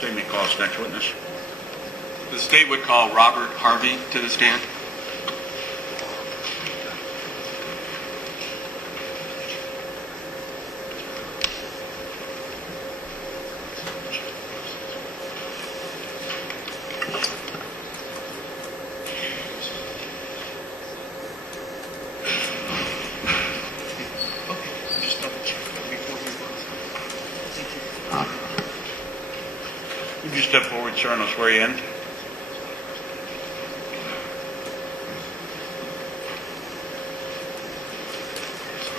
State may call us next witness. The state would call Robert Harvey to the stand. Would you step forward, sir, and I'll swear you in?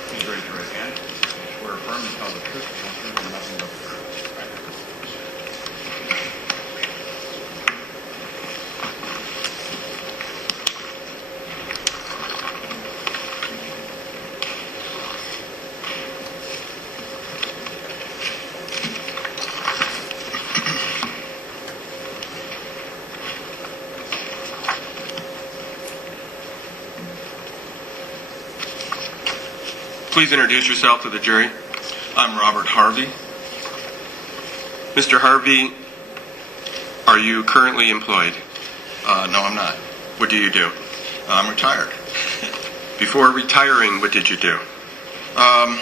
Please raise your right hand. Swear affirm and tell the truth, the whole truth, and nothing but the truth. Please introduce yourself to the jury. I'm Robert Harvey. Mr. Harvey, are you currently employed? No, I'm not. What do you do? I'm retired. Before retiring, what did you do? Well,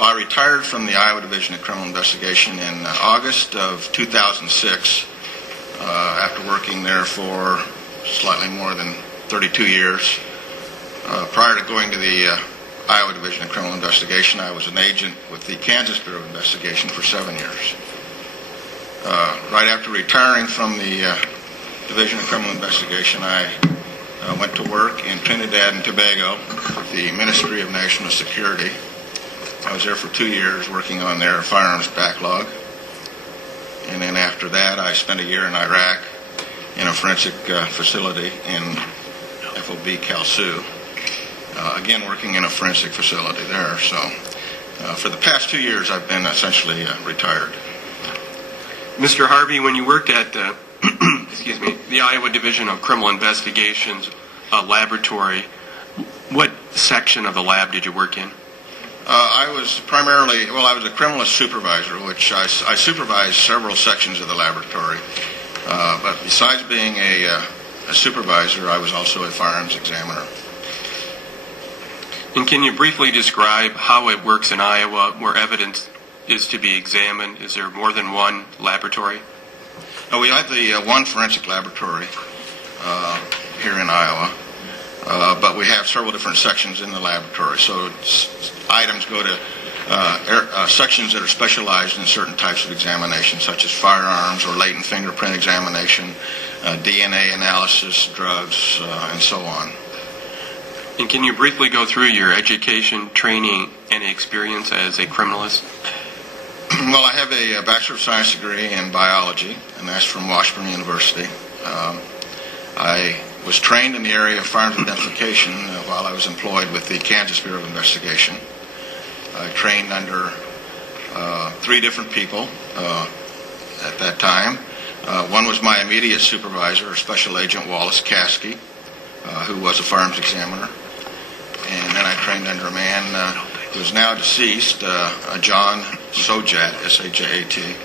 I retired from the Iowa Division of Criminal Investigation in August of 2006 after working there for slightly more than 32 years. Prior to going to the Iowa Division of Criminal Investigation, I was an agent with the Kansas Bureau of Investigation for 7 years. Right after retiring from the Division of Criminal Investigation, I went to work in Trinidad and Tobago with the Ministry of National Security. I was there for 2 years working on their firearms backlog. And then after that, I spent a year in Iraq in a forensic facility in FOB Kalsu. Again, working in a forensic facility there. So for the past 2 years, I've been essentially retired. Mr. Harvey, when you worked at the, the Iowa Division of Criminal Investigations laboratory, what section of the lab did you work in? I was a criminalist supervisor, which I supervised several sections of the laboratory. But besides being a supervisor, I was also a firearms examiner. And can you briefly describe how it works in Iowa where evidence is to be examined? Is there more than one laboratory? We have the one forensic laboratory here in Iowa, but we have several different sections in the laboratory. So items go to sections that are specialized in certain types of examination, such as firearms or latent fingerprint examination, DNA analysis, drugs, and so on. And can you briefly go through your education, training, and experience as a criminalist? Well, I have a Bachelor of Science degree in biology, and that's from Washburn University. I was trained in the area of firearms identification while I was employed with the Kansas Bureau of Investigation. I trained under 3 different people at that time. One was my immediate supervisor, Special Agent Wallace Caskey, who was a firearms examiner. And then I trained under a man who is now deceased, John Sojat, S-A-J-A-T,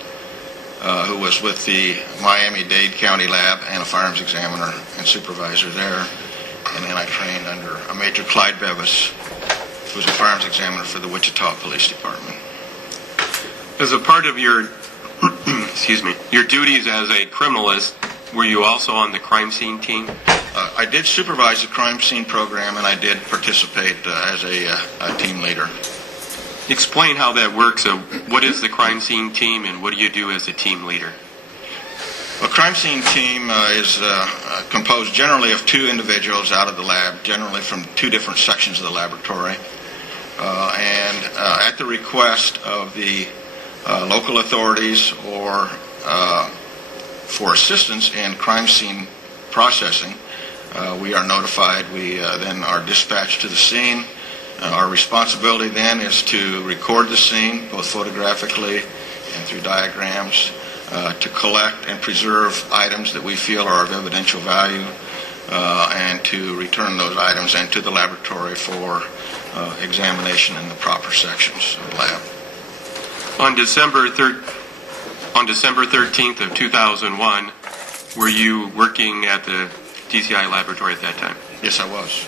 who was with the Miami-Dade County Lab and a firearms examiner and supervisor there. And then I trained under a Major Clyde Bevis, who was a firearms examiner for the Wichita Police Department. As a part of your, your duties as a criminalist, were you also on the crime scene team? I did supervise the crime scene program, and I did participate as a team leader. Explain how that works. What is the crime scene team, and what do you do as a team leader? A crime scene team is composed generally of 2 individuals out of the lab, generally from 2 different sections of the laboratory. And at the request of the local authorities or for assistance in crime scene processing, we are notified. We then are dispatched to the scene. Our responsibility then is to record the scene, both photographically and through diagrams, to collect and preserve items that we feel are of evidential value, and to return those items into the laboratory for examination in the proper sections of the lab. On On December 13th of 2001, were you working at the DCI laboratory at that time? Yes, I was.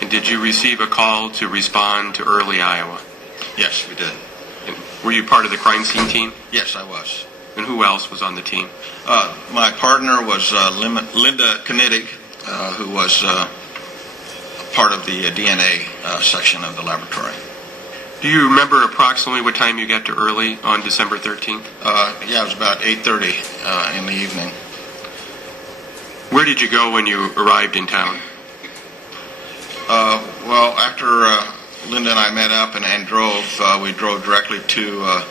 And did you receive a call to respond to Early, Iowa? Yes, we did. And were you part of the crime scene team? Yes, I was. And who else was on the team? My partner was Linda Knittig, who was part of the DNA section of the laboratory. Do you remember approximately what time you got to Early on December 13th? Yeah, it was about 8:30 in the evening. Where did you go when you arrived in town? Well, after Linda and I met up and drove, we drove directly to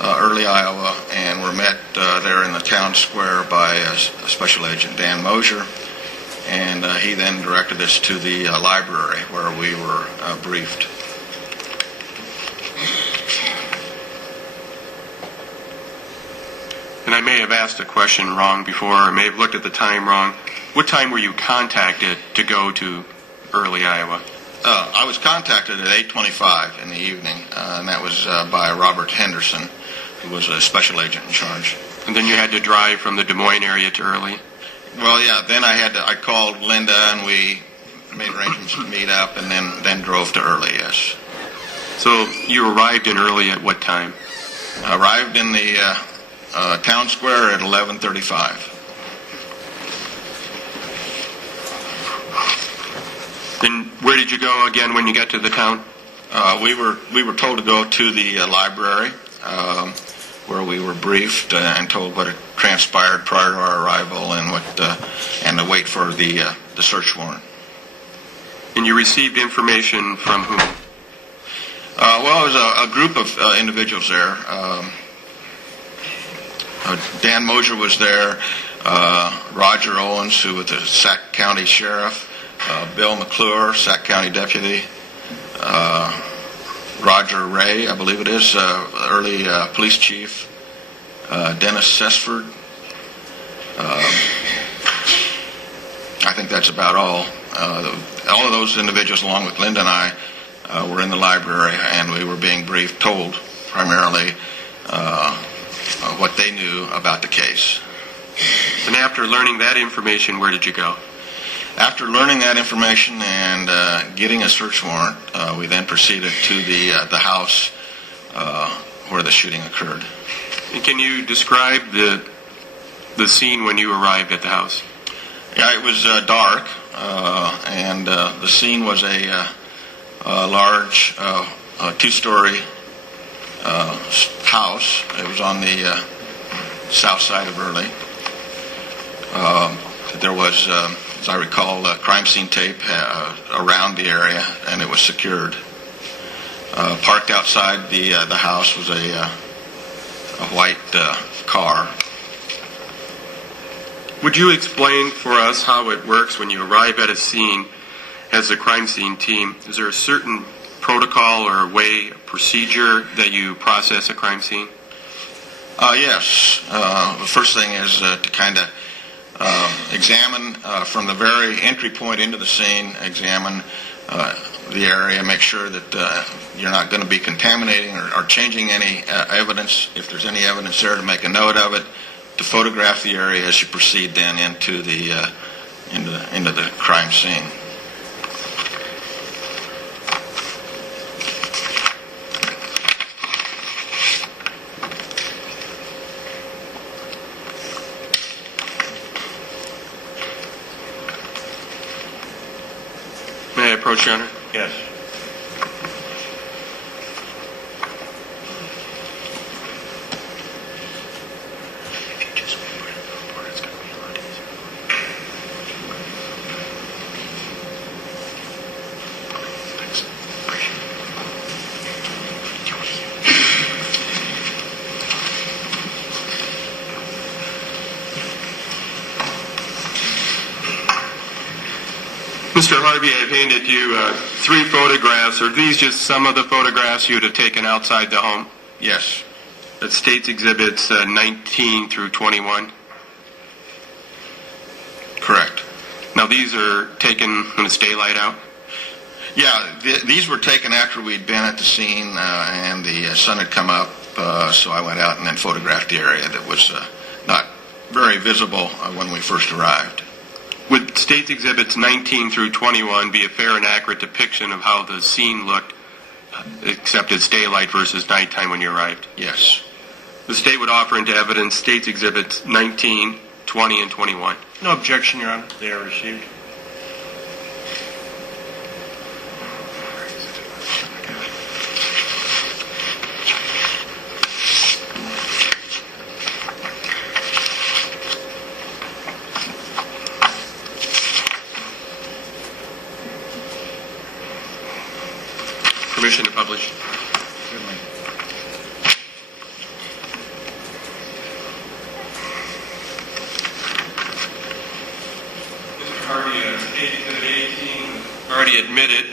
Early, Iowa, and were met there in the town square by Special Agent Dan Mosier, and he then directed us to the library where we were briefed. And I may have asked a question wrong before, or may have looked at the time wrong. What time were you contacted to go to Early, Iowa? I was contacted at 8:25 in the evening, and that was by Robert Henderson, who was a special agent in charge. And then you had to drive from the Des Moines area to Early? Well, yeah, then I called Linda, and we made arrangements to meet up, and then drove to Early, yes. So you arrived in Early at what time? I arrived in the town square at 11:35. Then where did you go again when you got to the town? We were told to go to the library, where we were briefed and told what had transpired prior to our arrival and to wait for the search warrant. And you received information from whom? Well, it was a group of individuals there. Dan Mosier was there, Roger Owens, who was the Sac County Sheriff, Bill McClure, Sac County Deputy, Roger Ray, I believe it is, early police chief, Dennis Sesford. I think that's about all. All of those individuals, along with Linda and I, were in the library, and we were being briefed, told primarily what they knew about the case. And after learning that information, where did you go? After learning that information and getting a search warrant, we then proceeded to the house where the shooting occurred. And can you describe the scene when you arrived at the house? Yeah, it was dark, and the scene was a large two-story house. It was on the south side of Early. There was, as I recall, crime scene tape around the area, and it was secured. Parked outside the house was a white car. Would you explain for us how it works when you arrive at a scene as a crime scene team? Is there a certain protocol or way, procedure that you process a crime scene? Yes. The first thing is to kind of examine from the very entry point into the scene, examine the area, make sure that you're not going to be contaminating or changing any evidence. If there's any evidence there, to make a note of it, to photograph the area as you proceed then into the crime scene. May I approach, Your Honor? Yes. Mr. Harvey, I've handed you 3 photographs. Are these just some of the photographs you would have taken outside the home? Yes. That states exhibits 19 through 21? Correct. Now these are taken when it's daylight out? Yeah, these were taken after we'd been at the scene and the sun had come up. so I went out and then photographed the area that was not very visible when we first arrived. Would State's Exhibits 19 through 21 be a fair and accurate depiction of how the scene looked, except it's daylight versus nighttime when you arrived? Yes. The State would offer into evidence State's Exhibits 19, 20, and 21. No objection, Your Honor. They are received. Permission to publish. Mr. Harvey, State Exhibit 18 already admitted.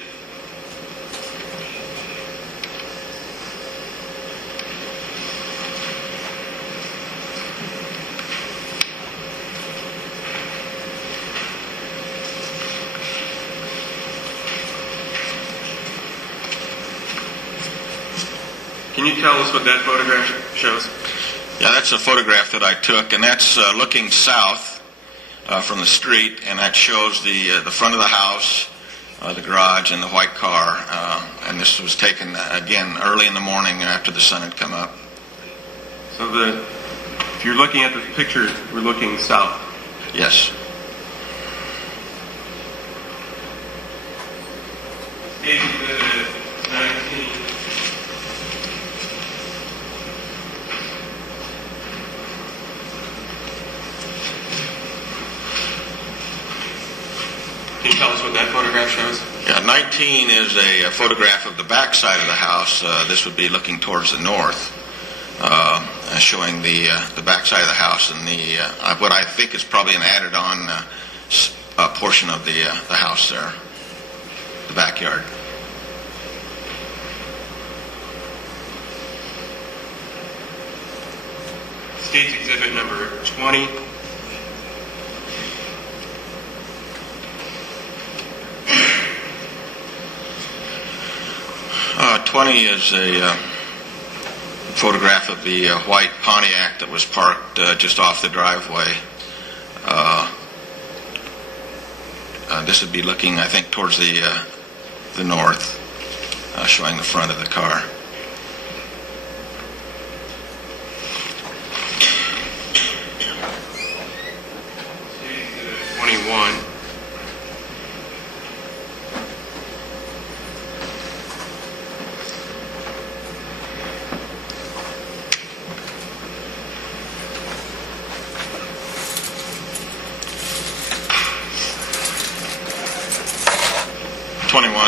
Can you tell us what that photograph shows? Yeah, that's a photograph that I took, and that's looking south from the street, and that shows the front of the house, the garage, and the white car. And this was taken, again, early in the morning after the sun had come up. So if you're looking at the picture, we're looking south. Yes. State Exhibit 19. Can you tell us what that photograph shows? Yeah, 19 is a photograph of the back side of the house. This would be looking towards the north, showing the back side of the house and what I think is probably an added-on portion of the house there, the backyard. State's Exhibit number 20. 20 is a photograph of the white Pontiac that was parked just off the driveway. This would be looking, I think, towards the north, showing the front of the car. State's Exhibit 21.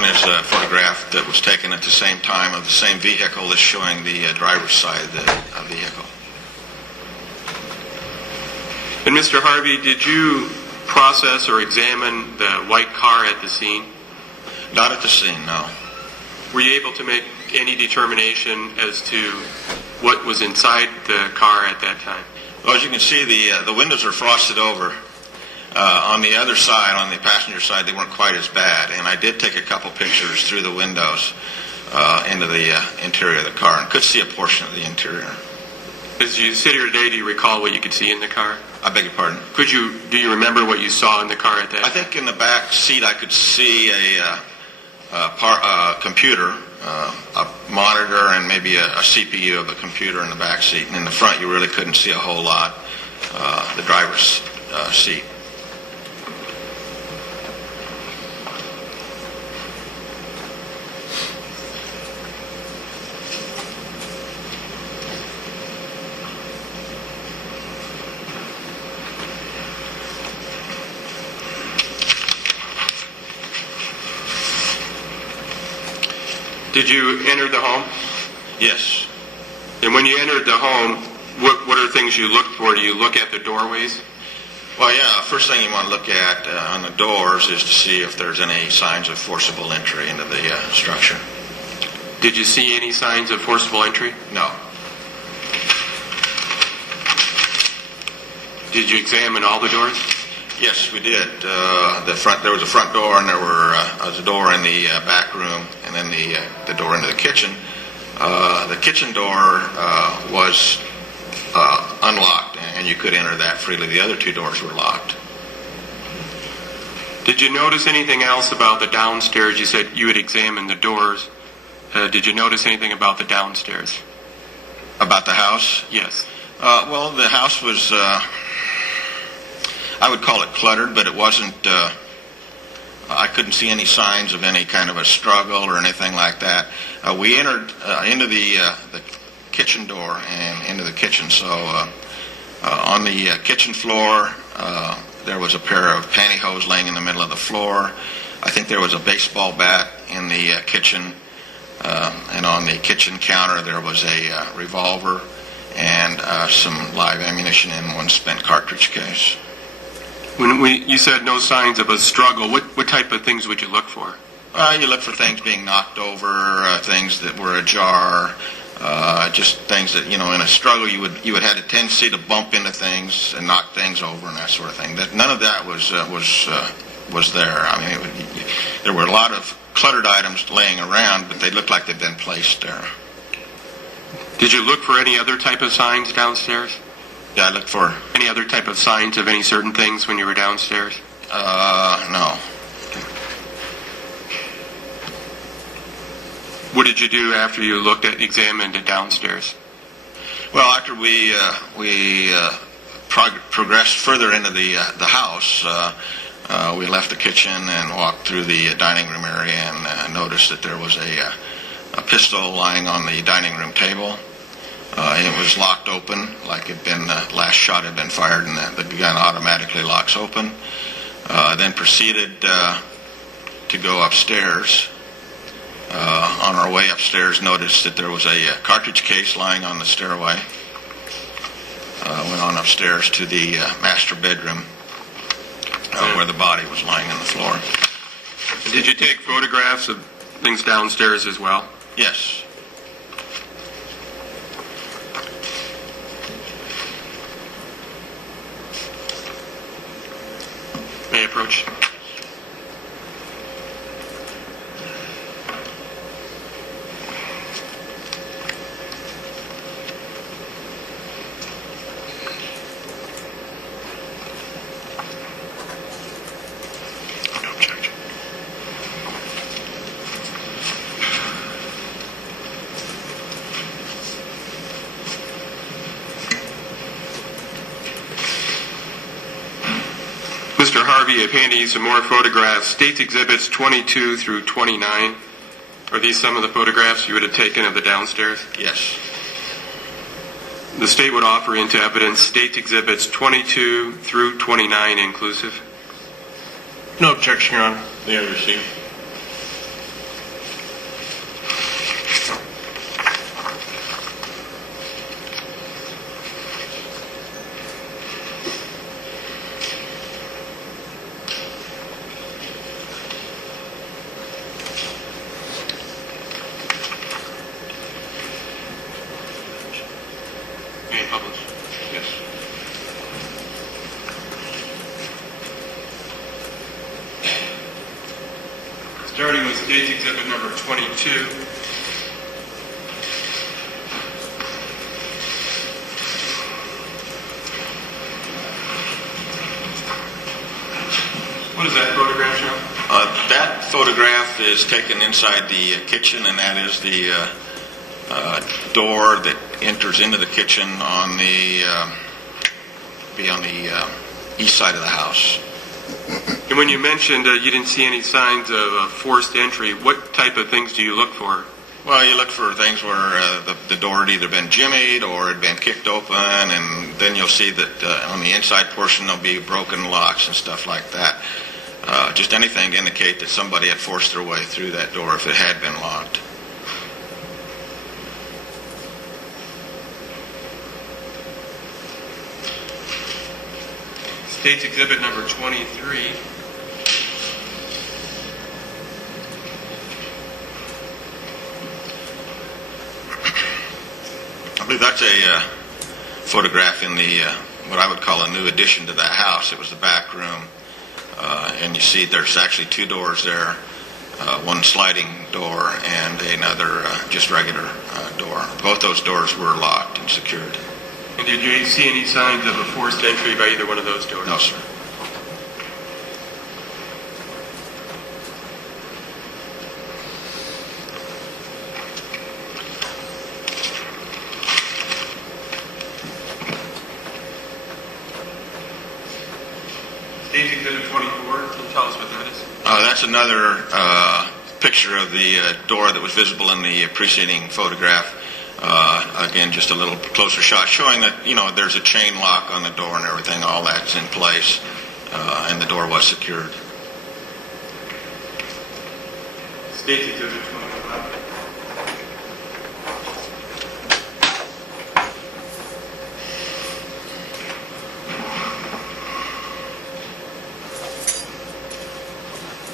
Is a photograph that was taken at the same time of the same vehicle that's showing the driver's side of the vehicle. And Mr. Harvey, did you process or examine the white car at the scene? Not at the scene, no. Were you able to make any determination as to what was inside the car at that time? Well, as you can see, the windows are frosted over. On the other side, on the passenger side, they weren't quite as bad. And I did take a couple pictures through the windows into the interior of the car and could see a portion of the interior. As you sit here today, do you recall what you could see in the car? I beg your pardon? Do you remember what you saw in the car at that time? I think in the back seat I could see a computer, a monitor, and maybe a CPU of a computer in the back seat. And in the front, you really couldn't see a whole lot, the driver's seat. Did you enter the home? Yes. And when you entered the home, what are things you looked for? Do you look at the doorways? Well, yeah, first thing you want to look at on the doors is to see if there's any signs of forcible entry into the structure. Did you see any signs of forcible entry? No. Did you examine all the doors? Yes, we did. There was a front door, and there was a door in the back room, and then the door into the kitchen. The kitchen door was unlocked, and you could enter that freely. The other two doors were locked. Did you notice anything else about the downstairs? You said you had examined the doors. Did you notice anything about the downstairs? About the house? Yes. Well, the house was, I would call it cluttered, but it wasn't, I couldn't see any signs of any kind of a struggle or anything like that. We entered into the kitchen door and into the kitchen, so on the kitchen floor, there was a pair of pantyhose laying in the middle of the floor. I think there was a baseball bat in the kitchen, and on the kitchen counter there was a revolver and some live ammunition in one spent cartridge case. You said no signs of a struggle, what type of things would you look for? You look for things being knocked over, things that were ajar, just things that, in a struggle you would have a tendency to bump into things and knock things over and that sort of thing. None of that was there. I mean, there were a lot of cluttered items laying around, but they looked like they'd been placed there. Did you look for any other type of signs downstairs? Yeah, I looked for... Any other type of signs of any certain things when you were downstairs? No. What did you do after you examined it downstairs? Well, after we progressed further into the house, we left the kitchen and walked through the dining room area and noticed that there was a pistol lying on the dining room table. It was locked open, like last shot had been fired, and the gun automatically locks open. Then proceeded to go upstairs. On our way upstairs, noticed that there was a cartridge case lying on the stairway. Went on upstairs to the master bedroom where the body was lying on the floor. Did you take photographs of things downstairs as well? Yes. May I approach? Mr. Harvey, I've handed you some more photographs. State's Exhibits 22 through 29. Are these some of the photographs you would have taken of the downstairs? Yes. The state would offer into evidence State's Exhibits 22 through 29 inclusive. No objection, Your Honor. They are received. May I publish? Yes. Starting with State's Exhibit number 22. What is that photograph show? That photograph is taken inside the kitchen, and that is the door that enters into the kitchen on the east side of the house. And when you mentioned you didn't see any signs of forced entry, what type of things do you look for? Well, you look for things where the door had either been jimmied or had been kicked open, and then you'll see that on the inside portion there'll be broken locks and stuff like that. Just anything to indicate that somebody had forced their way through that door if it had been locked. State's Exhibit number 23. I believe that's a photograph in the what I would call a new addition to that house. It was the back room, and you see there's actually two doors there. one sliding door and another just regular door. Both those doors were locked and secured. And did you see any signs of a forced entry by either one of those doors? No, sir. Stage Exhibit 24, can you tell us what that is? That's another picture of the door that was visible in the preceding photograph. Again, just a little closer shot showing that, there's a chain lock on the door and everything. All that's in place, and the door was secured. Stage Exhibit 25.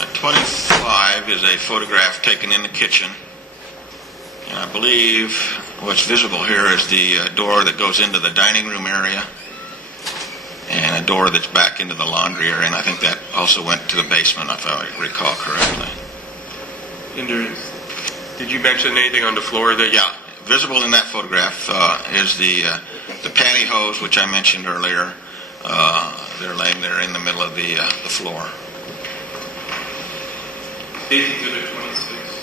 At 25 is a photograph taken in the kitchen. And I believe what's visible here is the door that goes into the dining room area and a door that's back into the laundry area. And I think that also went to the basement, if I recall correctly. And did you mention anything on the floor that? Yeah, visible in that photograph is the pantyhose, which I mentioned earlier. They're laying there in the middle of the floor. Stage Exhibit 26.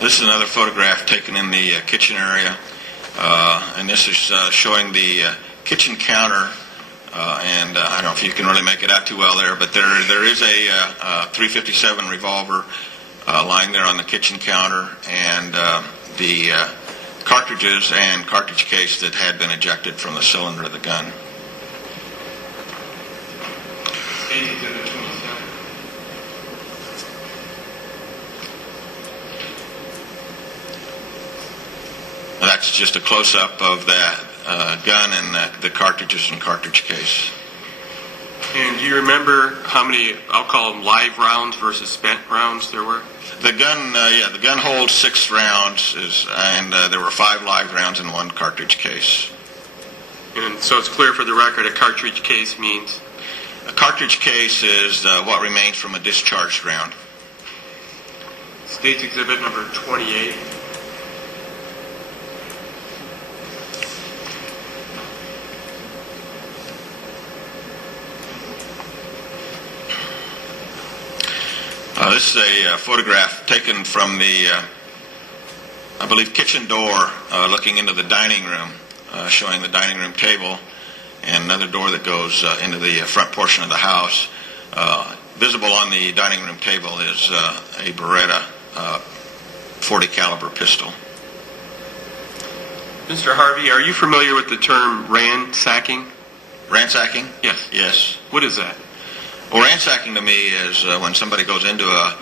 This is another photograph taken in the kitchen area, and this is showing the kitchen counter. And I don't know if you can really make it out too well there, but there is a .357 revolver lying there on the kitchen counter, and the cartridges and cartridge case that had been ejected from the cylinder of the gun. Stage Exhibit 27. That's just a close-up of that gun and the cartridges and cartridge case. And do you remember how many, I'll call them live rounds versus spent rounds there were? The gun holds 6 rounds, and there were 5 live rounds in one cartridge case. And so it's clear for the record, a cartridge case means? A cartridge case is what remains from a discharged round. Stage Exhibit number 28. This is a photograph taken from the, I believe, kitchen door looking into the dining room, showing the dining room table and another door that goes into the front portion of the house. Visible on the dining room table is a Beretta .40 caliber pistol. Mr. Harvey, are you familiar with the term ransacking? Ransacking? Yes. Yes. What is that? Well, ransacking to me is when somebody goes into a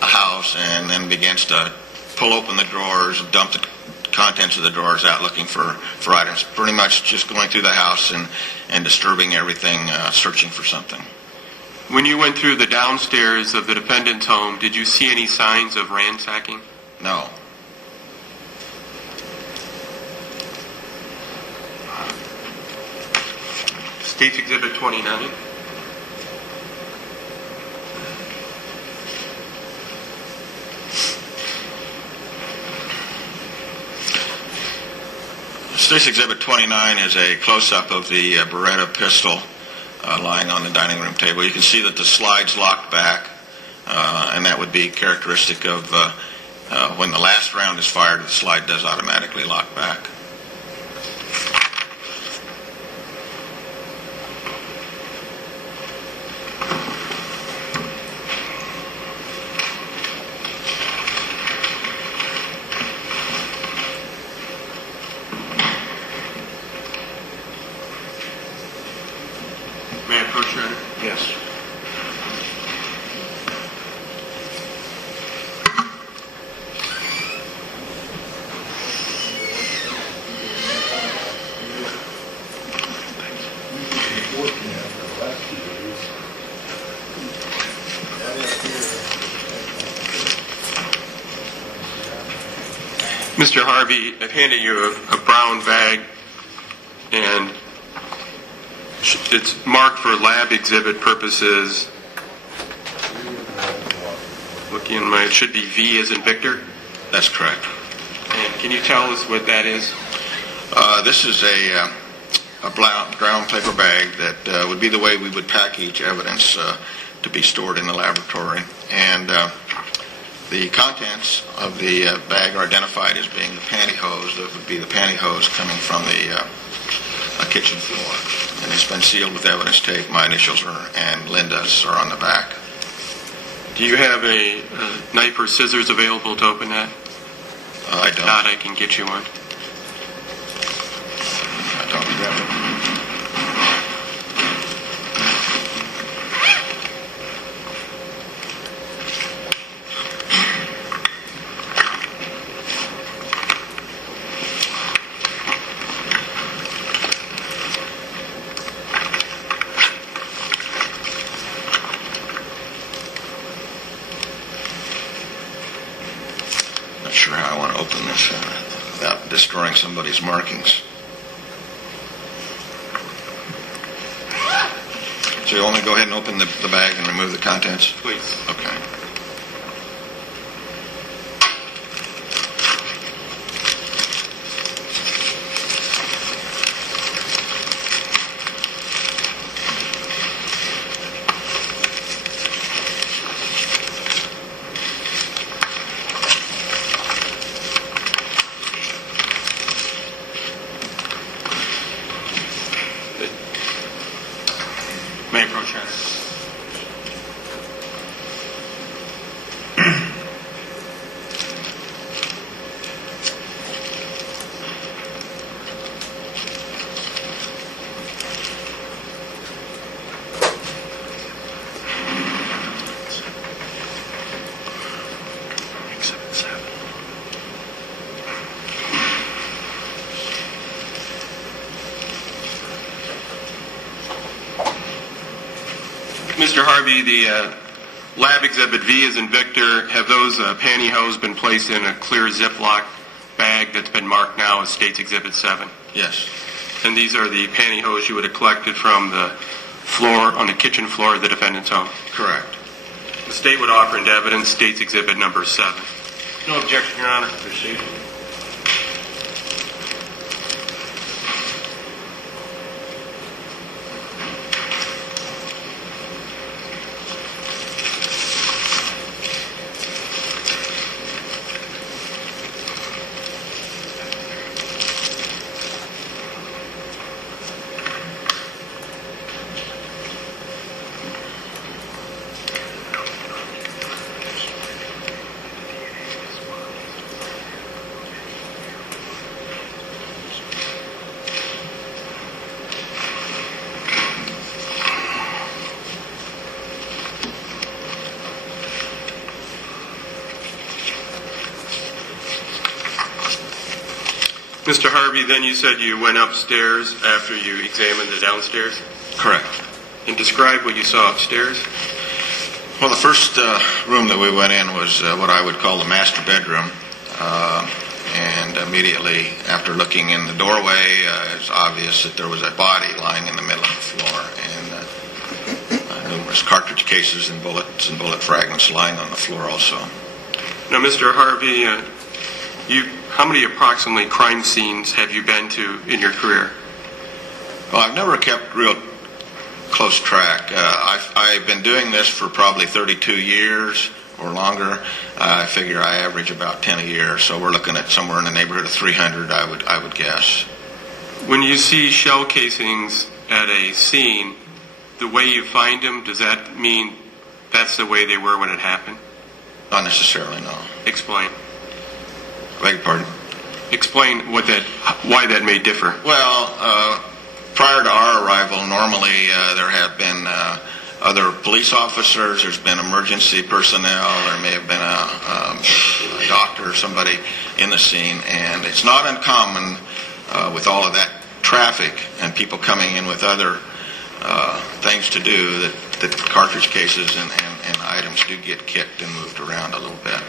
house and then begins to pull open the drawers, dump the contents of the drawers out looking for items. Pretty much just going through the house and disturbing everything, searching for something. When you went through the downstairs of the defendant's home, did you see any signs of ransacking? No. Stage Exhibit 29. Stage Exhibit 29 is a close-up of the Beretta pistol lying on the dining room table. You can see that the slide's locked back, and that would be characteristic of when the last round is fired, the slide does automatically lock back. May I approach you? Yes. Mr. Harvey, I've handed you a brown bag and it's marked for lab exhibit purposes. Looking in it should be V as in Victor. That's correct. And can you tell us what that is? This is a brown paper bag that would be the way we would package evidence to be stored in the laboratory. And the contents of the bag are identified as being the pantyhose. Those would be the pantyhose coming from the kitchen floor. And it's been sealed with evidence tape. My initials and Linda's are on the back. Do you have a knife or scissors available to open that? I If don't. not, I can get you one. I don't grab it. Not sure how I want to open this without destroying somebody's markings. So you want me to go ahead and open the bag and remove the contents? Please. Okay. May I approach that? Exhibit 7. Mr. Harvey, the lab exhibit V as in Victor, have those pantyhose been placed in a clear Ziploc bag that's been marked now as State's Exhibit 7? Yes. And these are the pantyhose you would have collected from the floor, on the kitchen floor of the defendant's home? Correct. The State would offer into evidence State's Exhibit number 7. No objection, Your Honor. Proceed. Mr. Harvey, then you said you went upstairs after you examined the downstairs? Correct. And describe what you saw upstairs. Well, the first room that we went in was what I would call the master bedroom. And immediately after looking in the doorway, it's obvious that there was a body lying in the middle of the floor, and numerous cartridge cases and bullets and bullet fragments lying on the floor also. Now, Mr. Harvey, how many approximately crime scenes have you been to in your career? Well, I've never kept real close track. I've been doing this for probably 32 years or longer. I figure I average about 10 a year, so we're looking at somewhere in the neighborhood of 300, I would guess. When you see shell casings at a scene, the way you find them, does that mean that's the way they were when it happened? Not necessarily, no. Explain. Beg your pardon? Explain why that may differ. Well, prior to our arrival, normally there have been other police officers, there's been emergency personnel, there may have been a doctor or somebody in the scene, and it's not uncommon with all of that traffic and people coming in with other things to do that cartridge cases and items do get kicked and moved around a little bit.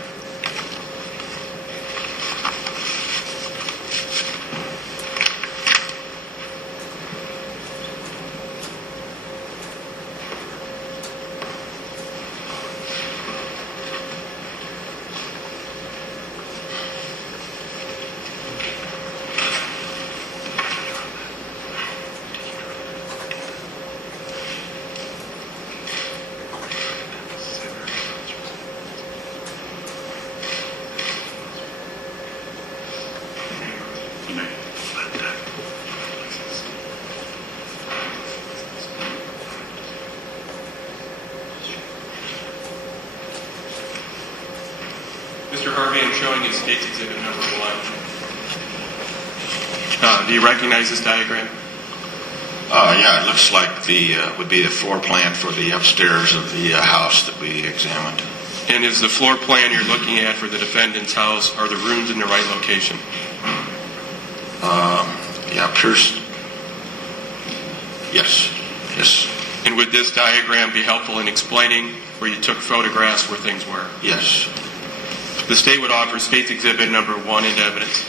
Mr. Harvey, I'm showing you State's Exhibit number 1. Do you recognize this diagram? Yeah, it looks like would be the floor plan for the upstairs of the house that we examined. And is the floor plan you're looking at for the defendant's house, are the rooms in the right location? Yeah, appears. Yes. And would this diagram be helpful in explaining where you took photographs where things were? Yes. The State would offer State's Exhibit number 1 into evidence.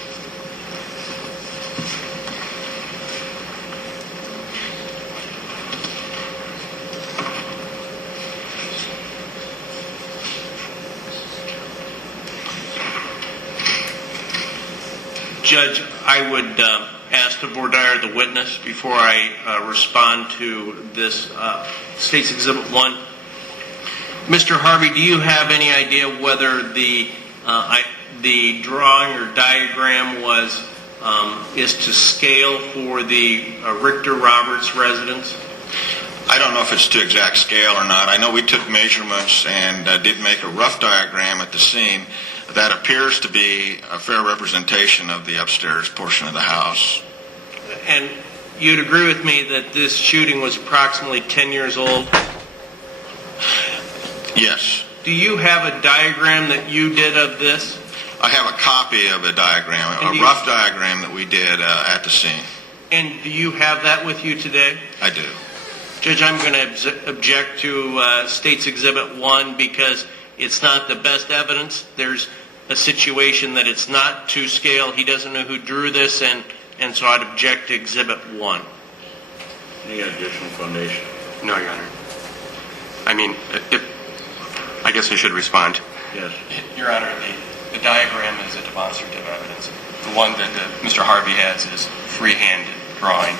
Judge, I would ask to voir dire the witness before I respond to this State's Exhibit 1. Mr. Harvey, do you have any idea whether the drawing or diagram is to scale for the Richter Roberts residence? I don't know if it's to exact scale or not. I know we took measurements and did make a rough diagram at the scene. That appears to be a fair representation of the upstairs portion of the house. And you'd agree with me that this shooting was approximately 10 years old? Yes. Do you have a diagram that you did of this? I have a copy of the diagram, a rough diagram that we did at the scene. And do you have that with you today? I do. Judge, I'm going to object to State's Exhibit 1 because it's not the best evidence. There's a situation that it's not to scale. He doesn't know who drew this, and so I'd object to Exhibit 1. Any additional foundation? No, Your Honor. I mean, I guess I should respond. Yes. Your Honor, the diagram is a demonstrative evidence. The one that Mr. Harvey has is freehand drawing.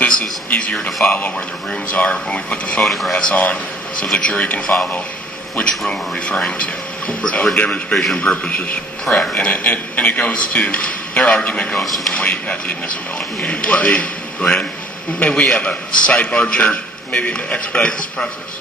This is easier to follow where the rooms are when we put the photographs on so the jury can follow which room we're referring to. For demonstration purposes. Correct. And it goes to, their argument goes to the weight, not the admissibility. Go ahead. May we have a sidebar, Judge? Maybe to expedite this process.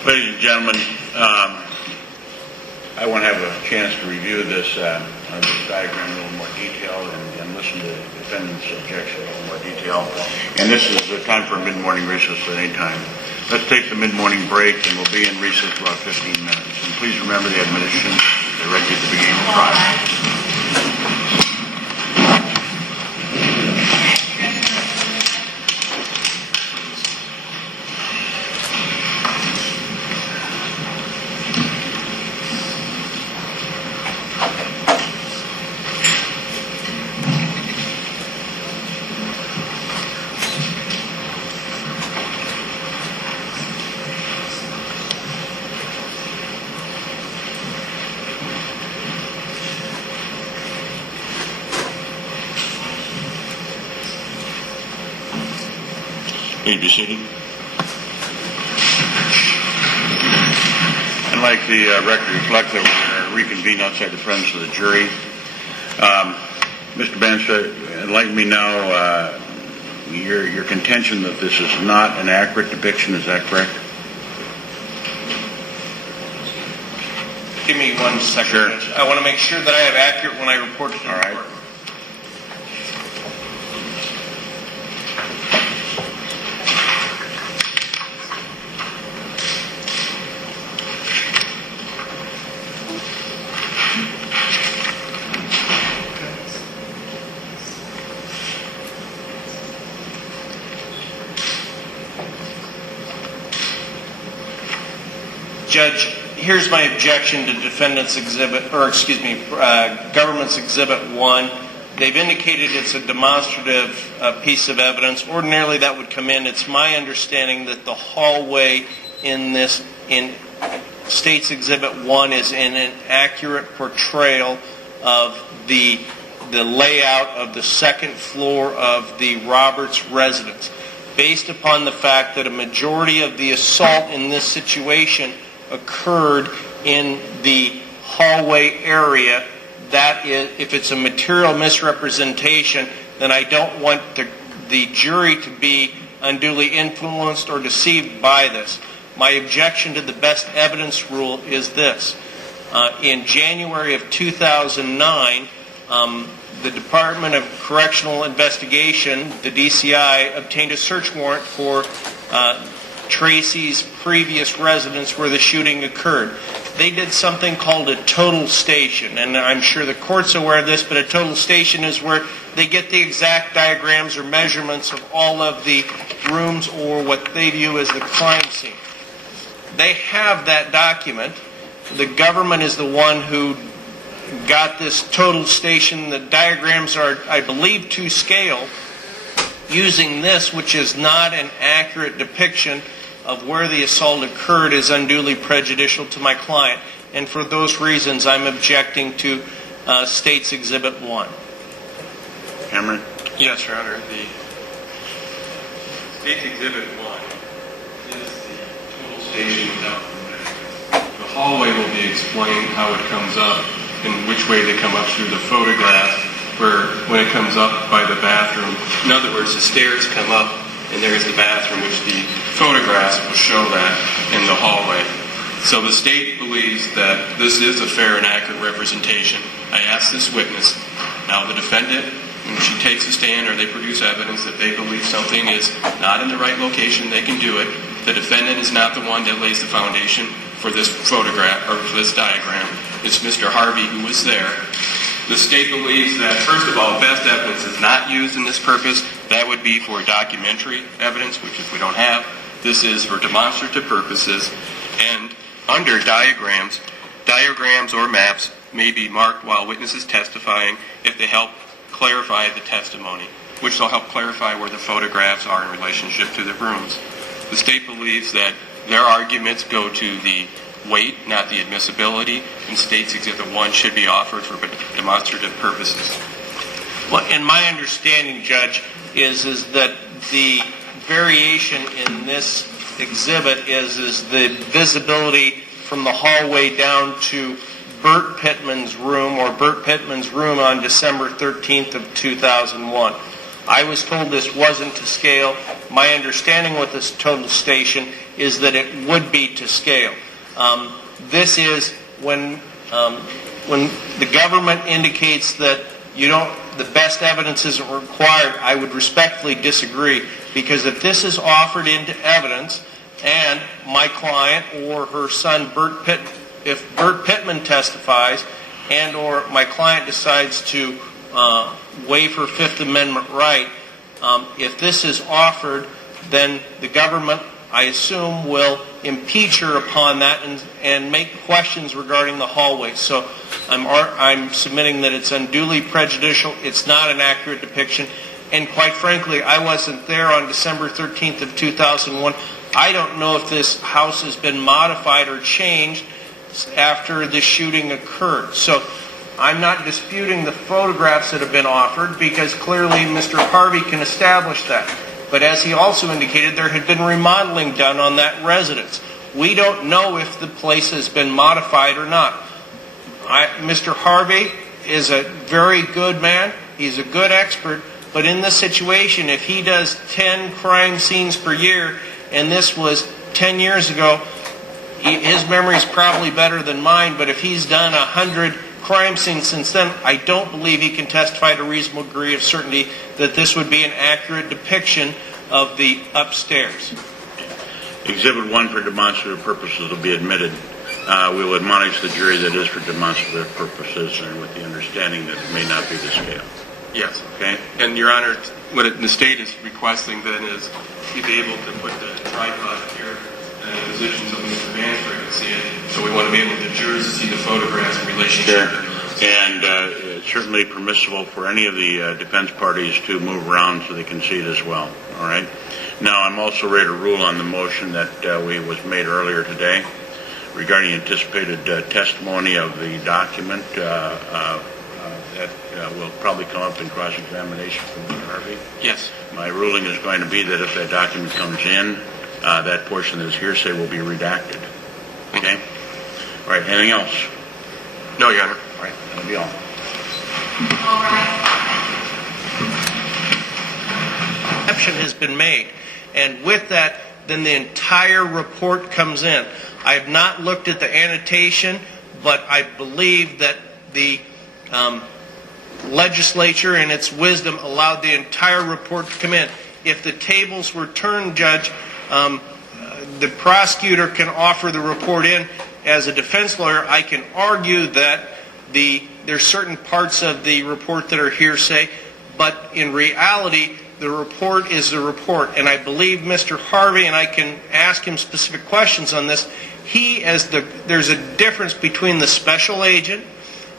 Ladies and gentlemen, I want to have a chance to review this diagram in a little more detail and listen to the defendant's objection in a little more detail. And this is the time for a mid-morning recess at any time. Let's take the mid-morning break, and we'll be in recess for about 15 minutes. And please remember the admonitions directly at the beginning of the trial. Please be seated. And like the record reflects, that we're reconvened outside the presence of the jury. Mr. Bench, enlighten me now, your contention that this is not an accurate depiction, is that correct? give me 1 second. Sure. Judge. I want to make sure that I have accurate when I report to the All right. court. Judge, here's my objection to defendant's exhibit, or excuse me, government's exhibit 1. They've indicated it's a demonstrative piece of evidence. Ordinarily that would come in. It's my understanding that the hallway in State's Exhibit 1 is in an accurate portrayal of the layout of the second floor of the Roberts residence. Based upon the fact that a majority of the assault in this situation occurred in the hallway area, that is, if it's a material misrepresentation, then I don't want the jury to be unduly influenced or deceived by this. My objection to the best evidence rule is this. In January of 2009, the Department of Correctional Investigation, the DCI, obtained a search warrant for Tracy's previous residence where the shooting occurred. They did something called a total station, and I'm sure the court's aware of this, but a total station is where they get the exact diagrams or measurements of all of the rooms or what they view as the crime scene. They have that document. The government is the one who got this total station. The diagrams are, I believe, to scale. Using this, which is not an accurate depiction of where the assault occurred, is unduly prejudicial to my client. And for those reasons, I'm objecting to State's Exhibit 1. Cameron? Yes, Your Honor. The State's Exhibit 1 is the total station without the hallway will be explained how it comes up and which way they come up through the photograph, where when it comes up by the bathroom, in other words, the stairs come up and there's the bathroom, which the photographs will show that in the hallway. So the state believes that this is a fair and accurate representation. I asked this witness. Now the defendant, when she takes a stand or they produce evidence that they believe something is not in the right location, they can do it. The defendant is not the one that lays the foundation for this photograph or for this diagram. It's Mr. Harvey who was there. The state believes that, first of all, best evidence is not used in this purpose. That would be for documentary evidence, which if we don't have, this is for demonstrative purposes. And under diagrams or maps may be marked while witness is testifying if they help clarify the testimony, which will help clarify where the photographs are in relationship to the rooms. The state believes that their arguments go to the weight, not the admissibility, and State's Exhibit 1 should be offered for demonstrative purposes. Well, and my understanding, Judge, is that the variation in this exhibit is the visibility from the hallway down to Bert Pittman's room on December 13th of 2001. I was told this wasn't to scale. My understanding with this total station is that it would be to scale. This is when the government indicates that the best evidence isn't required. I would respectfully disagree, because if this is offered into evidence and my client or her son if Bert Pittman testifies and or my client decides to waive her Fifth Amendment right, if this is offered, then the government, I assume, will impeach her upon that and make questions regarding the hallway. So I'm submitting that it's unduly prejudicial. It's not an accurate depiction. And quite frankly, I wasn't there on December 13th of 2001. I don't know if this house has been modified or changed after the shooting occurred. So I'm not disputing the photographs that have been offered, because clearly Mr. Harvey can establish that. But as he also indicated, there had been remodeling done on that residence. We don't know if the place has been modified or not. Mr. Harvey is a very good man. He's a good expert. But in this situation, if he does 10 crime scenes per year, and this was 10 years ago, his memory's probably better than mine, but if he's done 100 crime scenes since then, I don't believe he can testify to a reasonable degree of certainty that this would be an accurate depiction of the upstairs. Exhibit 1 for demonstrative purposes will be admitted. We will admonish the jury that is for demonstrative purposes and with the understanding that it may not be the scale. Yes. Okay? And, Your Honor, what the state is requesting then is to be able to put the tripod here in a position so Mr. Mansford can see it. So we want to be able the jurors to see the photographs in relationship to those. And it's certainly permissible for any of the defense parties to move around so they can see it as well. All right? Now, I'm also ready to rule on the motion that was made earlier today regarding anticipated testimony of the document that will probably come up in cross-examination from Mr. Harvey. Yes. My ruling is going to be that if that document comes in, that portion that is hearsay will be redacted. Okay? All right, anything else? No, Your Honor. All right, that'll be all. All right. Exception has been made, and with that, then the entire report comes in. I have not looked at the annotation, but I believe that the legislature in its wisdom allowed the entire report to come in. If the tables were turned, Judge, the prosecutor can offer the report in. As a defense lawyer, I can argue that there's certain parts of the report that are hearsay, but in reality, the report is the report. And I believe Mr. Harvey, and I can ask him specific questions on this, there's a difference between the special agent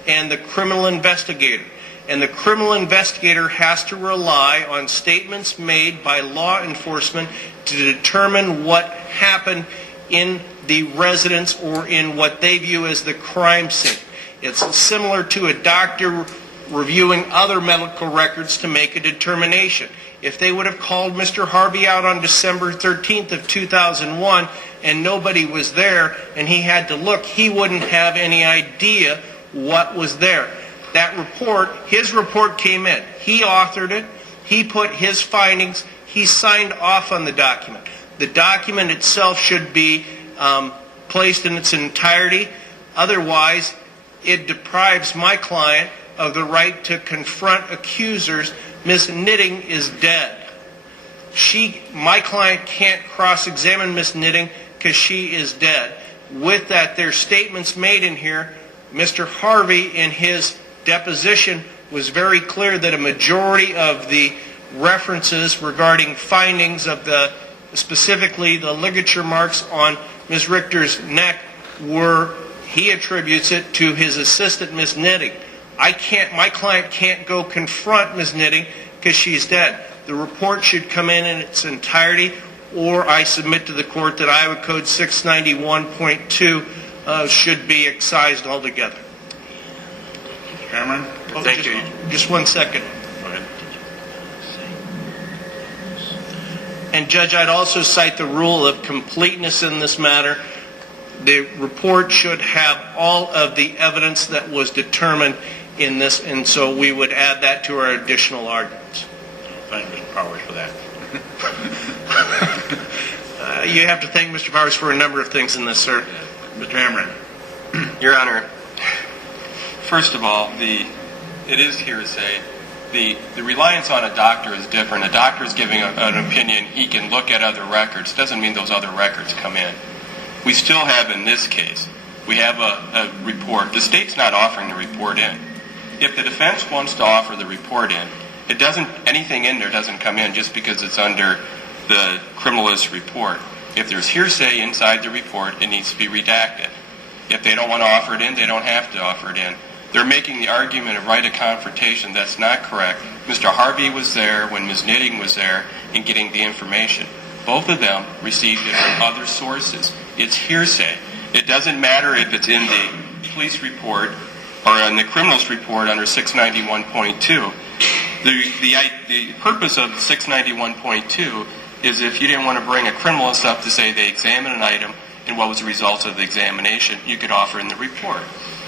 and the criminal investigator. And the criminal investigator has to rely on statements made by law enforcement to determine what happened in the residence or in what they view as the crime scene. It's similar to a doctor reviewing other medical records to make a determination. If they would have called Mr. Harvey out on December 13th of 2001 and nobody was there and he had to look, he wouldn't have any idea what was there. That report, his report came in. He authored it. He put his findings. He signed off on the document. The document itself should be placed in its entirety. Otherwise, it deprives my client of the right to confront accusers. Ms. Knitting is dead. My client can't cross-examine Ms. Knitting because she is dead. With that, there's statements made in here. Mr. Harvey, in his deposition, was very clear that a majority of the references regarding findings of specifically the ligature marks on Ms. Richter's neck he attributes it to his assistant, Ms. Knitting. My client can't go confront Ms. Knitting because she's dead. The report should come in its entirety, or I submit to the court that Iowa Code 691.2 should be excised altogether. Mr. Cameron? Thank you. Just 1 second. Go ahead. And Judge, I'd also cite the rule of completeness in this matter. The report should have all of the evidence that was determined in this, and so we would add that to our additional arguments. Thank Mr. Powers for that. You have to thank Mr. Powers for a number of things in this, sir. Mr. Cameron? Your Honor, first of all, it is hearsay. The reliance on a doctor is different. A doctor is giving an opinion. He can look at other records. Doesn't mean those other records come in. We still have, in this case, we have a report. The state's not offering the report in. If the defense wants to offer the report in, anything in there doesn't come in just because it's under the criminalist report. If there's hearsay inside the report, it needs to be redacted. If they don't want to offer it in, they don't have to offer it in. They're making the argument of right of confrontation. That's not correct. Mr. Harvey was there when Ms. Knitting was there in getting the information. Both of them received it from other sources. It's hearsay. It doesn't matter if it's in the police report or in the criminal's report under 691.2. The purpose of 691.2 is if you didn't want to bring a criminalist up to say they examined an item and what was the result of the examination, you could offer in the report.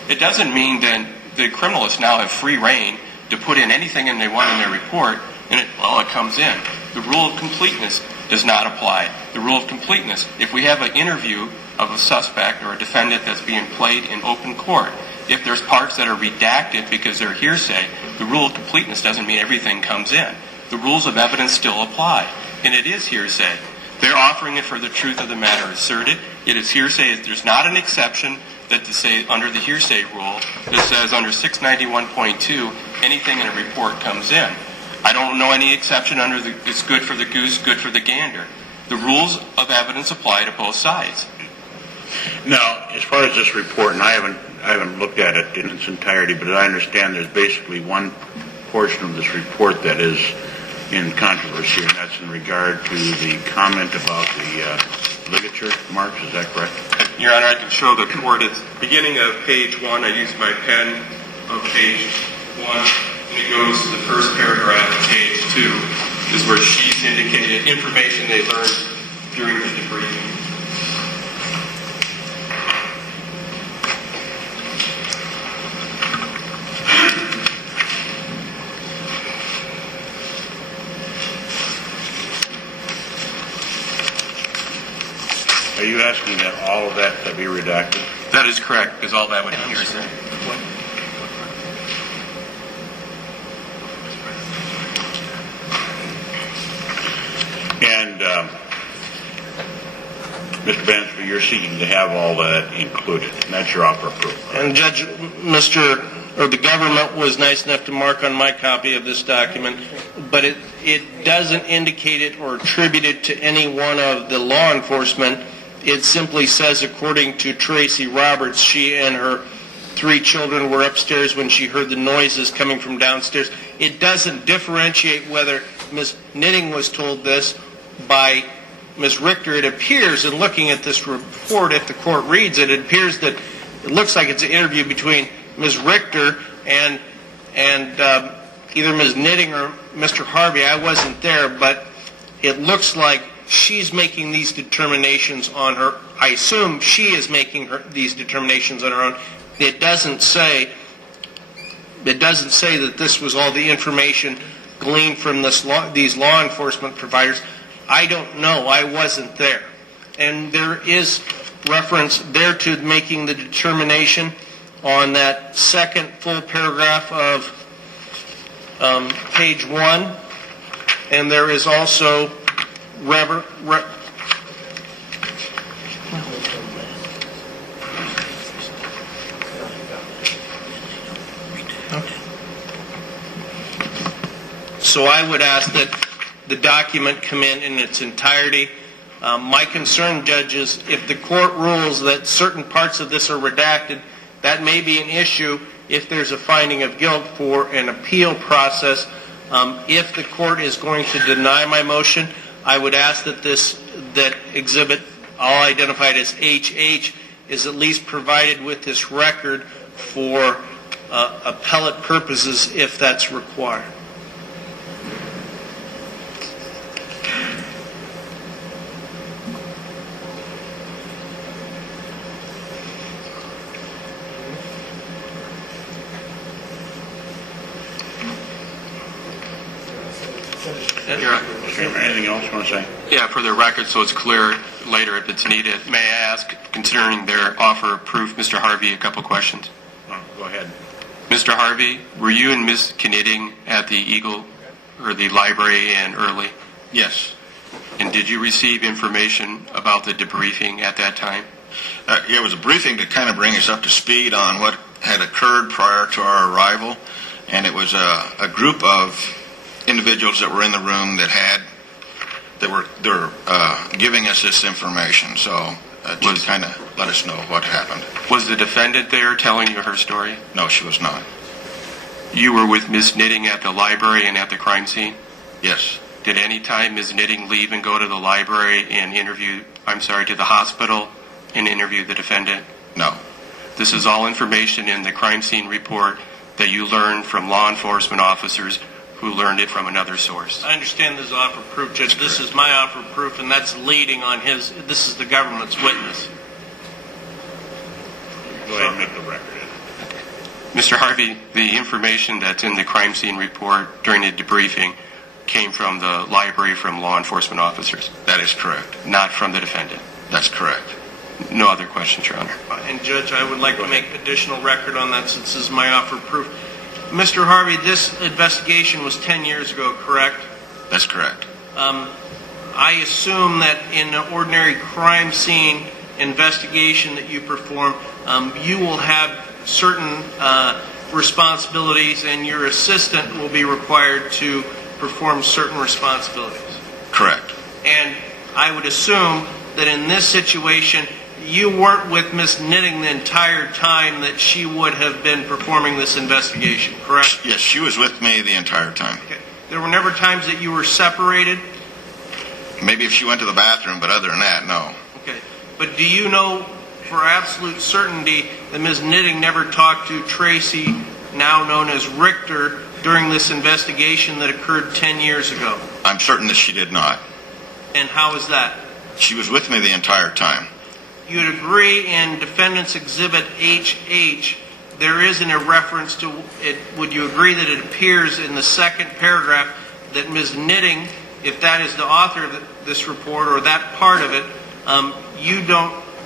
It doesn't mean then the criminalists now have free reign to put in anything they want in their report, and it comes in. The rule of completeness does not apply. The rule of completeness, if we have an interview of a suspect or a defendant that's being played in open court. If there's parts that are redacted because they're hearsay, the rule of completeness doesn't mean everything comes in. The rules of evidence still apply, and it is hearsay. They're offering it for the truth of the matter asserted. It is hearsay. There's not an exception that to say under the hearsay rule that says under 691.2 anything in a report comes in. I don't know any exception under the it's good for the goose, good for the gander. The rules of evidence apply to both sides. Now, as far as this report, and I haven't looked at it in its entirety, but I understand there's basically one portion of this report that is in controversy, and that's in regard to the comment about the ligature marks. Is that correct? Your Honor, I can show the court. It's beginning of page 1. I used my pen of page 1, and it goes to the first paragraph of page 2, is where she's indicated information they learned during the debriefing. Are you asking that all of that to be redacted? That is correct, because all that would be hearsay. And Mr. Bansby, you're seeking to have all that included, and that's your offer of proof. And Judge, the government was nice enough to mark on my copy of this document, but it doesn't indicate it or attribute it to any one of the law enforcement. It simply says, according to Tracy Roberts, she and her 3 children were upstairs when she heard the noises coming from downstairs. It doesn't differentiate whether Ms. Knitting was told this by Ms. Richter. It appears, in looking at this report, if the court reads it, it appears that it looks like it's an interview between Ms. Richter and either Ms. Knitting or Mr. Harvey. I wasn't there, but it looks like she's making these determinations on her. I assume she is making these determinations on her own. It doesn't say that this was all the information gleaned from these law enforcement providers. I don't know. I wasn't there. And there is reference there to making the determination on that second full paragraph of page 1. And there is also so I would ask that the document come in its entirety. My concern, Judge, is if the court rules that certain parts of this are redacted, that may be an issue if there's a finding of guilt for an appeal process. If the court is going to deny my motion, I would ask that exhibit, all identified as HH, is at least provided with this record for appellate purposes if that's required. Anything else you want to say? Yeah, for the record, so it's clear later if it's needed. May I ask, considering their offer of proof, Mr. Harvey, a couple questions? Go ahead. Mr. Harvey, were you and Ms. Knitting at the Eagle or the library in Early? Yes. And did you receive information about the debriefing at that time? It was a briefing to kind of bring us up to speed on what had occurred prior to our arrival, and it was a group of individuals that were in the room they were giving us this information, so just kind of let us know what happened. Was the defendant there telling you her story? No, she was not. You were with Ms. Knitting at the library and at the crime scene? Yes. Did any time Ms. Knitting leave and go to the library and to the hospital and interview the defendant? No. This is all information in the crime scene report that you learned from law enforcement officers who learned it from another source. I understand this offer of proof, Judge. This is my offer of proof, and that's leading on this is the government's witness. Go ahead and make the record. Mr. Harvey, the information that's in the crime scene report during the debriefing came from the library from law enforcement officers? That is correct. Not from the defendant? That's correct. No other questions, Your Honor. And Judge, I would like to make additional record on that since this is my offer of proof. Mr. Harvey, this investigation was 10 years ago, correct? That's correct. I assume that in an ordinary crime scene investigation that you perform, you will have certain responsibilities and your assistant will be required to perform certain responsibilities. Correct. And I would assume that in this situation, you weren't with Ms. Knitting the entire time that she would have been performing this investigation, correct? Yes, she was with me the entire time. Okay. There were never times that you were separated? Maybe if she went to the bathroom, but other than that, no. Okay. But do you know for absolute certainty that Ms. Knitting never talked to Tracy, now known as Richter, during this investigation that occurred 10 years ago? I'm certain that she did not. And how is that? She was with me the entire time. You'd agree in Defendant's Exhibit HH, there isn't a reference to it. Would you agree that it appears in the second paragraph that Ms. Knitting, if that is the author of this report or that part of it,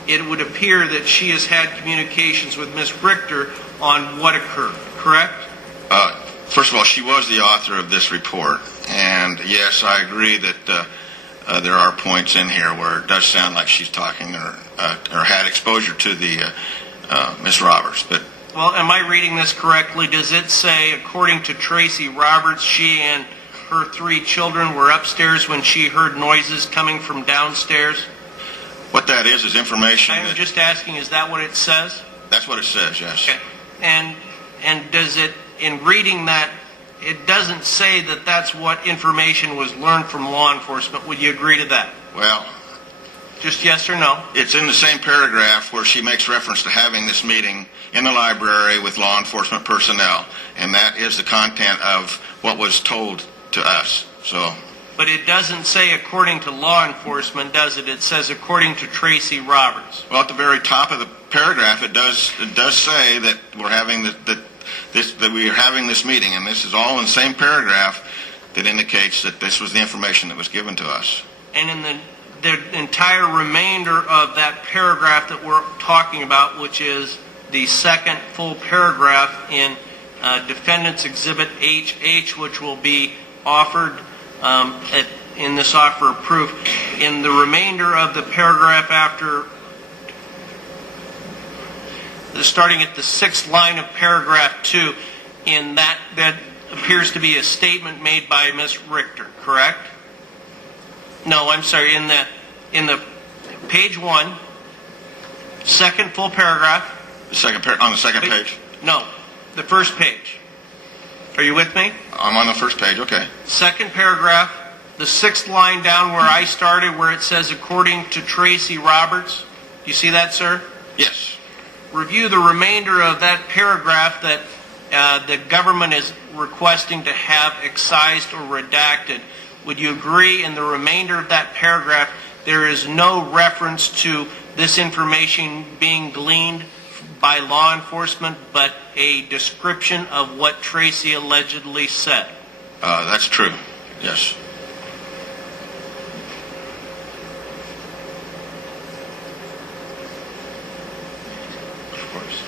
it would appear that she has had communications with Ms. Richter on what occurred, correct? First of all, she was the author of this report. And yes, I agree that there are points in here where it does sound like she's talking or had exposure to the Miss Roberts. But well, am I reading this correctly? Does it say, according to Tracy Roberts, she and her 3 children were upstairs when she heard noises coming from downstairs? what that is information. I'm just asking, is that what it says? That's what it says, yes. Okay. And does it, in reading that, it doesn't say that that's what information was learned from law enforcement. Would you agree to that? Well, just yes or no? it's in the same paragraph where she makes reference to having this meeting in the library with law enforcement personnel, and that is the content of what was told to us. So, but it doesn't say according to law enforcement, does it? It says according to Tracy Roberts. well, at the very top of the paragraph, it does say that we're having that we are having this meeting, and this is all in the same paragraph that indicates that this was the information that was given to us. And in the entire remainder of that paragraph that we're talking about, which is the second full paragraph in Defendant's Exhibit HH, which will be offered in this offer of proof, in the remainder of the paragraph after, starting at the 6th line of paragraph 2, in that appears to be a statement made by Ms. Richter, correct? No, I'm sorry, in the page 1, second full paragraph. On the second page? No, the first page. Are you with me? I'm on the first page, okay. Second paragraph, the 6th line down where I started, where it says according to Tracy Roberts. You see that, sir? Yes. Review the remainder of that paragraph that the government is requesting to have excised or redacted. Would you agree in the remainder of that paragraph there is no reference to this information being gleaned by law enforcement, but a description of what Tracy allegedly said? That's true, yes. Of course.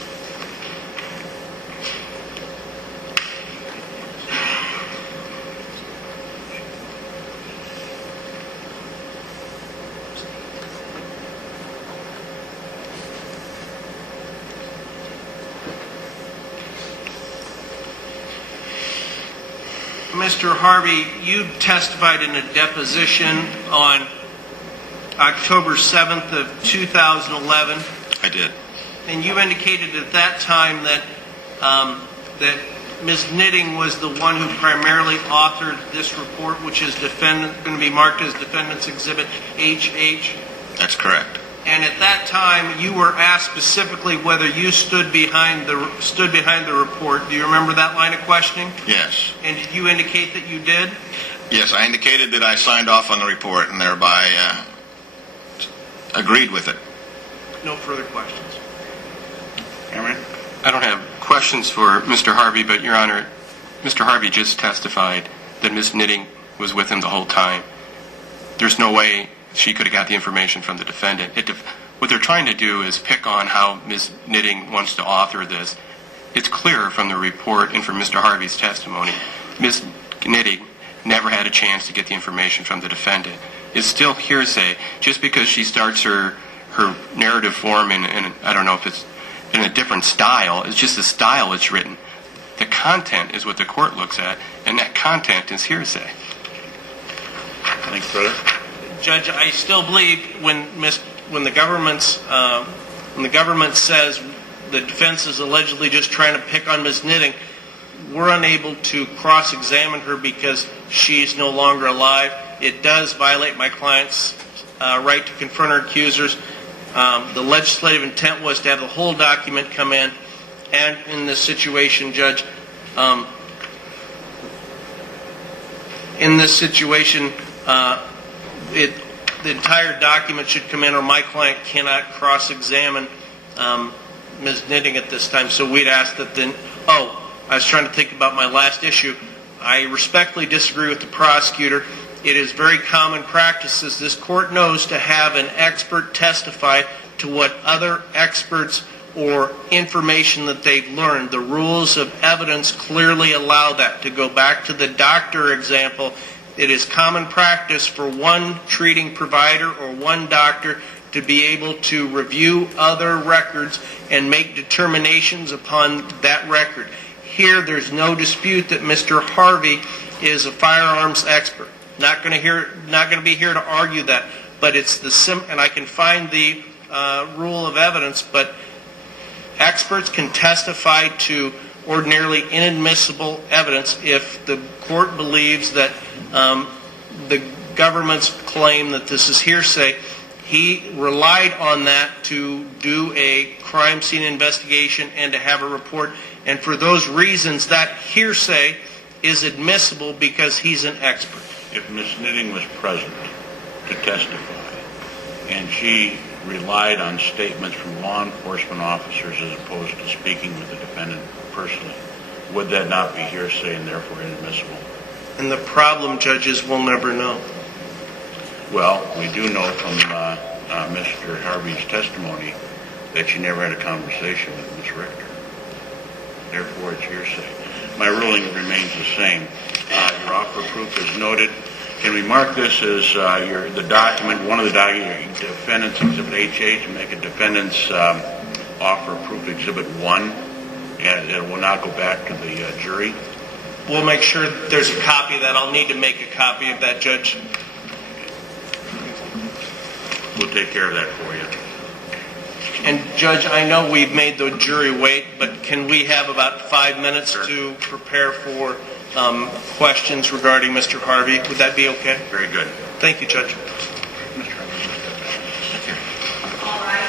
Mr. Harvey, you testified in a deposition on October 7th of 2011. I did. And you indicated at that time that that Ms. Knitting was the one who primarily authored this report, which is going to be marked as Defendant's Exhibit HH. That's correct. And at that time, you were asked specifically whether you stood behind the report. Do you remember that line of questioning? Yes. And did you indicate that you did? Yes, I indicated that I signed off on the report and thereby agreed with it. No further questions. Cameron? I don't have questions for Mr. Harvey, but Your Honor, Mr. Harvey just testified that Ms. Knitting was with him the whole time. There's no way she could have got the information from the defendant. what they're trying to do is pick on how Ms. Knitting wants to author this. It's clear from the report and from Mr. Harvey's testimony, Ms. Knitting never had a chance to get the information from the defendant. It's still hearsay just because she starts her narrative form in I don't know if it's in a different style. It's just the style it's written. The content is what the court looks at, and that content is hearsay. Thanks, brother. Judge, I still believe when the government says the defense is allegedly just trying to pick on Ms. Knitting, we're unable to cross-examine her because she's no longer alive. It does violate my client's right to confront her accusers. The legislative intent was to have the whole document come in, and in this situation, Judge, the entire document should come in, or my client cannot cross-examine Ms. Knitting at this time. So we'd ask that then. Oh, I was trying to think about my last issue. I respectfully disagree with the prosecutor. It is very common practice, as this court knows, to have an expert testify to what other experts or information that they've learned. The rules of evidence clearly allow that. To go back to the doctor example, it is common practice for one treating provider or one doctor to be able to review other records and make determinations upon that record. Here, there's no dispute that Mr. Harvey is a firearms expert. Not going to be here to argue that, but it's and I can find the rule of evidence, but experts can testify to ordinarily inadmissible evidence if the court believes that the government's claim that this is hearsay. He relied on that to do a crime scene investigation and to have a report, and for those reasons, that hearsay is admissible because he's an expert. If Ms. Knitting was present to testify, and she relied on statements from law enforcement officers as opposed to speaking with the defendant personally, would that not be hearsay and therefore inadmissible? And the problem, judges, we'll never know. Well, we do know from Mr. Harvey's testimony that she never had a conversation with Ms. Richter. Therefore, it's hearsay. My ruling remains the same. Your offer of proof is noted. Can we mark this as the document, one of the documents, defendant's Exhibit HH, and make a defendant's offer of proof Exhibit 1, and it will not go back to the jury? We'll make sure there's a copy of that. I'll need to make a copy of that, Judge. We'll take care of that for you. And Judge, I know we've made the jury wait, but can we have about 5 minutes to prepare for questions regarding Mr. Harvey? Would that be okay? Very good. Thank you, Judge. Mr. Harvey. All right.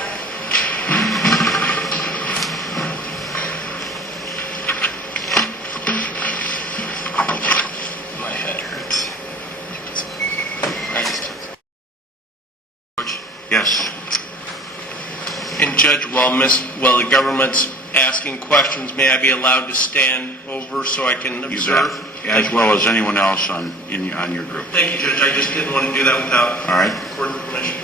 My head hurts. Yes. And Judge, while the government's asking questions, may I be allowed to stand over so I can observe? You bet. As well as anyone else on your group. Thank you, Judge. I just didn't want to do that without All right. court permission.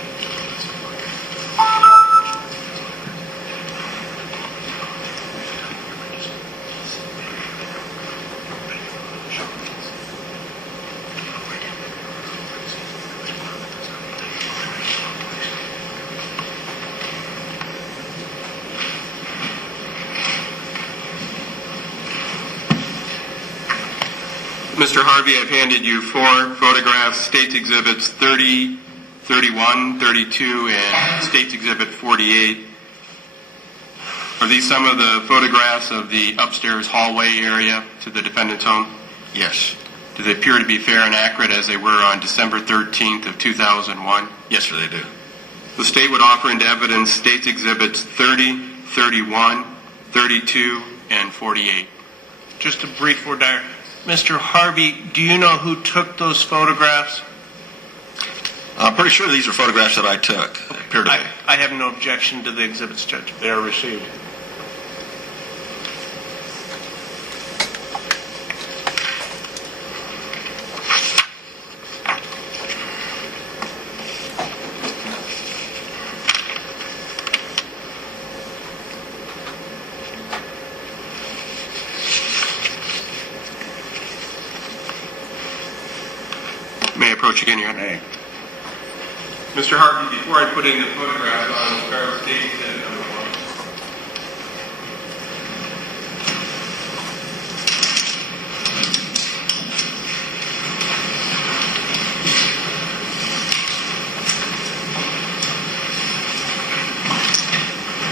Mr. Harvey, I've handed you 4 photographs, State's Exhibits 30, 31, 32, and State's Exhibit 48. Are these some of the photographs of the upstairs hallway area to the defendant's home? Yes. Do they appear to be fair and accurate as they were on December 13th of 2001? Yes, sir, they do. The State would offer into evidence State's Exhibits 30, 31, 32, and 48. Just a brief word there. Mr. Harvey, do you know who took those photographs? I'm pretty sure these are photographs that I took. They appear to be. I have no objection to the exhibits, Judge. They are received. May I approach again, Your Honor? Nay. Mr. Harvey, before I put in the photograph on the Scarlet State Exhibit number 1,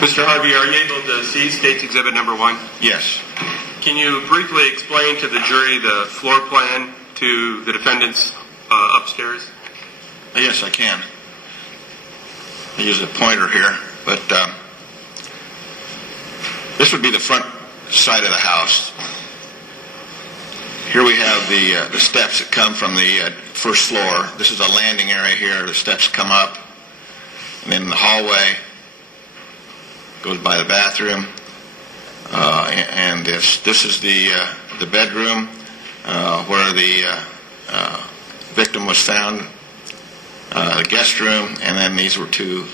Mr. Harvey, are you able to see State's Exhibit number 1? Yes. Can you briefly explain to the jury the floor plan to the defendant's upstairs? Yes, I can. I use a pointer here, but this would be the front side of the house. Here we have the steps that come from the first floor. This is a landing area here. The steps come up, and then the hallway goes by the bathroom, and this is the bedroom where the victim was found, the guest room, and then these were two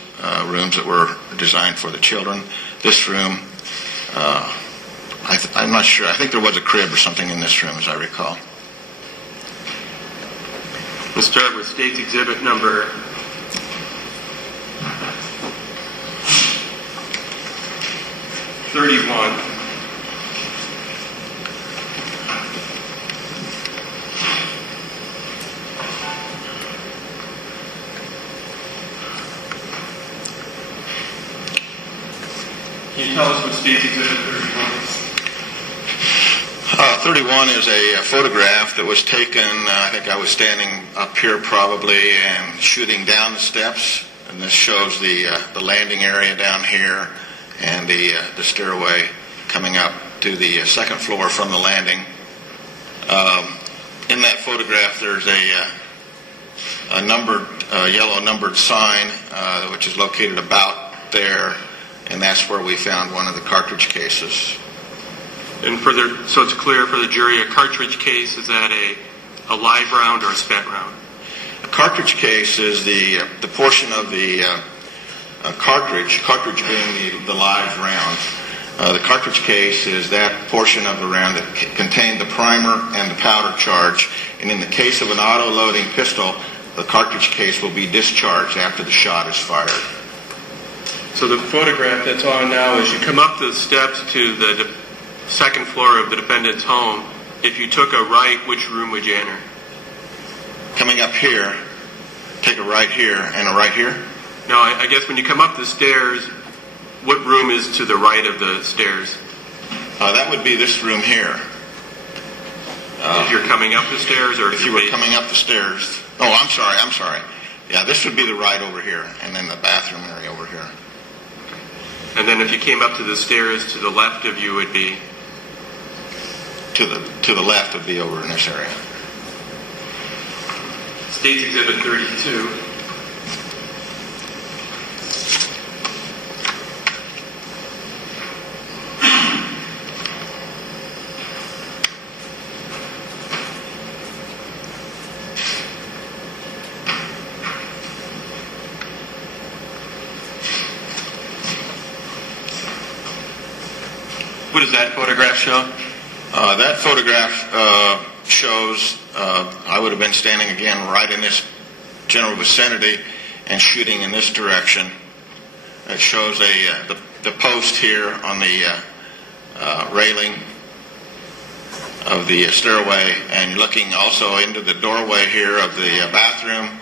rooms that were designed for the children. This room, I'm not sure. I think there was a crib or something in this room, as I recall. We'll start with State's Exhibit number 31. Can you tell us what State's Exhibit 31 is? 31 is a photograph that was taken, I think I was standing up here probably and shooting down the steps, and this shows the landing area down here and the stairway coming up to the second floor from the landing. In that photograph there's a numbered, yellow numbered sign which is located about there, and that's where we found one of the cartridge cases. And so it's clear for the jury, a cartridge case, is that a live round or a spent round? A cartridge case is the portion of the cartridge being the live round. The cartridge case is that portion of the round that contained the primer and the powder charge. And in the case of an auto-loading pistol, the cartridge case will be discharged after the shot is fired. So the photograph that's on now, as you come up the steps to the second floor of the defendant's home, if you took a right, which room would you enter? Coming up here, take a right here and a right here. No, I guess when you come up the stairs, what room is to the right of the stairs? That would be this room here. If you're coming up the stairs, or if you were coming up the stairs. Oh, I'm sorry. Yeah, this would be the right over here, and then the bathroom area over here. And then if you came up to the stairs, to the left of you would be? To the left would be over in this area. State's Exhibit 32. What does that photograph show? That photograph shows I would have been standing again right in this general vicinity and shooting in this direction. It shows the post here on the railing of the stairway, and looking also into the doorway here of the bathroom.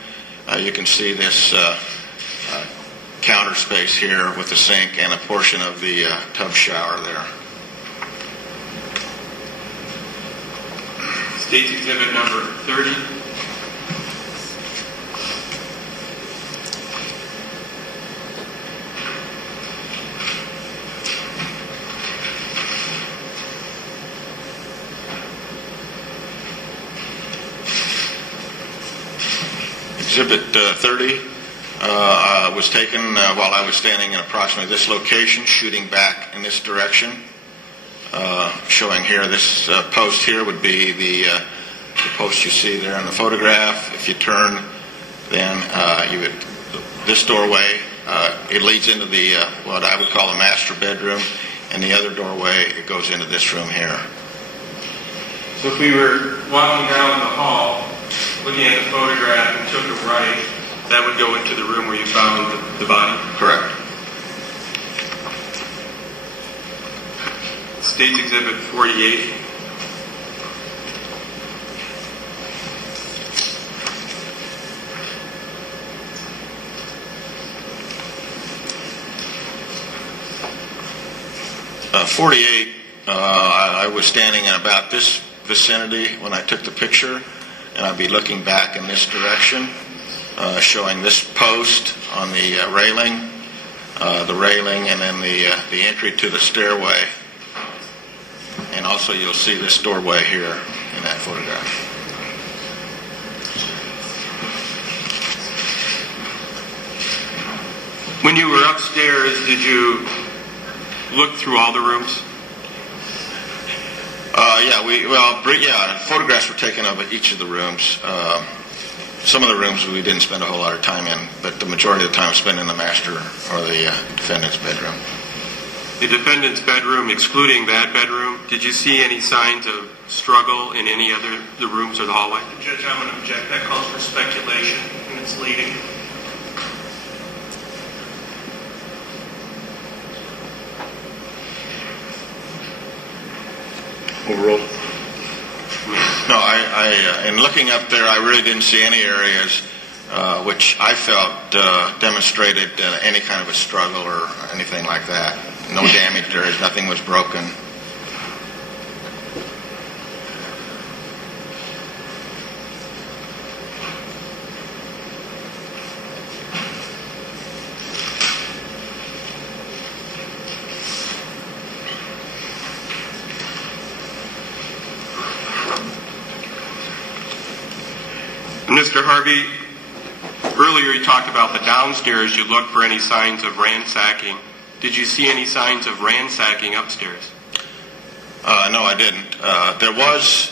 You can see this counter space here with the sink and a portion of the tub shower there. State's Exhibit number 30. Exhibit 30 was taken while I was standing in approximately this location, shooting back in this direction. Showing here, this post here would be the post you see there in the photograph. If you turn, then this doorway, it leads into the what I would call a master bedroom, and the other doorway, it goes into this room here. So if we were walking down the hall, looking at the photograph and took a right, that would go into the room where you found the body? Correct. State's Exhibit 48. Uh, 48, I was standing in about this vicinity when I took the picture, and I'd be looking back in this direction, showing this post on the railing, and then the entry to the stairway. And also you'll see this doorway here in that photograph. When you were upstairs, did you look through all the rooms? Photographs were taken of each of the rooms. Some of the rooms we didn't spend a whole lot of time in, but the majority of the time spent in the master or the defendant's bedroom. The defendant's bedroom, excluding that bedroom, did you see any signs of struggle in any other the rooms or the hallway? Judge, I'm going to object. That calls for speculation, and it's leading. Overruled. No, in looking up there, I really didn't see any areas which I felt demonstrated any kind of a struggle or anything like that. No damaged areas, nothing was broken. Mr. Harvey, earlier you talked about the downstairs. You looked for any signs of ransacking. Did you see any signs of ransacking upstairs? No, I didn't. There was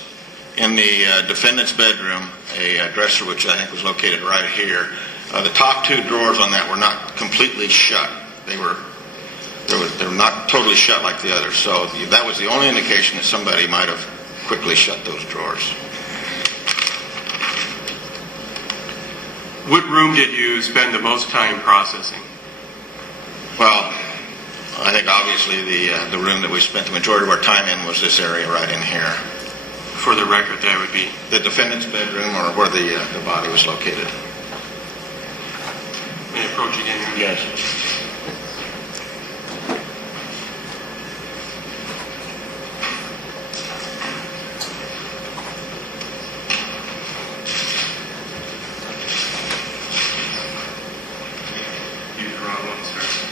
in the defendant's bedroom a dresser which I think was located right here. The top two drawers on that were not completely shut. They were not totally shut like the others. So that was the only indication that somebody might have quickly shut those drawers. What room did you spend the most time processing? Well, I think obviously the room that we spent the majority of our time in was this area right in here. For the record, that would be The defendant's bedroom, or where the body was located. may I approach again. Yes. You draw one, sir.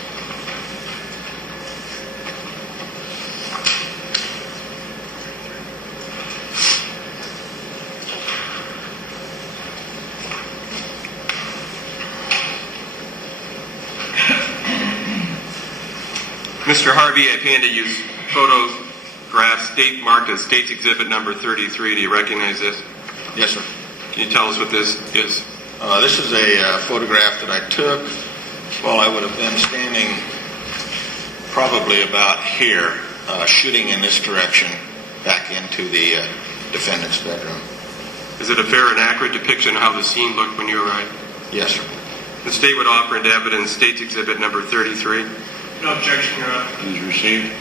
Mr. Harvey, I've handed you photographs marked as State's Exhibit number 33. Do you recognize this? Yes, sir. Can you tell us what this is? This is a photograph that I took while I would have been standing probably about here, shooting in this direction back into the defendant's bedroom. Is it a fair and accurate depiction of how the scene looked when you arrived? Yes, sir. The State would offer into evidence State's Exhibit number 33. No objection, Your Honor. Is received.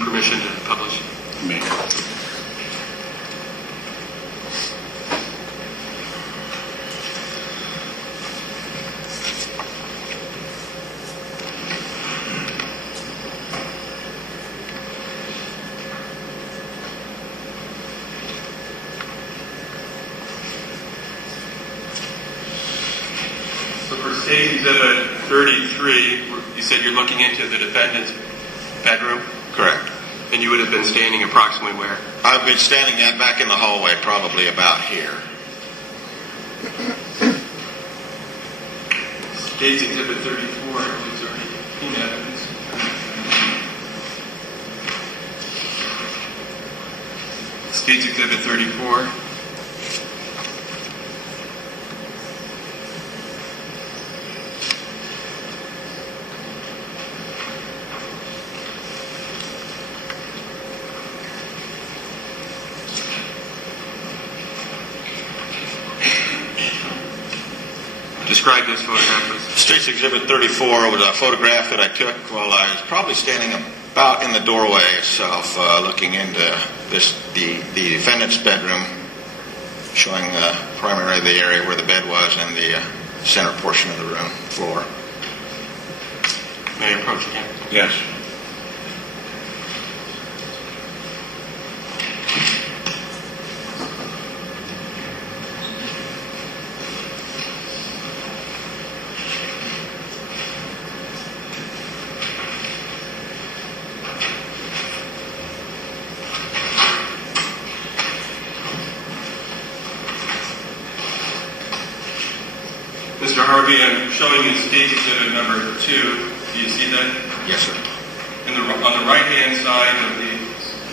Permission to publish. Me. So for State's Exhibit 33, you said you're looking into the defendant's bedroom, Correct. and you would have been standing approximately where? I've been standing back in the hallway, probably about here. State's Exhibit 34 is already in evidence. State's Exhibit 34. describe this photograph, please. State's Exhibit 34 was a photograph that I took while I was probably standing about in the doorway itself, looking into the defendant's bedroom, showing primarily the area where the bed was and the center portion of the room floor. May I approach again? Yes. Mr. Harvey, I'm showing you State's Exhibit number 2. Do you see that? Yes, sir. On the right-hand side of the,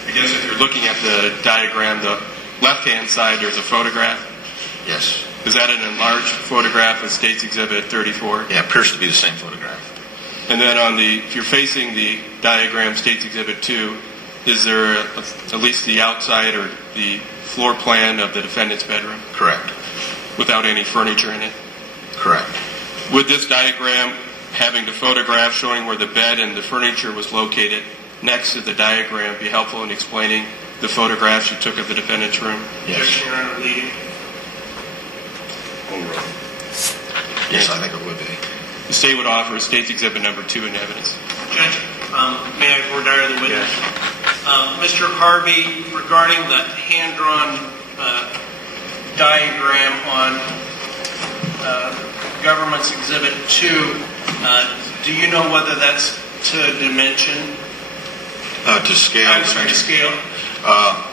I guess if you're looking at the diagram, the left-hand side, there's a photograph. Yes. Is that an enlarged photograph of State's Exhibit 34? Yeah, it appears to be the same photograph. And then if you're facing the diagram, State's Exhibit 2, is there at least the outside or the floor plan of the defendant's bedroom Correct. without any furniture in it? Correct. Would this diagram having the photograph showing where the bed and the furniture was located next to the diagram be helpful in explaining the photographs you took of the defendant's room? Yes. Objection, Your Honor, leading. Yes, I think it would be. The State would offer State's Exhibit number 2 in evidence. Judge, may I order the witness? Mr. Harvey, regarding the hand-drawn diagram on Government's Exhibit 2, do you know whether that's to dimension? To scale. I'm sorry, to scale.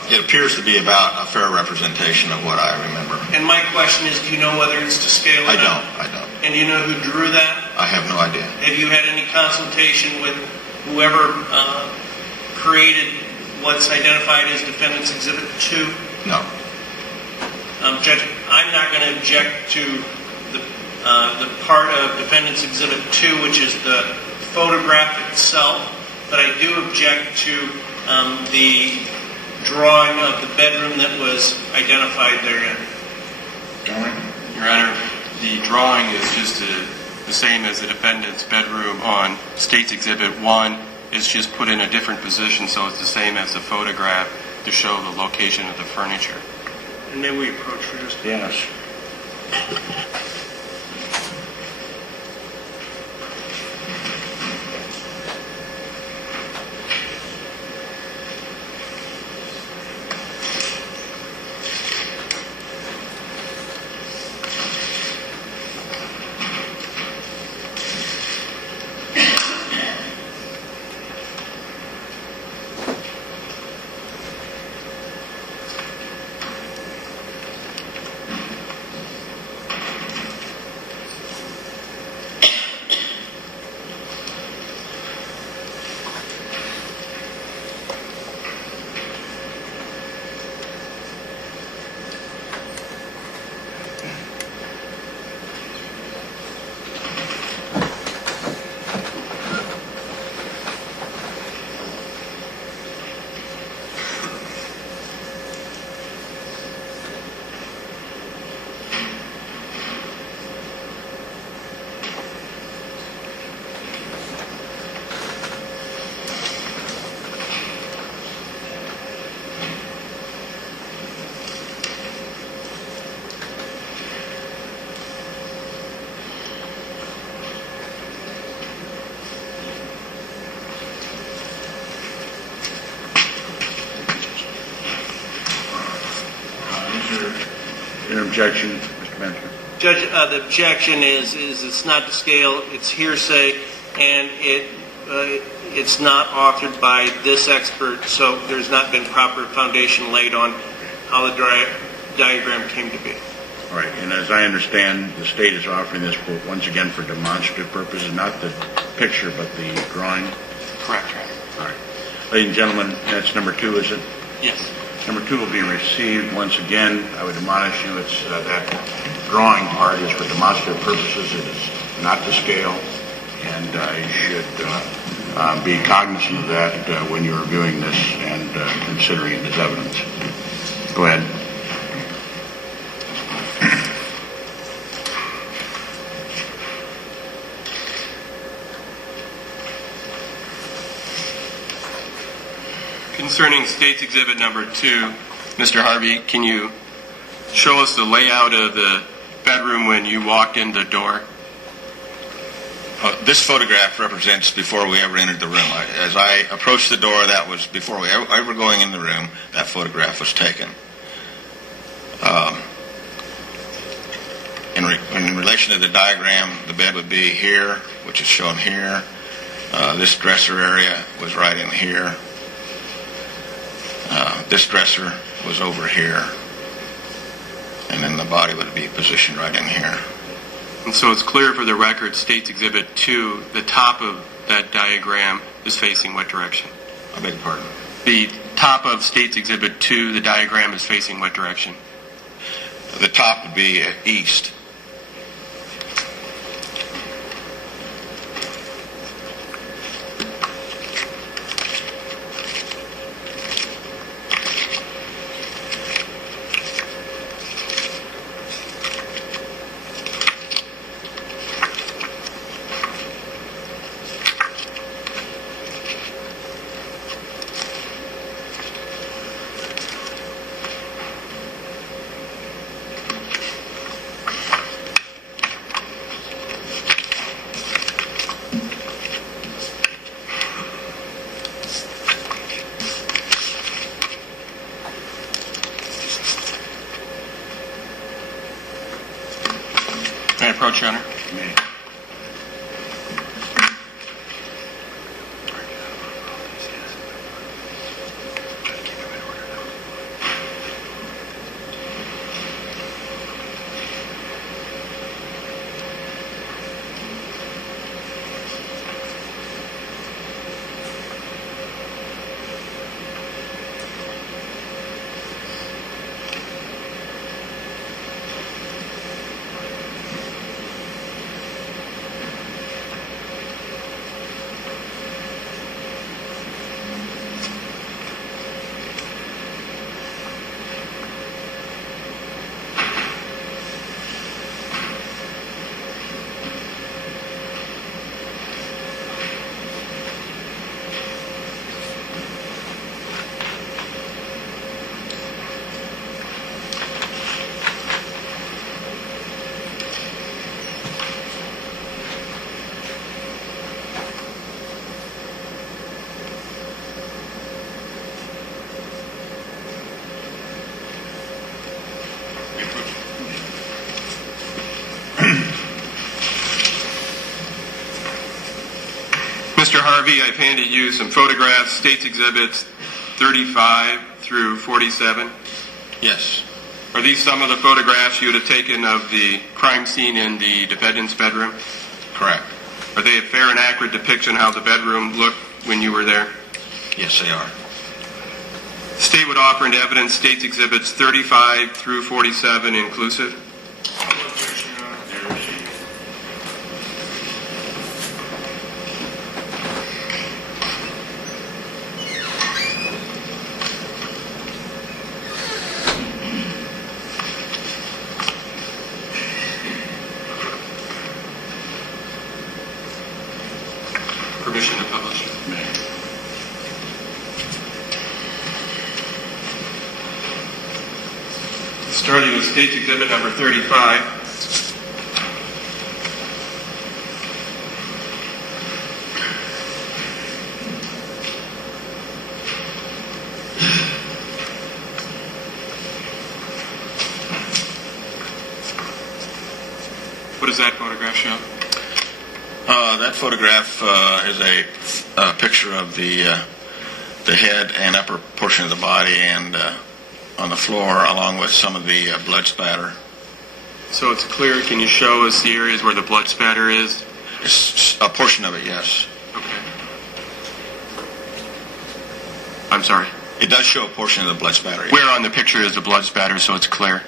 It appears to be about a fair representation of what I remember. And my question is, do you know whether it's to scale or I not? don't. And do you know who drew that? I have no idea. Have you had any consultation with whoever created what's identified as Defendant's Exhibit 2? No. Judge, I'm not going to object to the part of Defendant's Exhibit 2, which is the photograph itself, but I do object to the drawing of the bedroom that was identified therein. Your Honor, the drawing is just the same as the defendant's bedroom on State's Exhibit 1. It's just put in a different position, so it's the same as the photograph to show the location of the furniture. And may we approach for just a Yes. Your objection, Mr. Manager? Judge, the objection is it's not to scale, it's hearsay, and it's not authored by this expert, so there's not been proper foundation laid on how the diagram came to be. All right, and as I understand, the state is offering this once again for demonstrative purposes, not the picture, but the drawing? Correct, Your Honor. All right. Ladies and gentlemen, that's number 2, is it? Yes. Number 2 will be received. Once again, I would admonish you, it's that drawing part is for demonstrative purposes. It is not to scale, and you should be cognizant of that when you're reviewing this and considering it as evidence. Go ahead. Concerning State's Exhibit number 2, Mr. Harvey, can you show us the layout of the bedroom when you walked in the door? This photograph represents before we ever entered the room. As I approached the door, that was before we ever going in the room, that photograph was taken. In relation to the diagram, the bed would be here, which is shown here. This dresser area was right in here. This dresser was over here. And then the body would be positioned right in here. And so it's clear for the record, State's Exhibit 2, the top of that diagram is facing what direction? I beg your pardon? The top of State's Exhibit 2, the diagram is facing what direction? The top would be east. May I approach, Your Honor? May. Mr. Harvey, I've handed you some photographs, State's Exhibits 35 through 47. Yes. Are these some of the photographs you would have taken of the crime scene in the defendant's bedroom? Correct. Are they a fair and accurate depiction of how the bedroom looked when you were there? Yes, they are. The State would offer into evidence State's Exhibits 35 through 47 inclusive. Permission to publish. May. Starting with State's Exhibit number 35. What does that photograph show? That photograph is a picture of the head and upper portion of the body and on the floor, along with some of the blood spatter. So it's clear. Can you show us the areas where the blood spatter is? It's a portion of it, yes. Okay. I'm sorry. It does show a portion of the blood spatter. Yes. Where on the picture is the blood spatter so it's clear?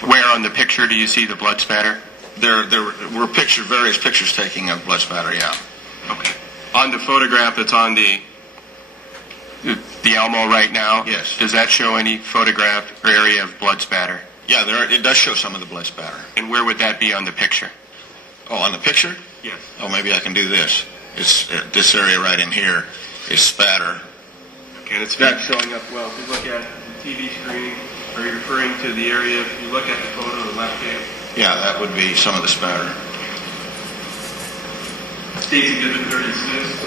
Where on the picture do you see the blood spatter? There were various pictures taking of blood spatter, yeah. Okay. On the photograph that's on the Elmo right now? Yes. Does that show any photograph or area of blood spatter? Yeah, it does show some of the blood spatter. And where would that be on the picture? Oh, on the picture? Yes. Oh, maybe I can do this. It's this area right in here is spatter, Okay, it's not showing up well. If you look at the TV screen, are you referring to the area, if you look at the photo on the left hand? Yeah, that would be some of the spatter. State's Exhibit 36.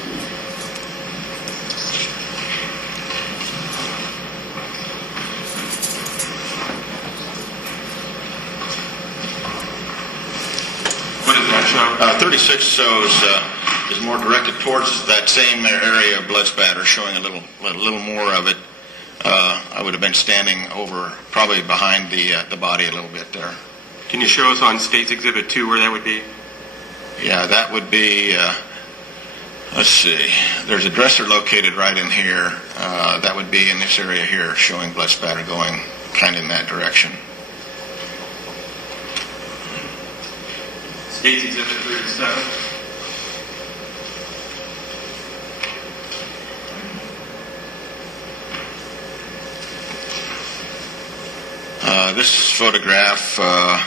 What does that show? 36 shows is more directed towards that same area of blood spatter, showing a little more of it. I would have been standing over, probably behind the body a little bit there. Can you show us on State's Exhibit 2 where that would be? Yeah, that would be, let's see, there's a dresser located right in here. That would be in this area here, showing blood spatter going kind of in that direction. State's Exhibit 37. This photograph I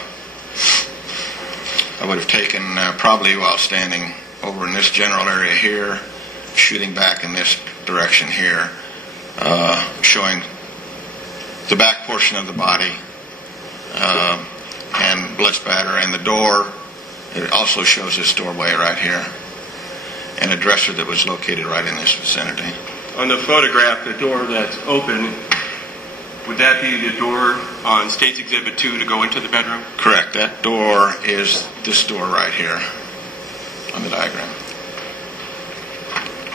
would have taken probably while standing over in this general area here, shooting back in this direction here, showing the back portion of the body and blood spatter, and the door. It also shows this doorway right here, and a dresser that was located right in this vicinity. On the photograph, the door that's open, would that be the door on State's Exhibit 2 to go into the bedroom? Correct. That door is this door right here on the diagram.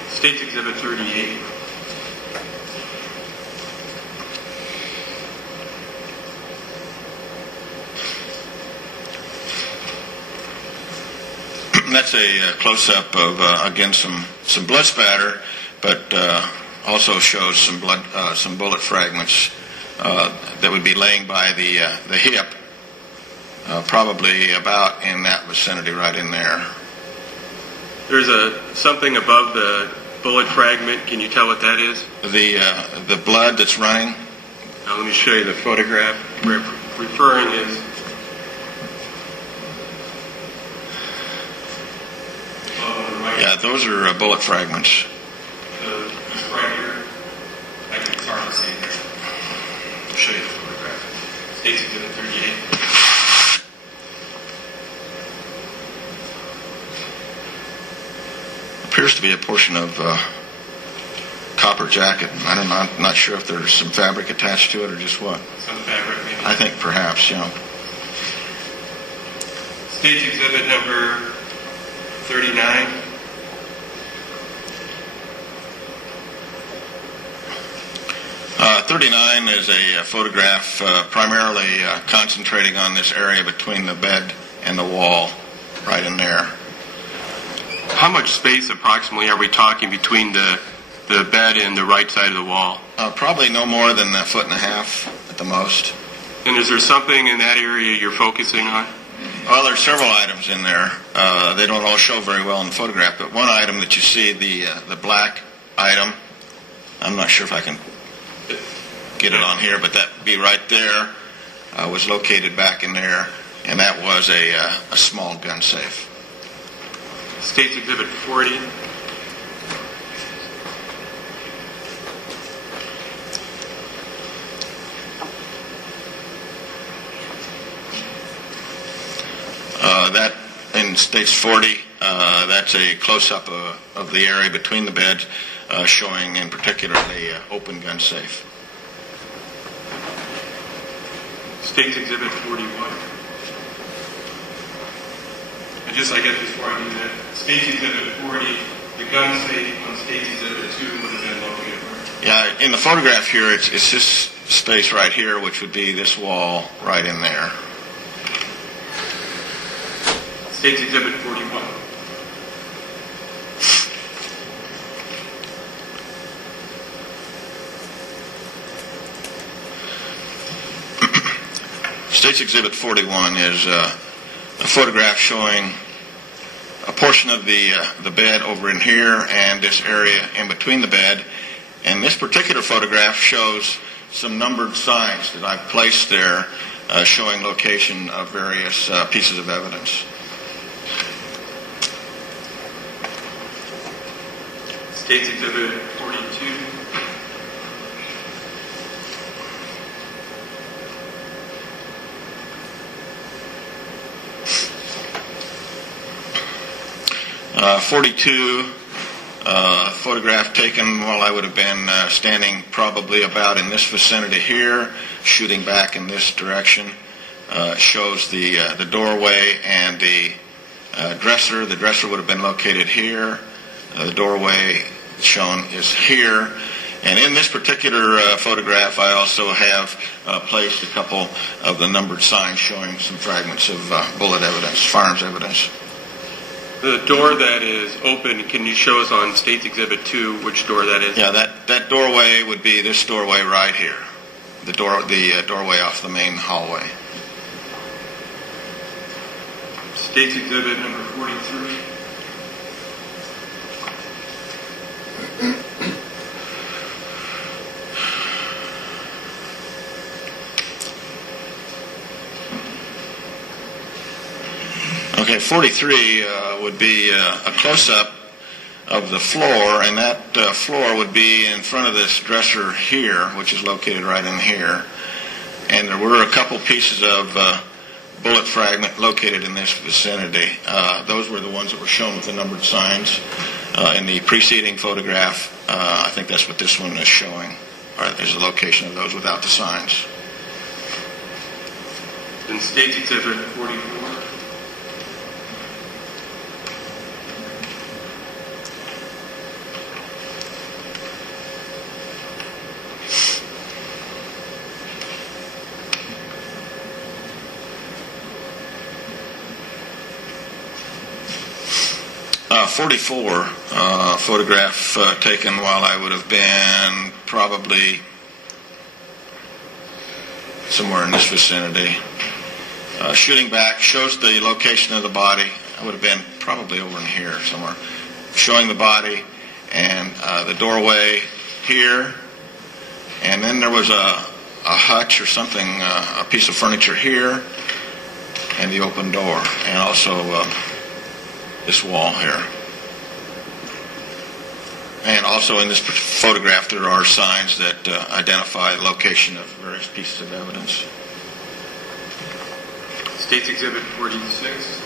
State's Exhibit 38. That's a close-up of, again, some blood spatter, but also shows some bullet fragments that would be laying by the hip, probably about in that vicinity right in there. There's something above the bullet fragment. Can you tell what that is? The blood that's running. Now let me show you the photograph. Referring is Yeah, those are bullet fragments. right here. It's hard to see here. I'll show you the photograph. State's Exhibit 38. Appears to be a portion of copper jacket. I'm not sure if there's some fabric attached to it or just what. Some fabric maybe. I think perhaps, you know. State's Exhibit number 39. Uh, 39 is a photograph primarily concentrating on this area between the bed and the wall, right in there. How much space approximately are we talking between the bed and the right side of the wall? Probably no more than a foot and a half at the most. And is there something in that area you're focusing on? Well, there's several items in there. They don't all show very well in the photograph, but one item that you see, the black item, I'm not sure if I can get it on here, but that would be right there, was located back in there, and that was a small gun safe. State's Exhibit 40. That in States 40, that's a close-up of the area between the beds, showing in particular the open gun safe. State's Exhibit 41. And just I guess before I do that, State's Exhibit 40, the gun safe on State's Exhibit 2 would have been located where? Yeah, in the photograph here, it's this space right here, which would be this wall right in there. State's Exhibit 41. State's Exhibit 41 is a photograph showing a portion of the bed over in here and this area in between the bed. And this particular photograph shows some numbered signs that I've placed there showing location of various pieces of evidence. State's Exhibit 42. 42, photograph taken while I would have been standing probably about in this vicinity here, shooting back in this direction. Shows the doorway and the dresser. The dresser would have been located here. The doorway shown is here. And in this particular photograph, I also have placed a couple of the numbered signs showing some fragments of bullet evidence, firearms evidence. The door that is open, can you show us on State's Exhibit 2 which door that is? Yeah, that doorway would be this doorway right here. The doorway off the main hallway. State's Exhibit number 43. Okay, 43 would be a close-up of the floor, and that floor would be in front of this dresser here, which is located right in here. And there were a couple pieces of bullet fragment located in this vicinity. Those were the ones that were shown with the numbered signs. In the preceding photograph, I think that's what this one is showing. There's a location of those without the signs. In State's Exhibit 44. Photograph taken while I would have been probably somewhere in this vicinity. Shooting back shows the location of the body. I would have been probably over in here somewhere. Showing the body and the doorway here. And then there was a hutch or something, a piece of furniture here, and the open door, and also this wall here. And also in this photograph, there are signs that identify the location of various pieces of evidence. State's Exhibit 46.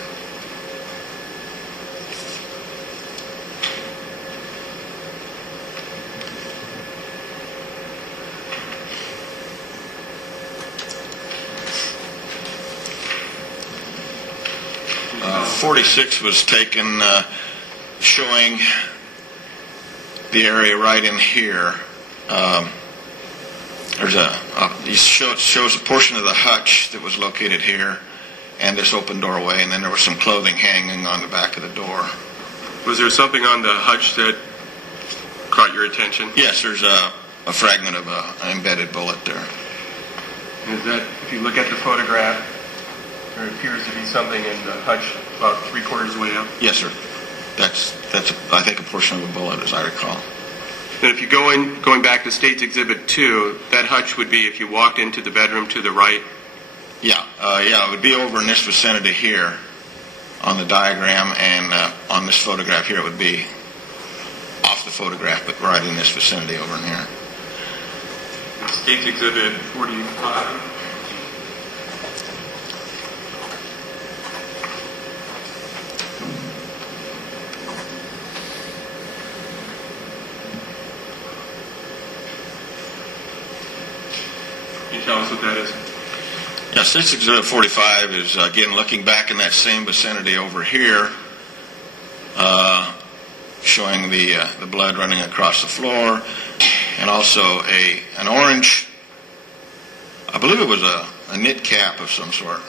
Uh, 46 was taken showing the area right in here. It shows a portion of the hutch that was located here, and this open doorway, and then there was some clothing hanging on the back of the door. Was there something on the hutch that caught your attention? Yes, there's a fragment of an embedded bullet there. Is that, if you look at the photograph, there appears to be something in the hutch about 3/4 way up? Yes, sir. That's I think a portion of a bullet, as I recall. And if you going back to State's Exhibit 2, that hutch would be if you walked into the bedroom to the right. Yeah, it would be over in this vicinity here on the diagram, and on this photograph here it would be off the photograph, but right in this vicinity over in here. State's Exhibit 45. Can you tell us what that is? Yeah, State's Exhibit 45 is, again, looking back in that same vicinity over here, showing the blood running across the floor, and also an orange, I believe it was a knit cap of some sort,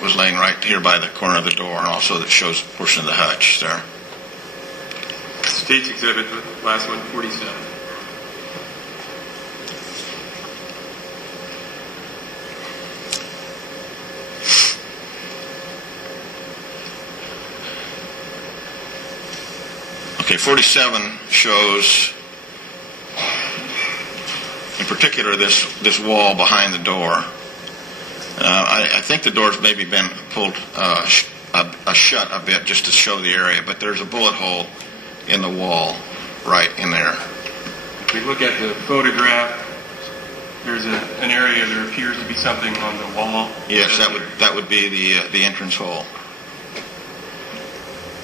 was laying right here by the corner of the door, and also that shows a portion of the hutch there. State's Exhibit, the last one, 47. Okay, 47 shows, in particular, this wall behind the door. I think the door's maybe been pulled shut a bit just to show the area, but there's a bullet hole in the wall right in there. If we look at the photograph, there's an area, there appears to be something on the wall. Yes, that would be the entrance hole.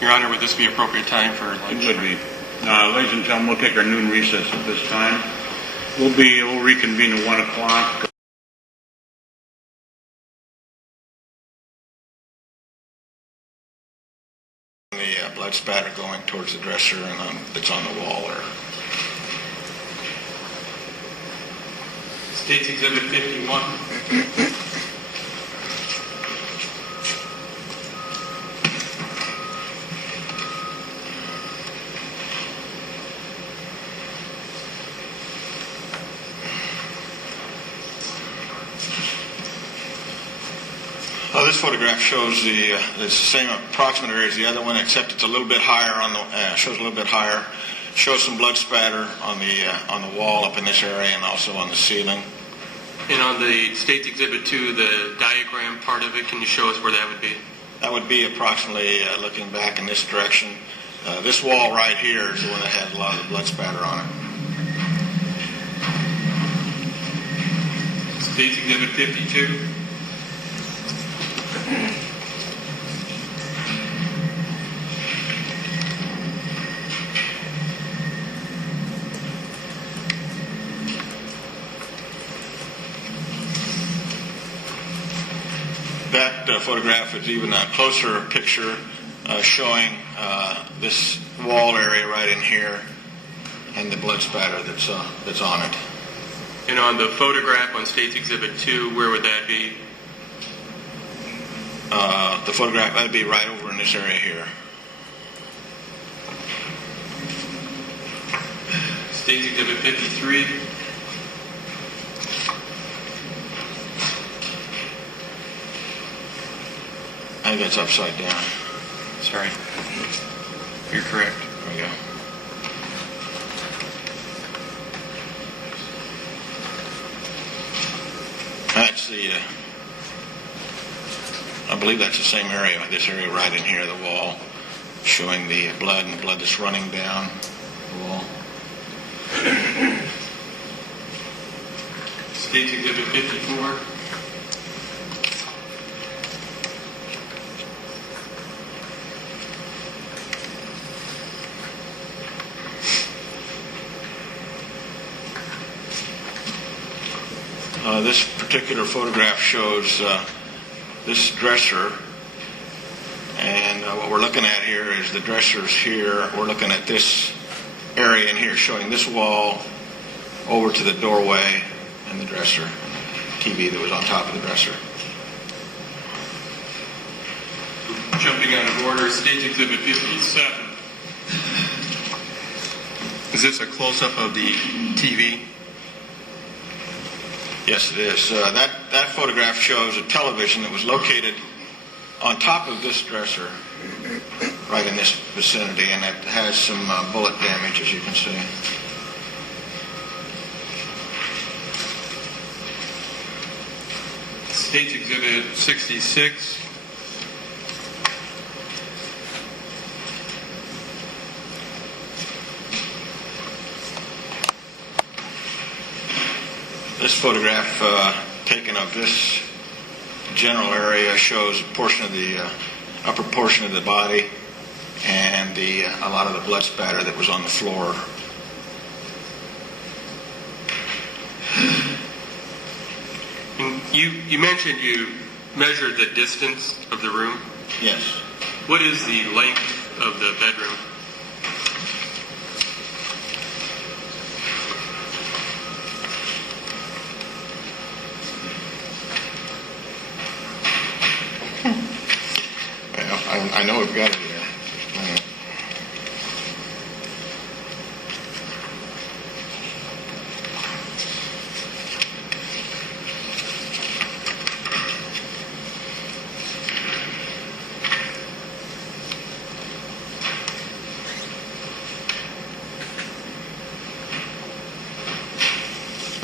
Your Honor, would this be appropriate time for It lunch? would be. Ladies and gentlemen, we'll take our noon recess at this time. We'll reconvene at 1 o'clock. The blood spatter going towards the dresser and it's on the wall there. State's Exhibit 51. This photograph shows the same approximate area as the other one, except it's a little bit higher on the shows a little bit higher. Shows some blood spatter on the wall up in this area and also on the ceiling. And on the State's Exhibit 2, the diagram part of it, can you show us where that would be? That would be approximately looking back in this direction. This wall right here is the one that has a lot of the blood spatter on it. State's Exhibit 52. That photograph is even a closer picture showing this wall area right in here and the blood spatter that's on it. And on the photograph on State's Exhibit 2, where would that be? The photograph, that'd be right over in this area here. State's Exhibit 53. I think that's upside down. Sorry. You're correct. There we go. That's I believe that's the same area, this area right in here, the wall, showing the blood and the blood that's running down the wall. State's Exhibit 54. This particular photograph shows this dresser, and what we're looking at here is the dressers here. We're looking at this area in here, showing this wall over to the doorway and the dresser, and the TV that was on top of the dresser. Jumping out of order, State's Exhibit 57. Is this a close-up of the TV? Yes, it is. That photograph shows a television that was located on top of this dresser, right in this vicinity, and it has some bullet damage, as you can see. State's Exhibit 66. This photograph taken of this general area shows a portion of the upper portion of the body and a lot of the blood spatter that was on the floor. And you mentioned you measured the distance of the room. Yes. What is the length of the bedroom? Well, I know we've got it here.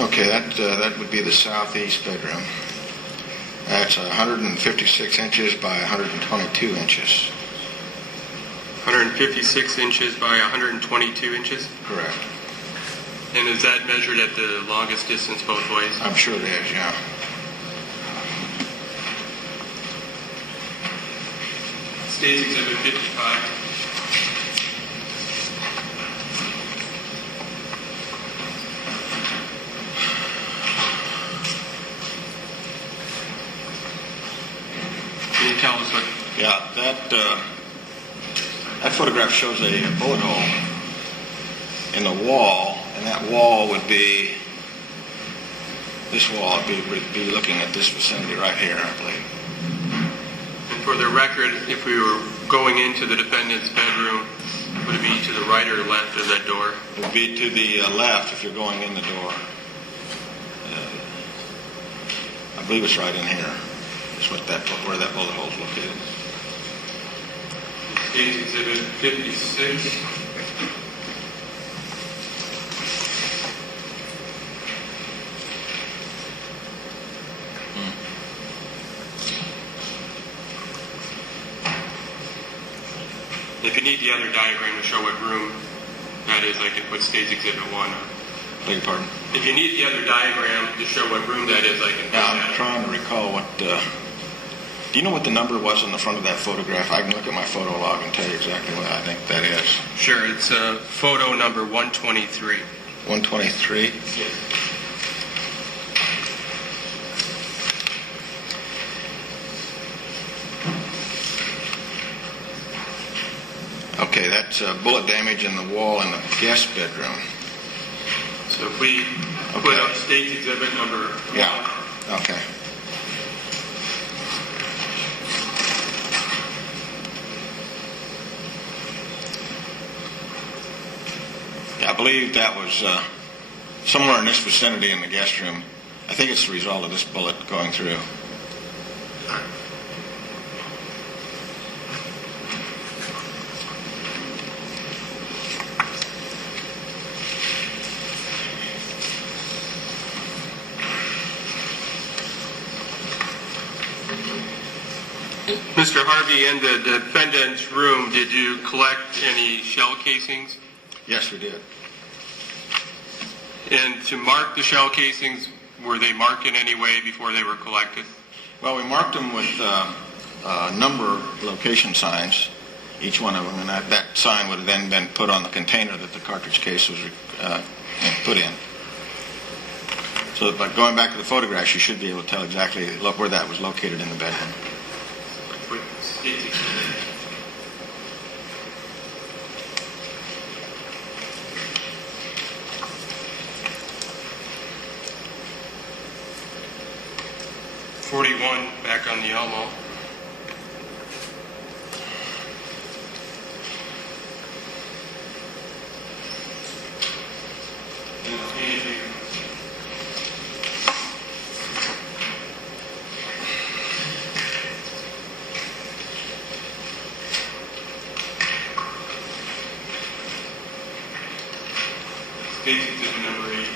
Okay, that would be the southeast bedroom. That's 156 inches by 122 inches. 156 inches by 122 inches? Correct. And is that measured at the longest distance both ways? I'm sure it is, yeah. State's Exhibit 55. that photograph shows a bullet hole in the wall, and that wall would be, this wall would be looking at this vicinity right here, I believe. And for the record, if we were going into the defendant's bedroom, would it be to the right or left of that door? It would be to the left if you're going in the door. I believe it's right in here. It's where that bullet hole is located. State's Exhibit 56. If you need the other diagram to show what room that is, I can put State's Exhibit 1 up. Beg your pardon? If you need the other diagram to show what room that is, I can put Now, that I'm up. trying to recall what... do you know what the number was on the front of that photograph? I can look at my photo log and tell you exactly what I think that is. Sure, it's photo number 123. 123? Okay, that's bullet damage in the wall in the guest bedroom. So if we put up State's Exhibit number 1. Yeah, okay. Yeah, I believe that was somewhere in this vicinity in the guest room. I think it's the result of this bullet going through. Mr. Harvey, in the defendant's room, did you collect any shell casings? Yes, we did. And to mark the shell casings, were they marked in any way before they were collected? Well, we marked them with number location signs, each one of them, and that sign would have then been put on the container that the cartridge case was put in. So by going back to the photographs, you should be able to tell exactly where that was located in the bedroom. Put State's Exhibit. .41 back on the elbow. State's Exhibit number 8.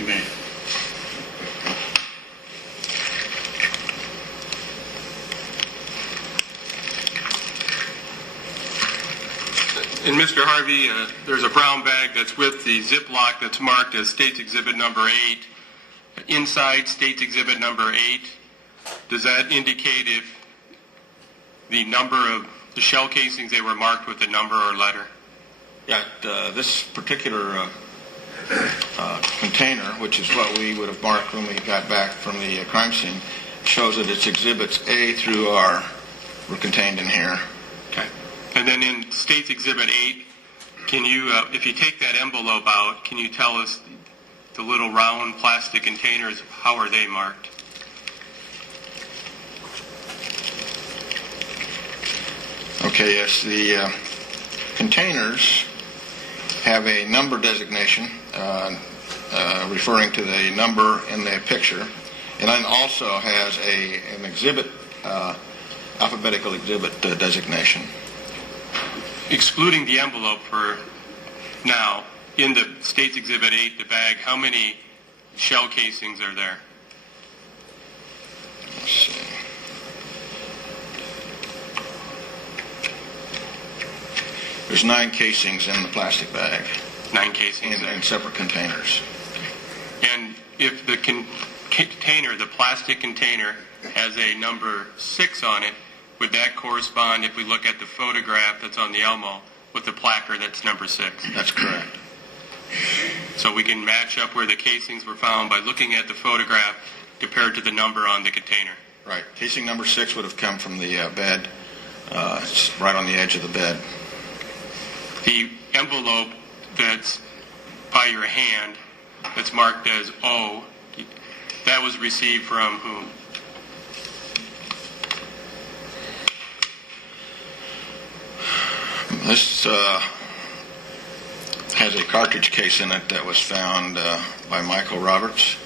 Amen. And Mr. Harvey, there's a brown bag that's with the Ziploc that's marked as State's Exhibit number 8. Inside State's Exhibit number 8, does that indicate if the number of the shell casings, they were marked with a number or letter? Yeah, this particular container, which is what we would have marked when we got back from the crime scene, shows that it's Exhibits A through R were contained in here. Okay. And then in State's Exhibit 8, can you, if you take that envelope out, can you tell us the little round plastic containers, how are they marked? Okay, yes, the containers have a number designation referring to the number in the picture, and then also has an exhibit, alphabetical exhibit designation. Excluding the envelope for now, in the State's Exhibit 8, the bag, how many shell casings are there? Let's see. There's 9 casings in the plastic bag 9 casings. in separate containers. And if the container, the plastic container, has a number 6 on it, would that correspond, if we look at the photograph that's on the Elmo, with the placard that's number 6? That's correct. So we can match up where the casings were found by looking at the photograph compared to the number on the container. Right. Casing number 6 would have come from the bed. It's right on the edge of the bed. The envelope that's by your hand, that's marked as O, that was received from whom? This has a cartridge case in it that was found by Michael Roberts.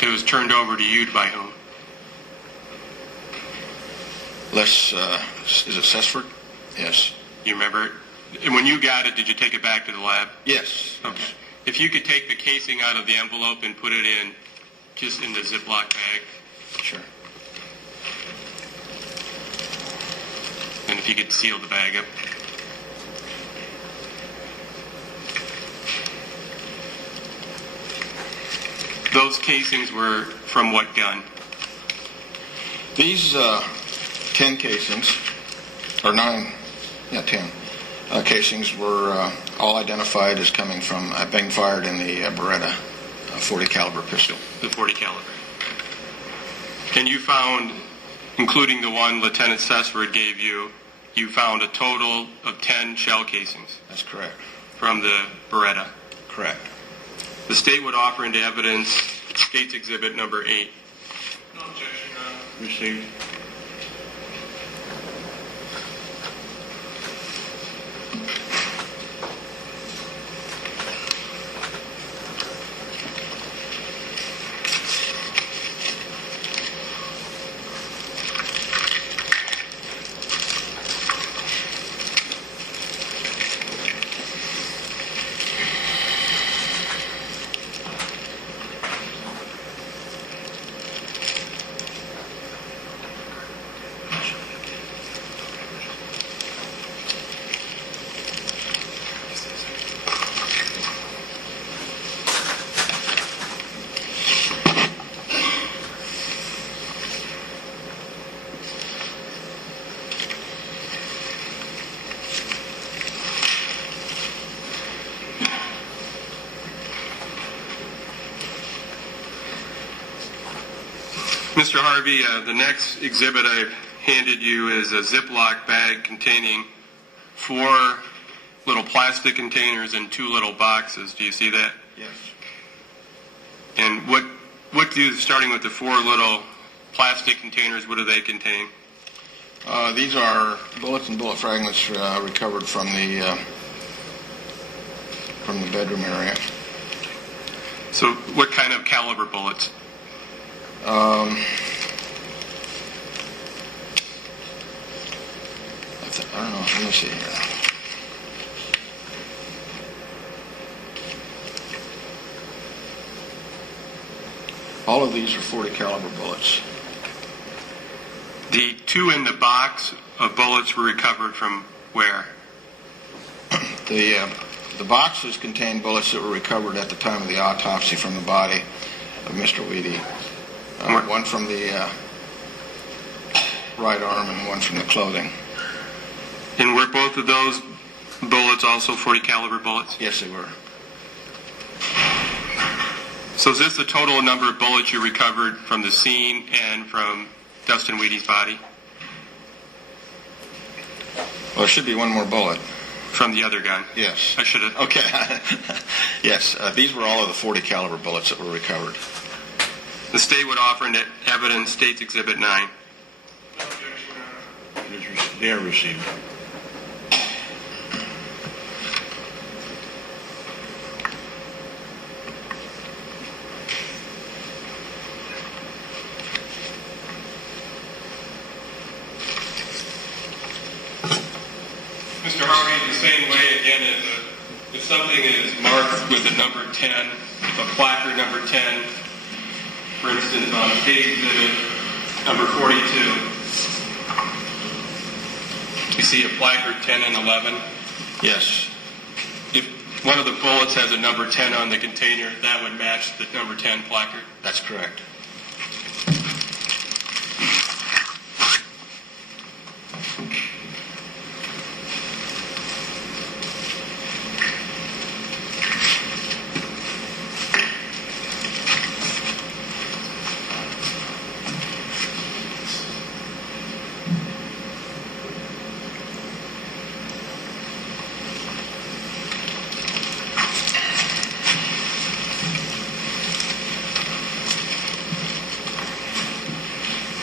It was turned over to you by whom? Is it Sesford? Yes. You remember it? And when you got it, did you take it back to the lab? Yes. Okay. If you could take the casing out of the envelope and put it in, just in the Ziploc bag, Sure. and if you could seal the bag up. Those casings were from what gun? These 10 casings, or 9, 10 casings were all identified as coming from being fired in the Beretta 40 caliber pistol. The 40 caliber. And you found, including the one Lieutenant Sesford gave you, you found a total of 10 shell casings That's correct. from the Beretta. Correct. The state would offer into evidence State's Exhibit number 8. No objection, Your Honor. Received. Mr. Harvey, the next exhibit I've handed you is a Ziploc bag containing 4 little plastic containers and 2 little boxes. Do you see that? Yes. And what do, starting with the 4 little plastic containers, what do they contain? These are bullets and bullet fragments recovered from the bedroom area. So what kind of caliber bullets? I don't know. Let me see here. All of these are 40 caliber bullets. The 2 in the box of bullets were recovered from where? The boxes contain bullets that were recovered at the time of the autopsy from the body of Mr. Weedy. One from the right arm and one from the clothing. And were both of those bullets also 40 caliber bullets? Yes, they were. So is this the total number of bullets you recovered from the scene and from Dustin Weedy's body? Well, there should be one more bullet. From the other gun? Yes. I should have... Okay. Yes, these were all of the 40 caliber bullets that were recovered. The state would offer into evidence State's Exhibit 9. No objection, Your Honor. It is they are received. Mr. Harvey, the same way again as if something is marked with the number 10, a placard number 10, for instance on State Exhibit number 42, you see a placard 10 and 11. Yes. If one of the bullets has a number 10 on the container, that would match the number 10 placard. That's correct.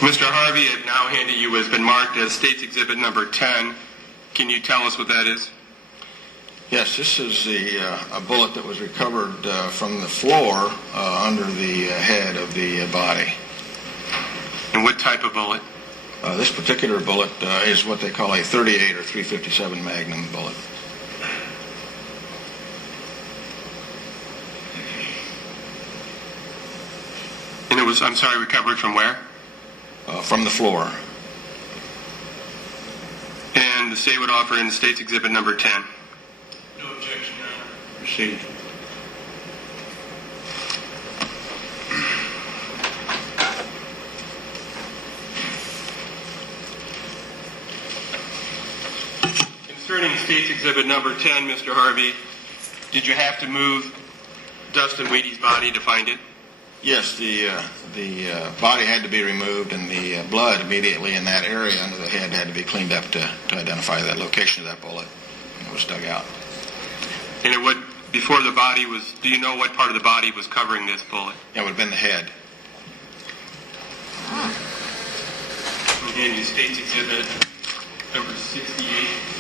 Mr. Harvey, I've now handed you what has been marked as State's Exhibit number 10. Can you tell us what that is? Yes, this is a bullet that was recovered from the floor under the head of the body. And what type of bullet? This particular bullet is what they call a 38 or 357 Magnum bullet. And it was, I'm sorry, recovered from where? From the floor. And the state would offer in State's Exhibit number 10. No objection, Your Honor. Received. Concerning State's Exhibit number 10, Mr. Harvey, did you have to move Dustin Wheaty's body to find it? Yes, the body had to be removed, and the blood immediately in that area under the head had to be cleaned up to identify that location of that bullet. And it was dug out. And it would, before the body was, do you know what part of the body was covering this bullet? It would have been the head. Again, you State's Exhibit number 68.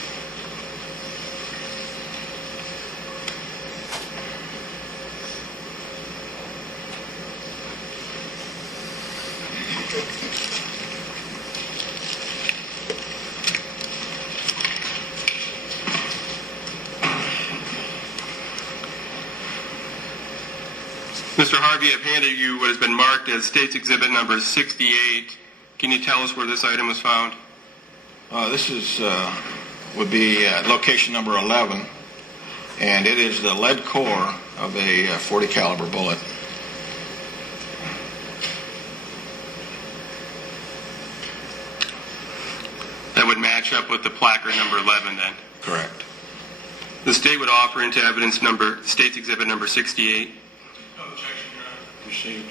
Mr. Harvey, I've handed you what has been marked as State's Exhibit number 68. Can you tell us where this item was found? This is would be location number 11, and it is the lead core of a .40 caliber bullet. That would match up with the placard number 11 then. Correct. The state would offer into evidence number, State's Exhibit number 68. No objection, Your Honor. Received.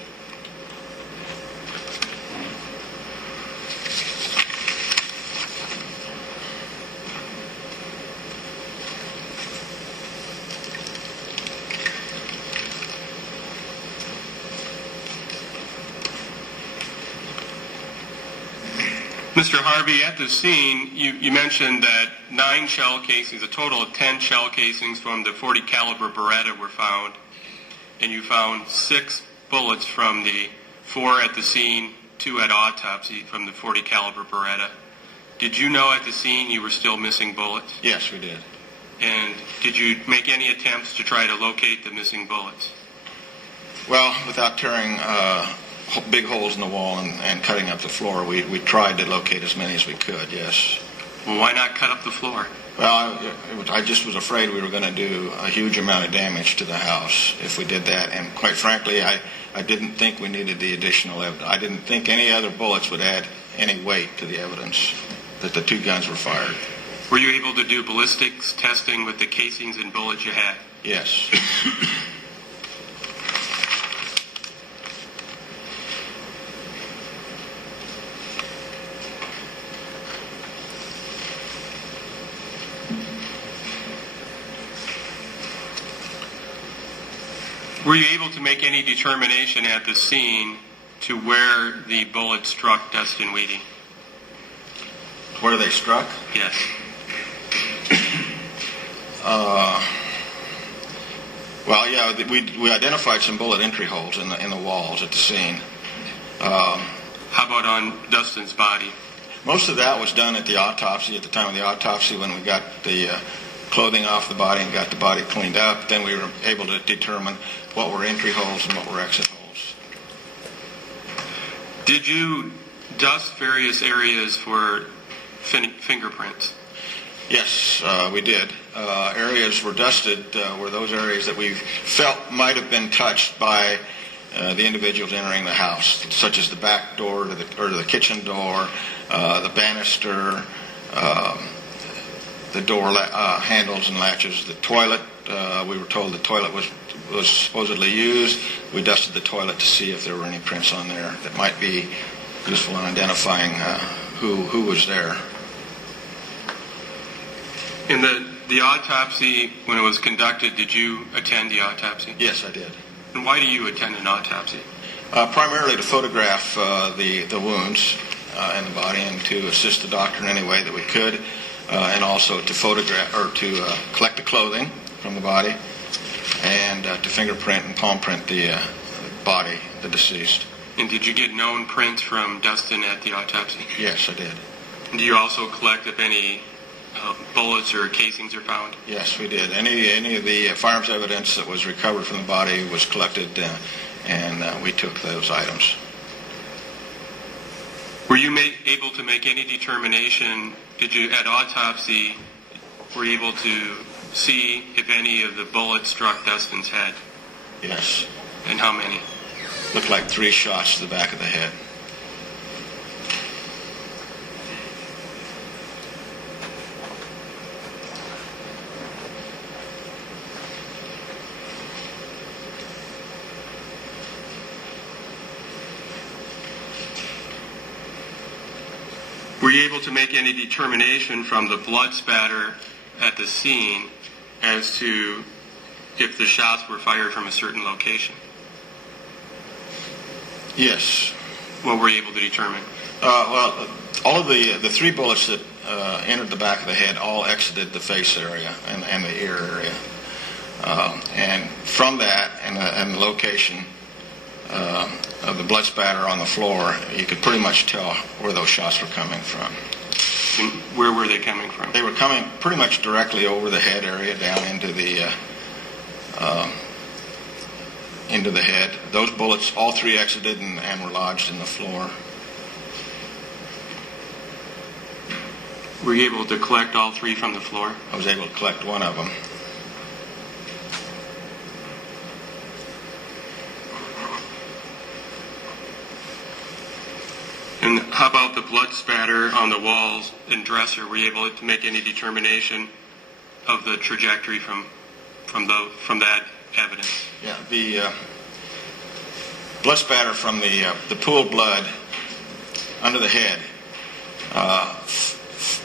Mr. Harvey, at the scene, you mentioned that 9 shell casings, a total of 10 shell casings from the .40 caliber Beretta were found, and you found 6 bullets from the 4 at the scene, 2 at autopsy from the .40 caliber Beretta. Did you know at the scene you were still missing bullets? Yes, we did. And did you make any attempts to try to locate the missing bullets? Well, without tearing big holes in the wall and cutting up the floor, we tried to locate as many as we could, yes. Well, why not cut up the floor? Well, I just was afraid we were going to do a huge amount of damage to the house if we did that, and quite frankly, I didn't think we needed the additional evidence. I didn't think any other bullets would add any weight to the evidence that the 2 guns were fired. Were you able to do ballistics testing with the casings and bullets you had? Yes. Were you able to make any determination at the scene to where the bullet struck Dustin Wheaty? Where they struck? Yes. Well, yeah, we identified some bullet entry holes in the walls at the scene. How about on Dustin's body? Most of that was done at the autopsy, at the time of the autopsy, when we got the clothing off the body and got the body cleaned up. Then we were able to determine what were entry holes and what were exit holes. Did you dust various areas for fingerprints? Yes, we did. Areas were dusted were those areas that we felt might have been touched by the individuals entering the house, such as the back door to the kitchen door, the banister, the door handles and latches, the toilet. We were told the toilet was supposedly used. We dusted the toilet to see if there were any prints on there that might be useful in identifying who was there. In the autopsy, when it was conducted, did you attend the autopsy? Yes, I did. And why do you attend an autopsy? Primarily to photograph the wounds in the body and to assist the doctor in any way that we could, and also to photograph or to collect the clothing from the body and to fingerprint and palm print the body, the deceased. And did you get known prints from Dustin at the autopsy? Yes, I did. And do you also collect if any bullets or casings are found? Yes, we did. Any of the firearms evidence that was recovered from the body was collected, and we took those items. Were you able to make any determination, at autopsy, were you able to see if any of the bullets struck Dustin's head? Yes. And how many? Looked like 3 shots to the back of the head. Were you able to make any determination from the blood spatter at the scene as to if the shots were fired from a certain location? Yes. What were you able to determine? Well, all of the 3 bullets that entered the back of the head all exited the face area and the ear area. And from that and the location of the blood spatter on the floor, you could pretty much tell where those shots were coming from. And where were they coming from? They were coming pretty much directly over the head area down into the head. Those bullets, all 3 exited and were lodged in the floor. Were you able to collect all 3 from the floor? I was able to collect one of them. And how about the blood spatter on the walls and dresser? Were you able to make any determination of the trajectory from that evidence? Yeah, the blood spatter from the pooled blood under the head.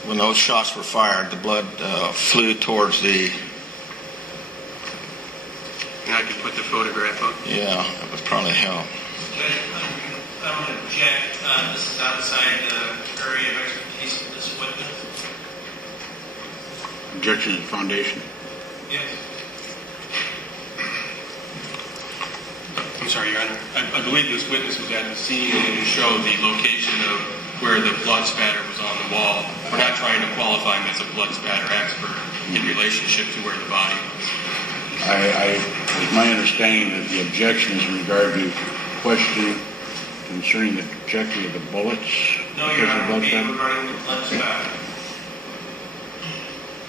When those shots were fired, the blood flew towards the. And I could put the photograph up. Yeah, that would probably help. I'm going to object. This is outside the area of expertise of this witness. Objection to the foundation. Yes. I'm sorry, Your Honor. I believe this witness was at the scene and showed the location of where the blood spatter was on the wall. We're not trying to qualify him as a blood spatter expert in relationship to where the body was. It's my understanding that the objection is in regard to question concerning the trajectory of the bullets. No, because Your of Honor, blood being spatter? regarding the blood spatter.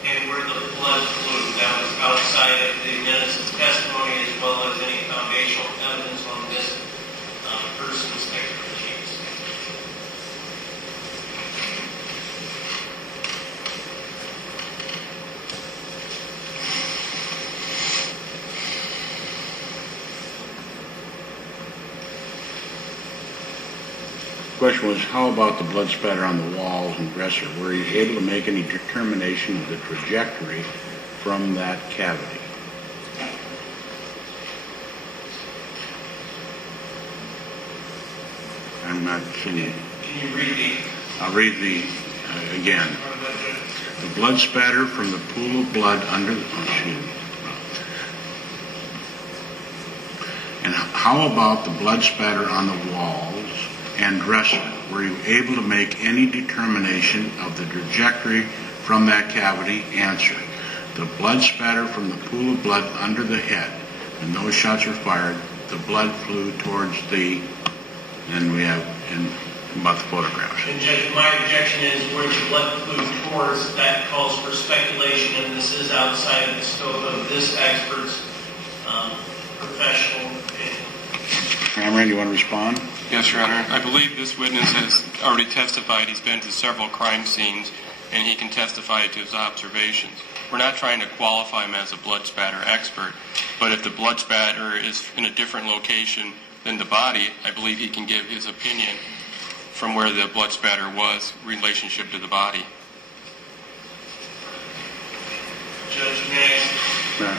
And where the blood flew, that was outside of the innocent's testimony as well as any foundational evidence on this person's expertise. The question was, how about the blood spatter on the walls and dresser? Were you able to make any determination of the trajectory from that cavity? I'm not seeing it. Can you read the... I'll read the, again. The blood spatter from the pool of blood under the... Oh, excuse me. And how about the blood spatter on the walls and dresser? Were you able to make any determination of the trajectory from that cavity? Answer. The blood spatter from the pool of blood under the head. When those shots were fired, the blood flew towards the... And we have about the photographs. And Judge, my objection is where the blood flew towards, that calls for speculation, and this is outside of the scope of this expert's professional opinion. Cameron, you want to respond? Yes, Your Honor. I believe this witness has already testified. He's been to several crime scenes, and he can testify to his observations. We're not trying to qualify him as a blood spatter expert, but if the blood spatter is in a different location than the body, I believe he can give his opinion from where the blood spatter was in relationship to the body. Judge, may I ask? Yeah.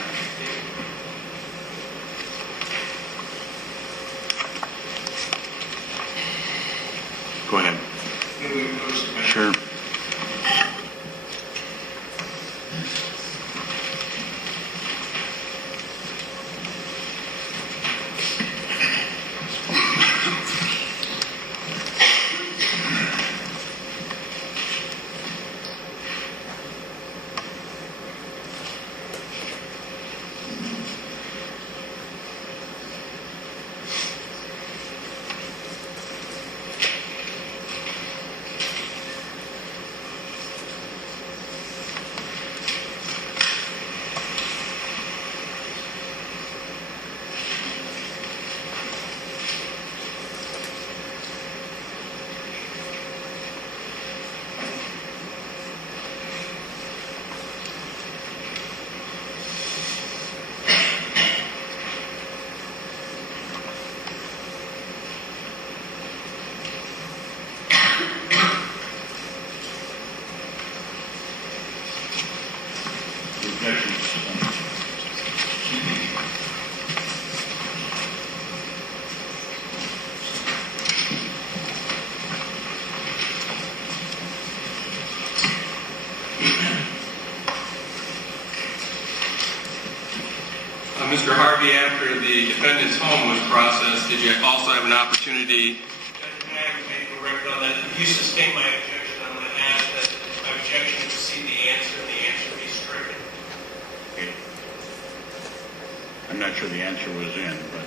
Mr. Harvey, after the defendant's home was processed, did you also have an opportunity? Can I make a record on that? If you sustain my objection, I'm going to ask that my objection to see the answer and the answer be stricken. Okay. I'm not sure the answer was in, but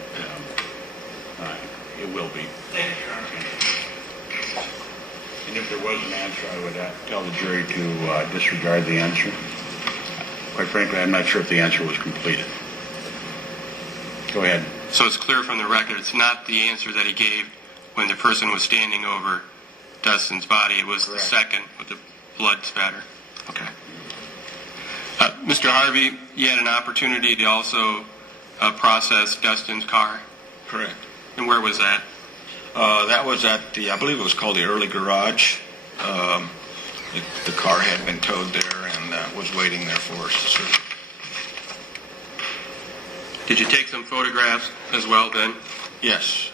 it will be. Thank you, Your Honor. And if there was an answer, I would tell the jury to disregard the answer. Quite frankly, I'm not sure if the answer was completed. Go ahead. So it's clear from the record it's not the answer that he gave when the person was standing over Dustin's body. It was Correct. the second with the blood spatter. Okay. Mr. Harvey, you had an opportunity to also process Dustin's car. Correct. And where was that? That was at I believe it was called the early garage. The car had been towed there and was waiting there for us to search. Did you take some photographs as well then? Yes.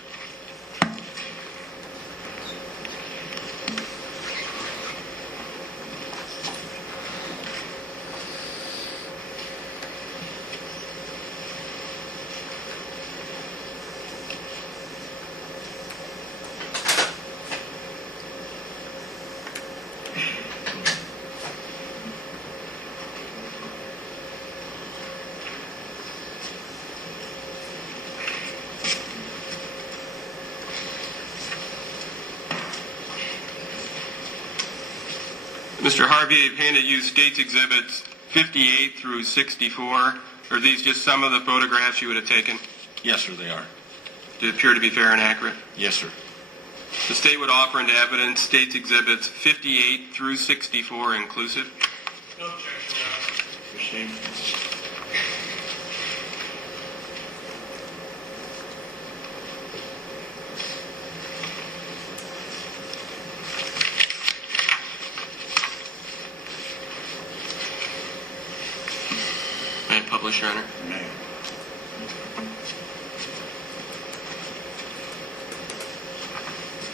Mr. Harvey, I've handed you State's Exhibits 58 through 64. Are these just some of the photographs you would have taken? Yes, sir, they are. Do they appear to be fair and accurate? Yes, sir. The State would offer into evidence State's Exhibits 58 through 64 inclusive. No objection, Your Honor. Proceed. May I publish, Your Honor? Nay.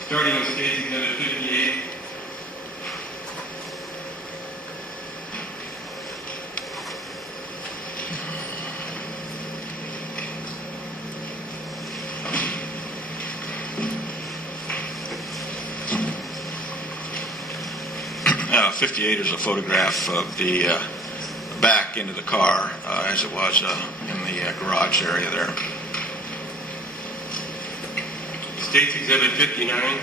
Starting with State's Exhibit 58. Uh, 58 is a photograph of the back into the car as it was in the garage area there. State's Exhibit 59.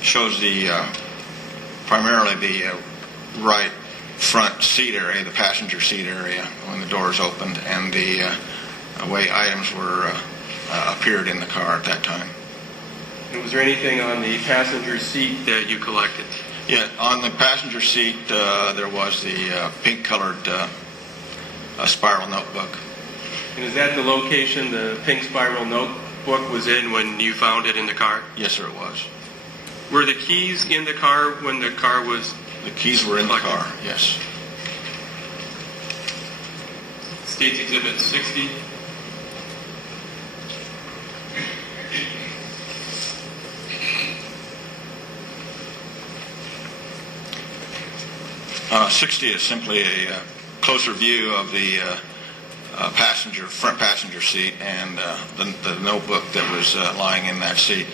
Shows the primarily the right front seat area, the passenger seat area, when the doors opened, and the way items were appeared in the car at that time. And was there anything on the passenger seat that you collected? Yeah, on the passenger seat there was the pink-colored spiral notebook. And is that the location the pink spiral notebook was in when you found it in the car? Yes, sir, it was. Were the keys in the car when the car was... The keys were in the car, yes. State's Exhibit 60. Uh, 60 is simply a closer view of the front passenger seat and the notebook that was lying in that seat.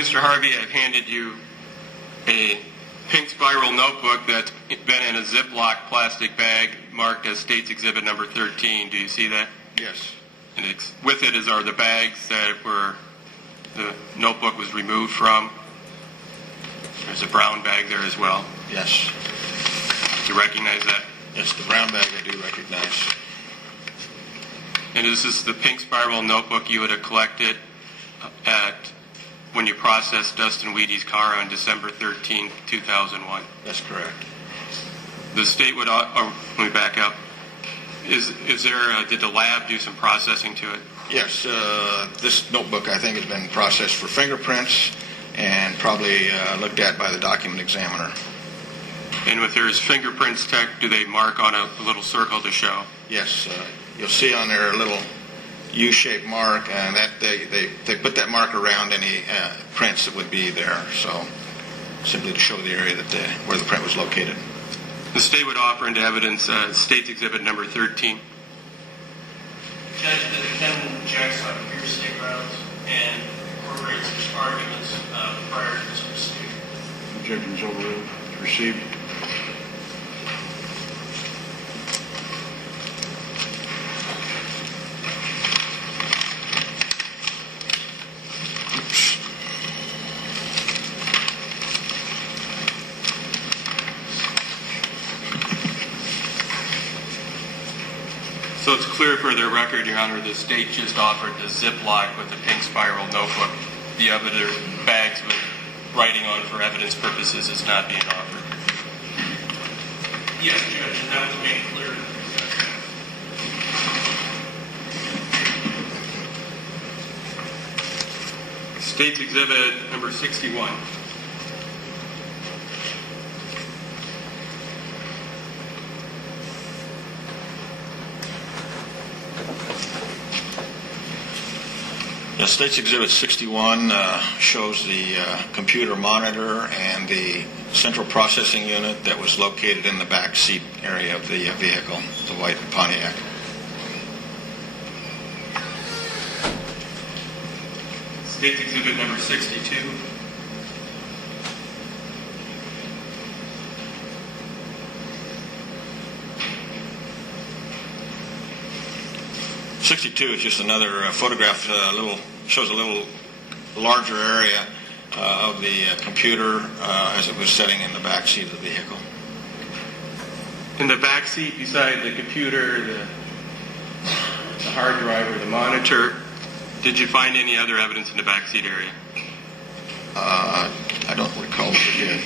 Mr. Harvey, I've handed you a pink spiral notebook that's been in a Ziploc plastic bag marked as State's Exhibit number 13. Do you see that? Yes. And with it are the bags that the notebook was removed from. There's a brown bag there as well. Yes. Do you recognize that? Yes, the brown bag I do recognize. And is this the pink spiral notebook you would have collected when you processed Dustin Wheaty's car on December 13, 2001? That's correct. The state would, let me back up. Did the lab do some processing to it? Yes, this notebook I think has been processed for fingerprints and probably looked at by the document examiner. And if there's fingerprints tech, do they mark on a little circle to show? Yes, you'll see on there a little U-shaped mark, and that they put that mark around any prints that would be there. So simply to show the area where the print was located. The state would offer into evidence State's Exhibit number 13. Judge, the defendant objects on hearsay grounds and incorporates his arguments prior to this proceeding. Objection is overruled. Received. So it's clear for the record, Your Honor, the state just offered the Ziploc with the pink spiral notebook. The other bags with writing on for evidence purposes is not being offered. Yes, Judge, and that was made clear. State's Exhibit number 61. Yes, State's Exhibit 61 shows the computer monitor and the central processing unit that was located in the back seat area of the vehicle, the white Pontiac. State's Exhibit number 62. Is just another photograph. Shows a little larger area of the computer as it was sitting in the back seat of the vehicle. In the back seat, beside the computer, the hard drive or the monitor, did you find any other evidence in the back seat area? I don't recall if we did.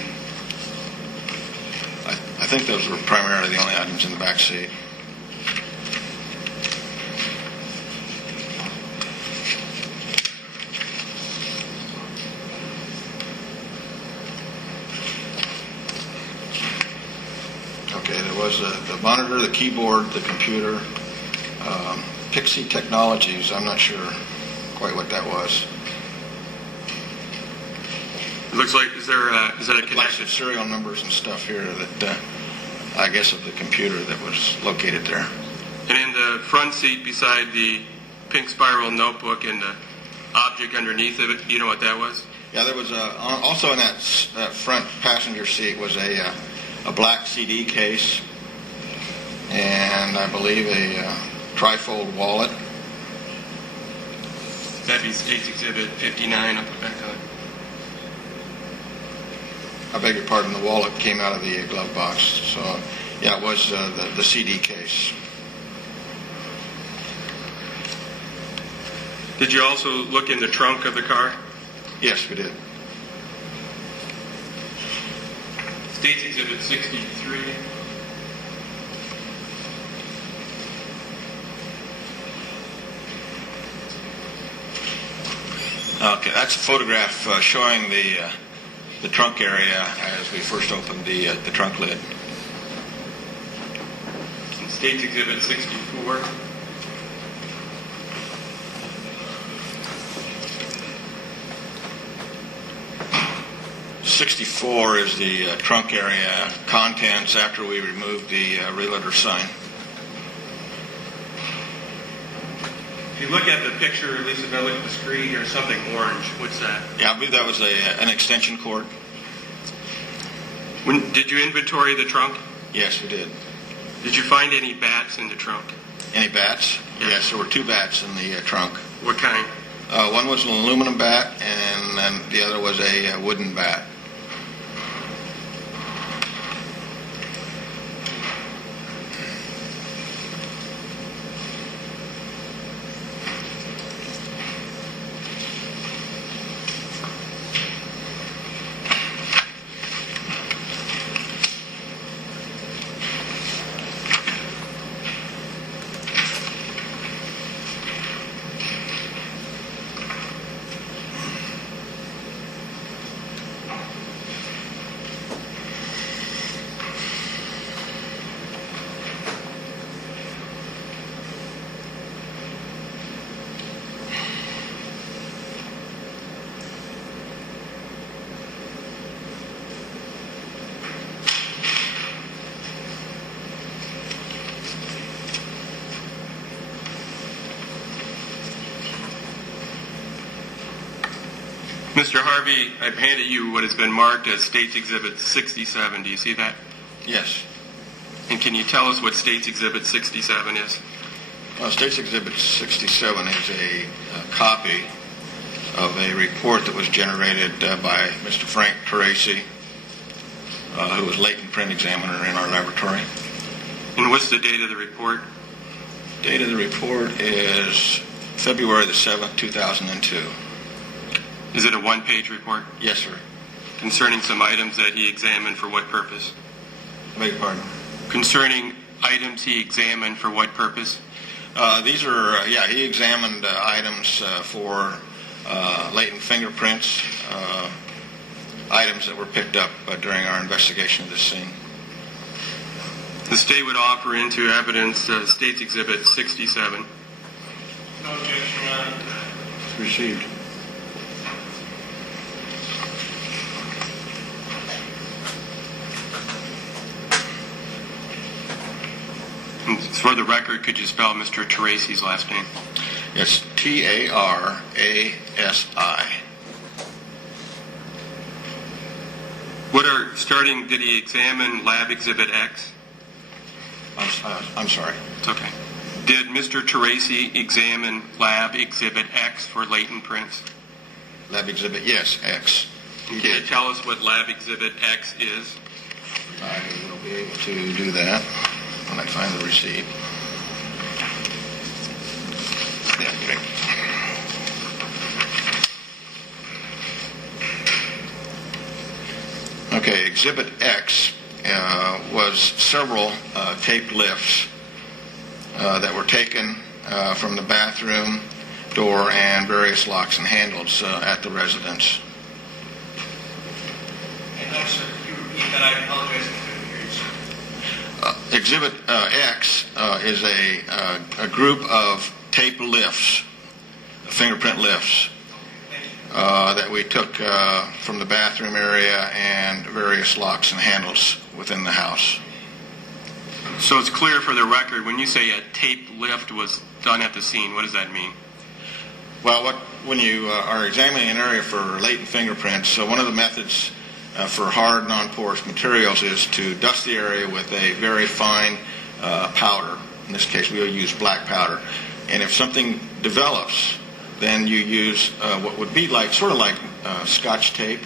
I think those were primarily the only items in the back seat. Okay, there was the monitor, the keyboard, the computer, Pixie Technologies. I'm not sure quite what that was. It looks like, is that a Lots connection? of serial numbers and stuff here that I guess of the computer that was located there. And in the front seat beside the pink spiral notebook and the object underneath of it, do you know what that was? Yeah, there was also in that front passenger seat was a black CD case and I believe a trifold wallet. That'd be State's Exhibit 59 up the back of it. I beg your pardon, the wallet came out of the glove box. So, yeah, it was the CD case. Did you also look in the trunk of the car? Yes, we did. State's Exhibit 63. Okay, that's a photograph showing the trunk area as we first opened the trunk lid. And State's Exhibit 64. '64 is the trunk area contents after we removed the realtor sign. If you look at the picture, at least if I look at the screen, there's something orange. What's that? Yeah, I believe that was an extension cord. Did you inventory the trunk? Yes, we did. Did you find any bats in the trunk? Any bats? Yes. Yes, there were 2 bats in the trunk. What kind? One was an aluminum bat, and then the other was a wooden bat. Mr. Harvey, I've handed you what has been marked as State's Exhibit 67. Do you see that? Yes. And can you tell us what State's Exhibit 67 is? State's Exhibit 67 is a copy of a report that was generated by Mr. Frank Teresi, who was latent print examiner in our laboratory. And what's the date of the report? Date of the report is February the 7th, 2002. Is it a one-page report Yes, sir. concerning some items that he examined for what purpose? I beg your pardon. Concerning items he examined for what purpose? These are, he examined items for latent fingerprints, items that were picked up during our investigation of this scene. The state would offer into evidence State's Exhibit 67. No objection, Your Honor. Received. And for the record, could you spell Mr. Teresi's last name? It's Tarasi. Did he examine Lab Exhibit X? I'm sorry. It's okay. Did Mr. Teresi examine Lab Exhibit X for latent prints? Lab Exhibit, yes, X. Can you tell us what Lab Exhibit X is? I will be able to do that when I find the receipt. Yeah, great. Okay, Exhibit X was several tape lifts that were taken from the bathroom door and various locks and handles at the residence. And sir, could you repeat that? I apologize if I couldn't hear you, sir. Exhibit X is a group of tape lifts, fingerprint lifts, that we took from the bathroom area and various locks and handles within the house. So it's clear for the record, when you say a tape lift was done at the scene, what does that mean? Well, when you are examining an area for latent fingerprints, one of the methods for hard, non-porous materials is to dust the area with a very fine powder. In this case, we'll use black powder. And if something develops, then you use what would be sort of like Scotch tape,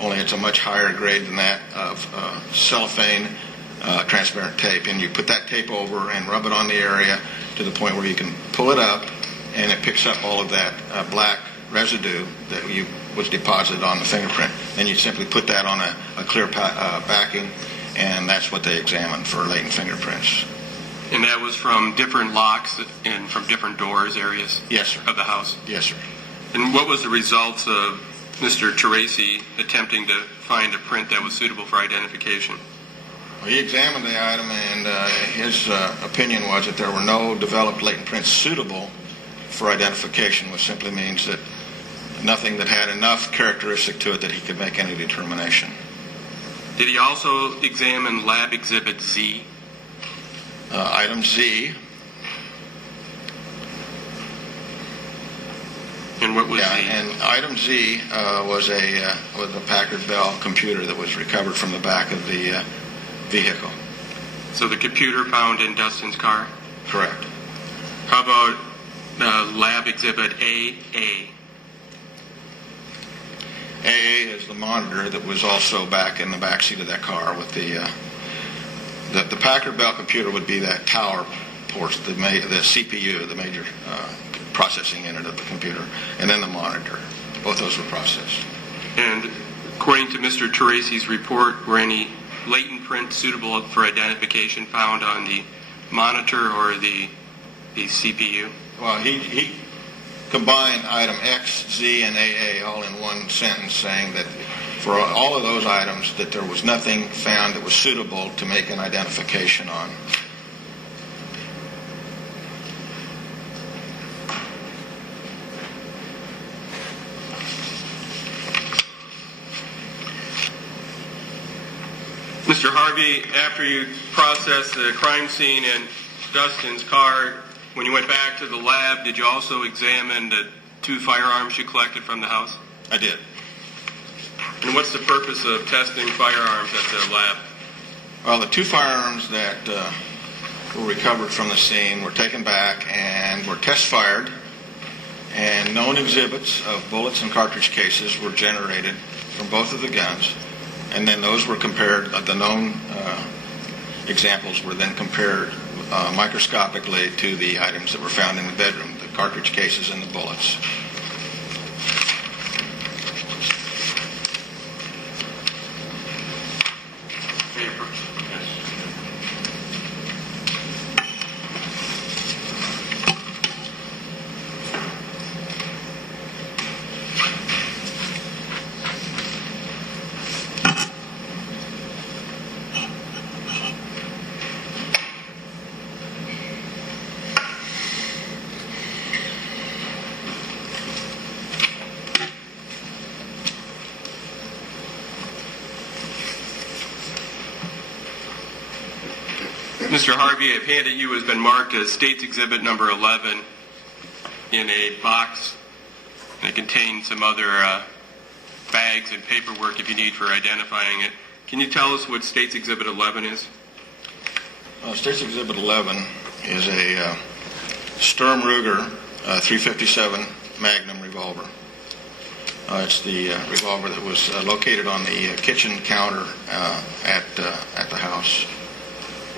only it's a much higher grade than that of cellophane transparent tape. And you put that tape over and rub it on the area to the point where you can pull it up, and it picks up all of that black residue that was deposited on the fingerprint. Then you simply put that on a clear backing, and that's what they examined for latent fingerprints. And that was from different locks and from different doors, areas Yes, sir. of the house? Yes, sir. And what was the results of Mr. Teresi attempting to find a print that was suitable for identification? Well, he examined the item, and his opinion was that there were no developed latent prints suitable for identification, which simply means that nothing that had enough characteristic to it that he could make any determination. Did he also examine Lab Exhibit Z? Item Z And what was Yeah, the... and item Z was a Packard Bell computer that was recovered from the back of the vehicle. So the computer found in Dustin's car? Correct. How about lab exhibit AA? AA is the monitor that was also back in the back seat of that car with the Packard Bell computer would be that tower port, the CPU, the major processing unit of the computer, and then the monitor. Both those were processed. And according to Mr. Teresi's report, were any latent prints suitable for identification found on the monitor or the CPU? Well, he combined item X, Z, and AA all in one sentence, saying that for all of those items that there was nothing found that was suitable to make an identification on. Mr. Harvey, after you processed the crime scene in Dustin's car, when you went back to the lab, did you also examine the 2 firearms you collected from the house? I did. And what's the purpose of testing firearms at the lab? Well, the 2 firearms that were recovered from the scene were taken back and were test fired, and known exhibits of bullets and cartridge cases were generated from both of the guns, and then those were compared, the known examples were then compared microscopically to the items that were found in the bedroom, the cartridge cases and the bullets. Mr. Harvey, a handed you has been marked as State's Exhibit number 11 in a box, and it contains some other bags and paperwork if you need for identifying it. Can you tell us what State's Exhibit 11 is? State's Exhibit 11 is a Sturm Ruger 357 Magnum revolver. It's the revolver that was located on the kitchen counter at the house.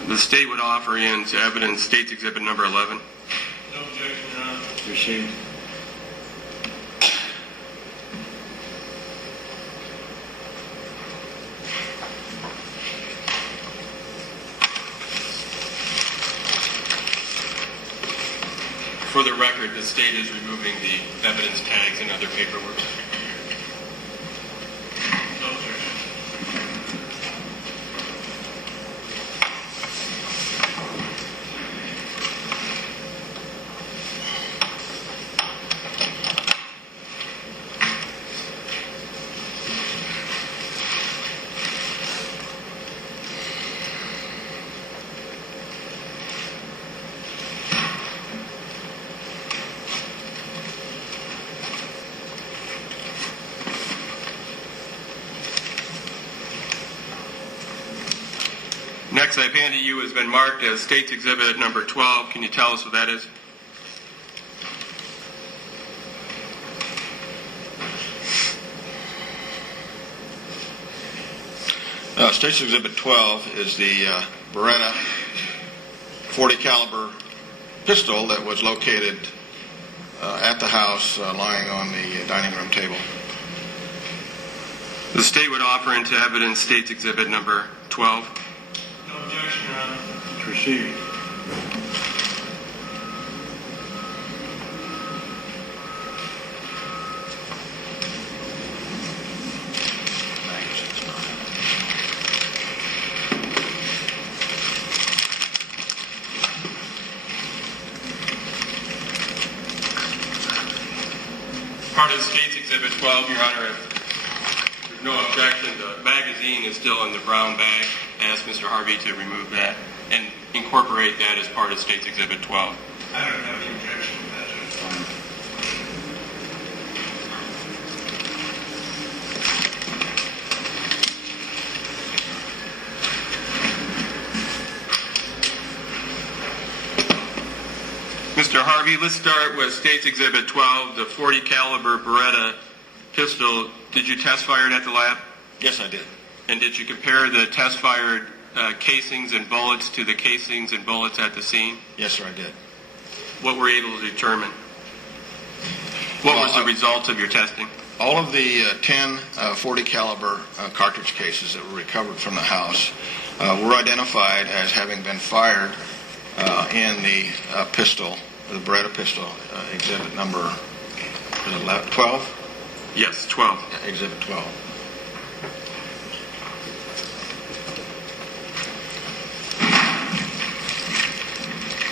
The State would offer into evidence State's Exhibit number 11. No objection, Your Honor. Received. For the record, the State is removing the evidence tags and other paperwork. No objection. Next, I've handed you has been marked as State's Exhibit number 12. Can you tell us what that is? State's Exhibit 12 is the Beretta .40 caliber pistol that was located at the house, lying on the dining room table. The State would offer into evidence State's Exhibit number 12. No objection, Your Honor. It's received. Part of State's Exhibit 12, Your Honor, if there's no objection, the magazine is still in the brown bag. Ask Mr. Harvey to remove that and incorporate that as part of State's Exhibit 12. I don't have any objection to that, Judge. Mr. Harvey, let's start with State's Exhibit 12, the .40 caliber Beretta pistol. Did you test fire it at the lab? Yes, I did. And did you compare the test-fired casings and bullets to the casings and bullets at the scene? Yes, sir, I did. What were you able to determine? What was the result of your testing? All of the 10 .40 caliber cartridge cases that were recovered from the house were identified as having been fired in the pistol, the Beretta pistol, exhibit number 12? Yes, 12. Yeah, exhibit 12.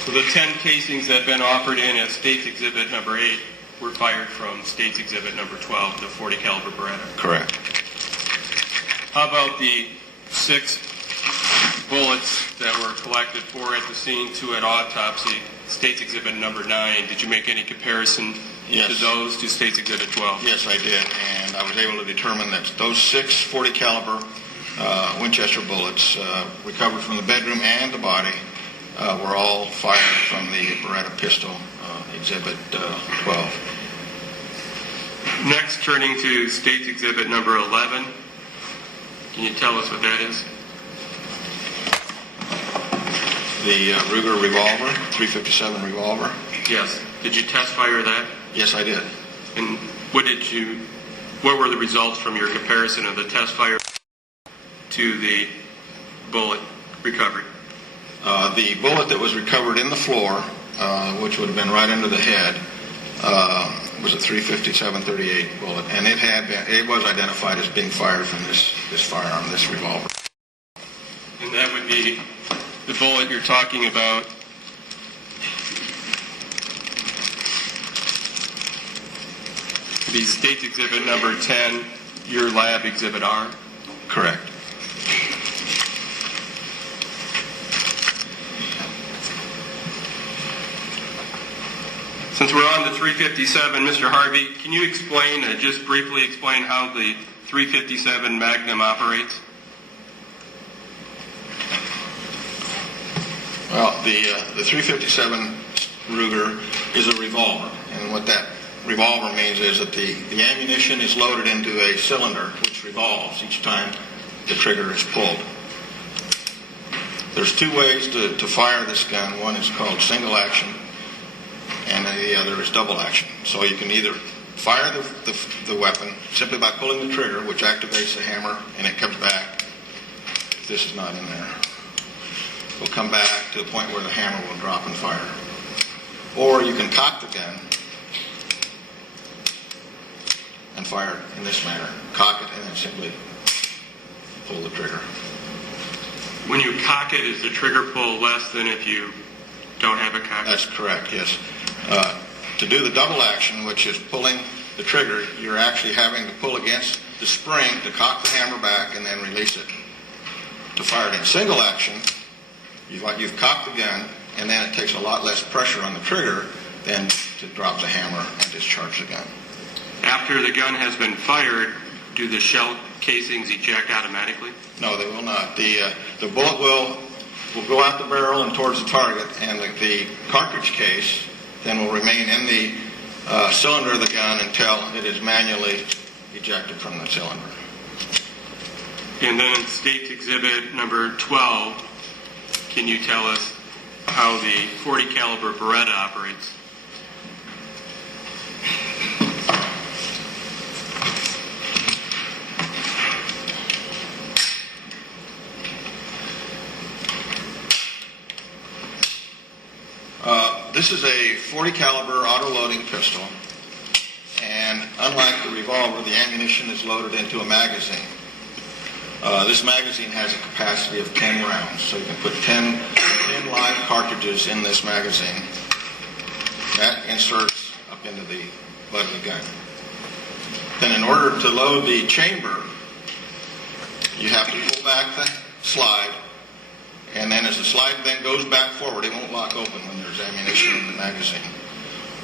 So the 10 casings that have been offered in as State's Exhibit number 8 were fired from State's Exhibit number 12, the .40 caliber Beretta. Correct. How about the 6 bullets that were collected, 4 at the scene, 2 at autopsy, State's Exhibit number 9? Did you make any comparison Yes. to those to State's Exhibit 12? Yes, I did, and I was able to determine that those 6 .40 caliber Winchester bullets recovered from the bedroom and the body were all fired from the Beretta pistol, Exhibit 12. Next, turning to State's Exhibit number 11. Can you tell us what that is? The Ruger revolver, .357 revolver. Yes. Did you test fire that? Yes, I did. And what were the results from your comparison of the test fire to the bullet recovered? The bullet that was recovered in the floor, which would have been right under the head, was a .357-38 bullet, and it was identified as being fired from this firearm, this revolver. And that would be the bullet you're talking about. The State's Exhibit number 10, your lab Exhibit R. Correct. Since we're on the .357, Mr. Harvey, can you explain, just briefly explain how the .357 Magnum operates? Well, the .357 Ruger is a revolver, and what that revolver means is that the ammunition is loaded into a cylinder which revolves each time the trigger is pulled. There's 2 ways to fire this gun. One is called single action, and the other is double action. So you can either fire the weapon simply by pulling the trigger, which activates the hammer, and it comes back. If this is not in there, it will come back to the point where the hammer will drop and fire. Or you can cock the gun and fire it in this manner. Cock it and then simply pull the trigger. When you cock it, is the trigger pull less than if you don't have it cocked? That's correct, yes. To do the double action, which is pulling the trigger, you're actually having to pull against the spring to cock the hammer back and then release it to fire it in single action. You've cocked the gun, and then it takes a lot less pressure on the trigger than to drop the hammer and discharge the gun. After the gun has been fired, do the shell casings eject automatically? No, they will not. The bullet will go out the barrel and towards the target, and the cartridge case then will remain in the cylinder of the gun until it is manually ejected from the cylinder. And then State's Exhibit number 12, can you tell us how the .40 caliber Beretta operates? This is a .40 caliber auto-loading pistol, and unlike the revolver, the ammunition is loaded into a magazine. This magazine has a capacity of 10 rounds, so you can put 10 live cartridges in this magazine. That inserts up into the butt of the gun. Then in order to load the chamber, you have to pull back the slide, and then as the slide then goes back forward, it won't lock open when there's ammunition in the magazine.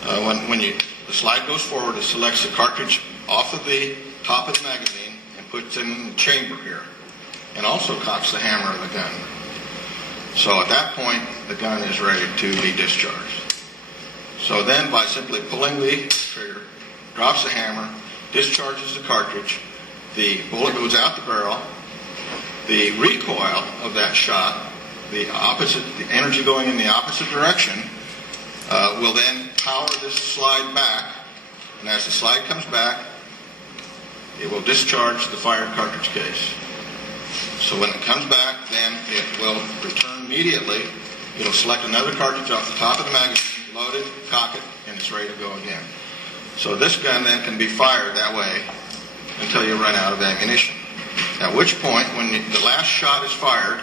When the slide goes forward, it selects the cartridge off of the top of the magazine and puts it in the chamber here, and also cocks the hammer of the gun. So at that point, the gun is ready to be discharged. So then by simply pulling the trigger, drops the hammer, discharges the cartridge, the bullet goes out the barrel, the recoil of that shot, the energy going in the opposite direction, will then power this slide back, and as the slide comes back, it will discharge the fired cartridge case. So when it comes back, then it will return immediately. It'll select another cartridge off the top of the magazine, load it, cock it, and it's ready to go again. So this gun then can be fired that way until you run out of ammunition. At which point, when the last shot is fired,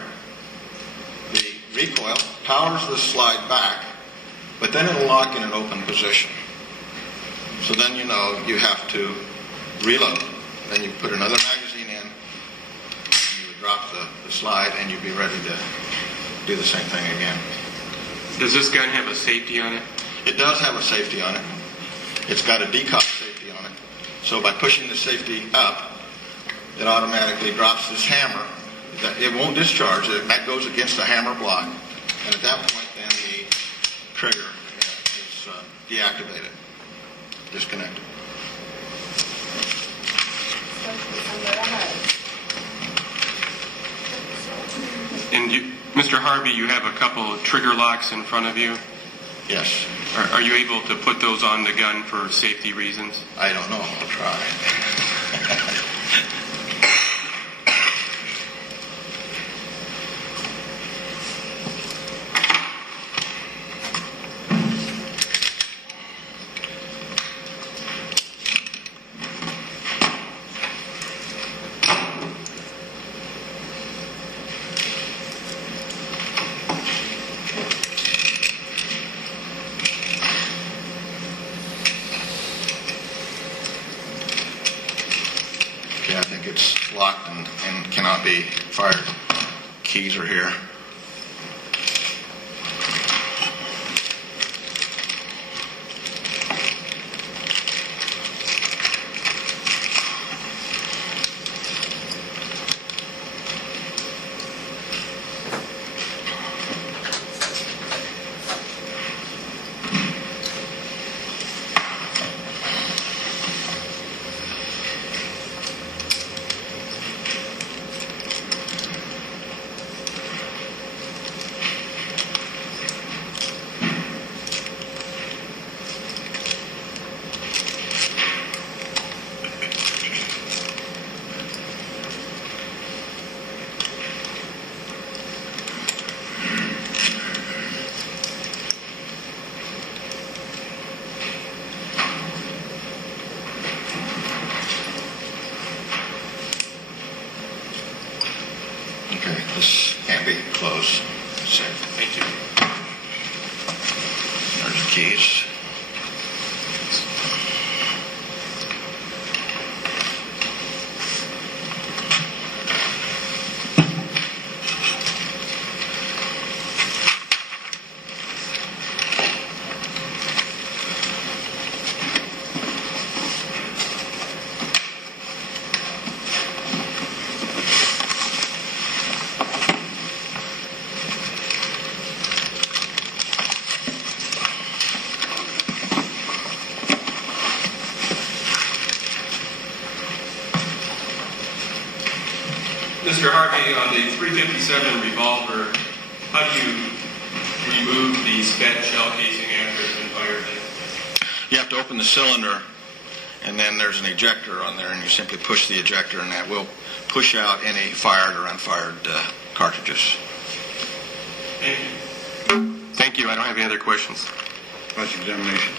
the recoil powers the slide back, but then it'll lock in an open position. So then you know you have to reload. Then you put another magazine in, you would drop the slide, and you'd be ready to do the same thing again. Does this gun have a safety on it? It does have a safety on it. It's got a decock safety on it. So by pushing the safety up, it automatically drops this hammer. It won't discharge. That goes against the hammer block. And at that point, then the trigger is deactivated, disconnected. And Mr. Harvey, you have a couple of trigger locks in front of you. Yes. Are you able to put those on the gun for safety reasons? I don't know. I'll try. Okay, I think it's locked and cannot be fired. Keys are here. Okay, this can't be closed. Safe. Thank you. There's the keys. Mr. Harvey, on the .357 revolver, how do you remove the spent shell casing after it's been fired? You have to open the cylinder, and then there's an ejector on there, and you simply push the ejector, and that will push out any fired or unfired cartridges. Thank you. Thank you. I don't have any other questions. Cross-examination.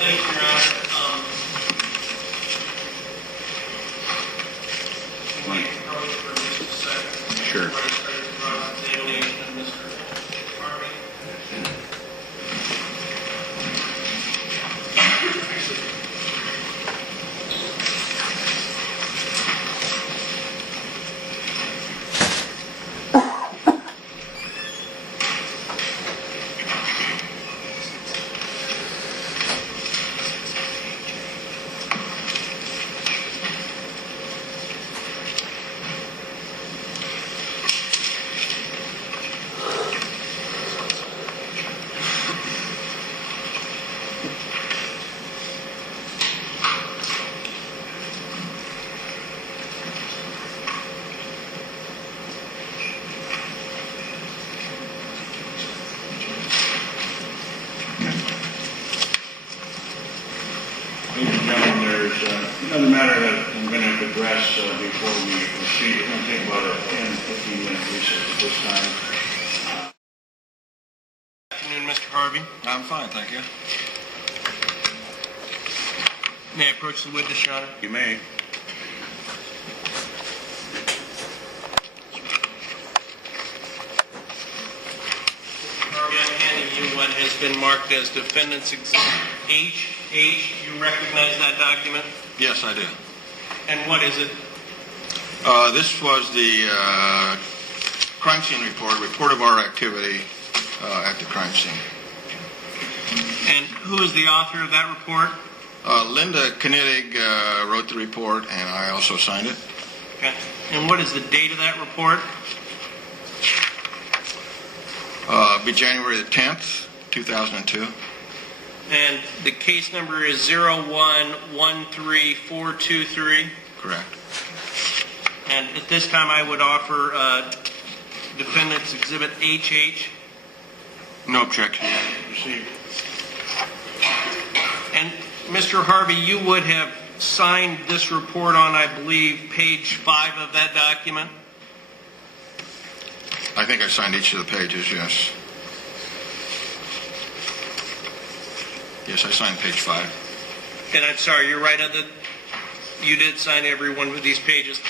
Thank you, Your Honor. Can we approach for just a second? Sure. Cross-examination of Mr. Harvey. another matter that I'm going to address before we proceed. We're going to take about a 10-15 minute recess at this time. Good afternoon, Mr. Harvey. I'm fine, thank you. May I approach the witness, Your Honor? You may. Harvey, I'm handing you what has been marked as Defendant's Exhibit H. You recognize that document? Yes, I do. And what is it? This was the crime scene report of our activity at the crime scene. And who is the author of that report? Linda Knittig wrote the report, and I also signed it. Okay. And what is the date of that report? Be January the 10th, 2002. And the case number is 0113423. Correct. And at this time, I would offer Defendant's Exhibit HH. No objection. Proceed. And Mr. Harvey, you would have signed this report on, I believe, page 5 of that document? I think I signed each of the pages, yes. Yes, I signed page 5. And I'm sorry, you're right on that. You did sign every one of these pages.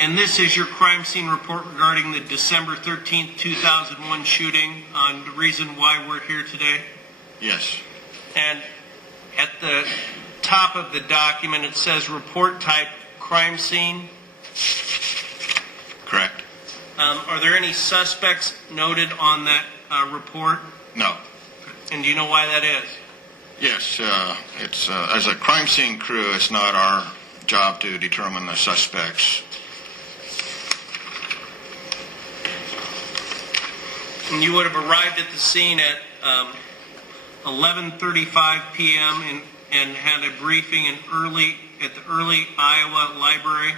And this is your crime scene report regarding the December 13th, 2001 shooting, on the reason why we're here today? Yes. And at the top of the document, it says report type crime scene. Correct. Are there any suspects noted on that report? No. And do you know why that is? Yes, it's as a crime scene crew, it's not our job to determine the suspects. And you would have arrived at the scene at 11:35 p.m. and had a briefing at the early Iowa Library.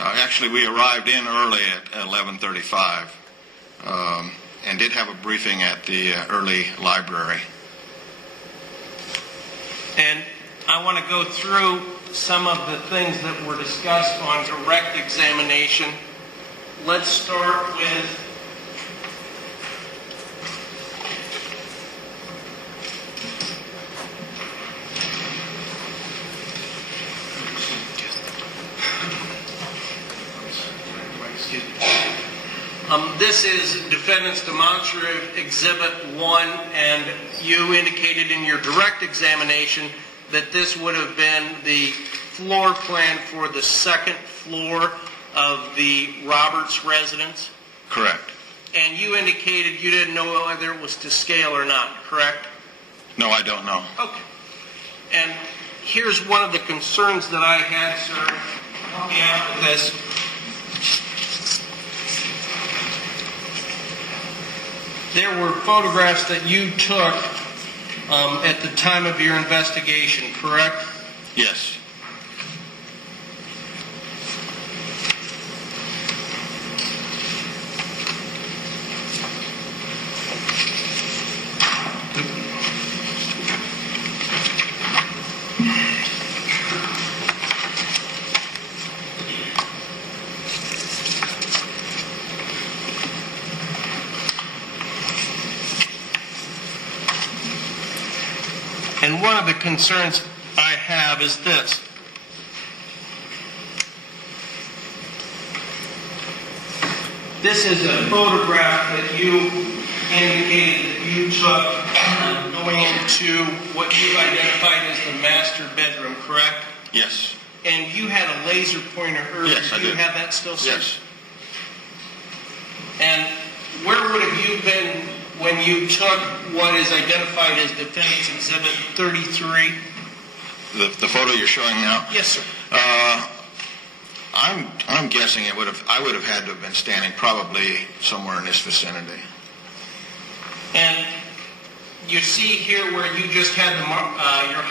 Actually, we arrived in early at 11:35 and did have a briefing at the early library. And I want to go through some of the things that were discussed on direct examination. Let's start with this is Defendant's Demonstrative Exhibit 1, and you indicated in your direct examination that this would have been the floor plan for the second floor of the Roberts residence. Correct. And you indicated you didn't know whether it was to scale or not, correct? No, I don't know. Okay. And here's one of the concerns that I had, sir. Help me out with this. There were photographs that you took at the time of your investigation, correct? Yes. And one of the concerns I have is this. This is a photograph that you indicated that you took going into what you identified as the master bedroom, correct? Yes. And you had a laser pointer earlier. Yes, I Do you did. have that still, sir? Yes. And where would have you been when you took what is identified as Defendant's Exhibit 33? The photo you're showing now? Yes, sir. I'm guessing I would have had to have been standing probably somewhere in this vicinity. And you see here where you just had your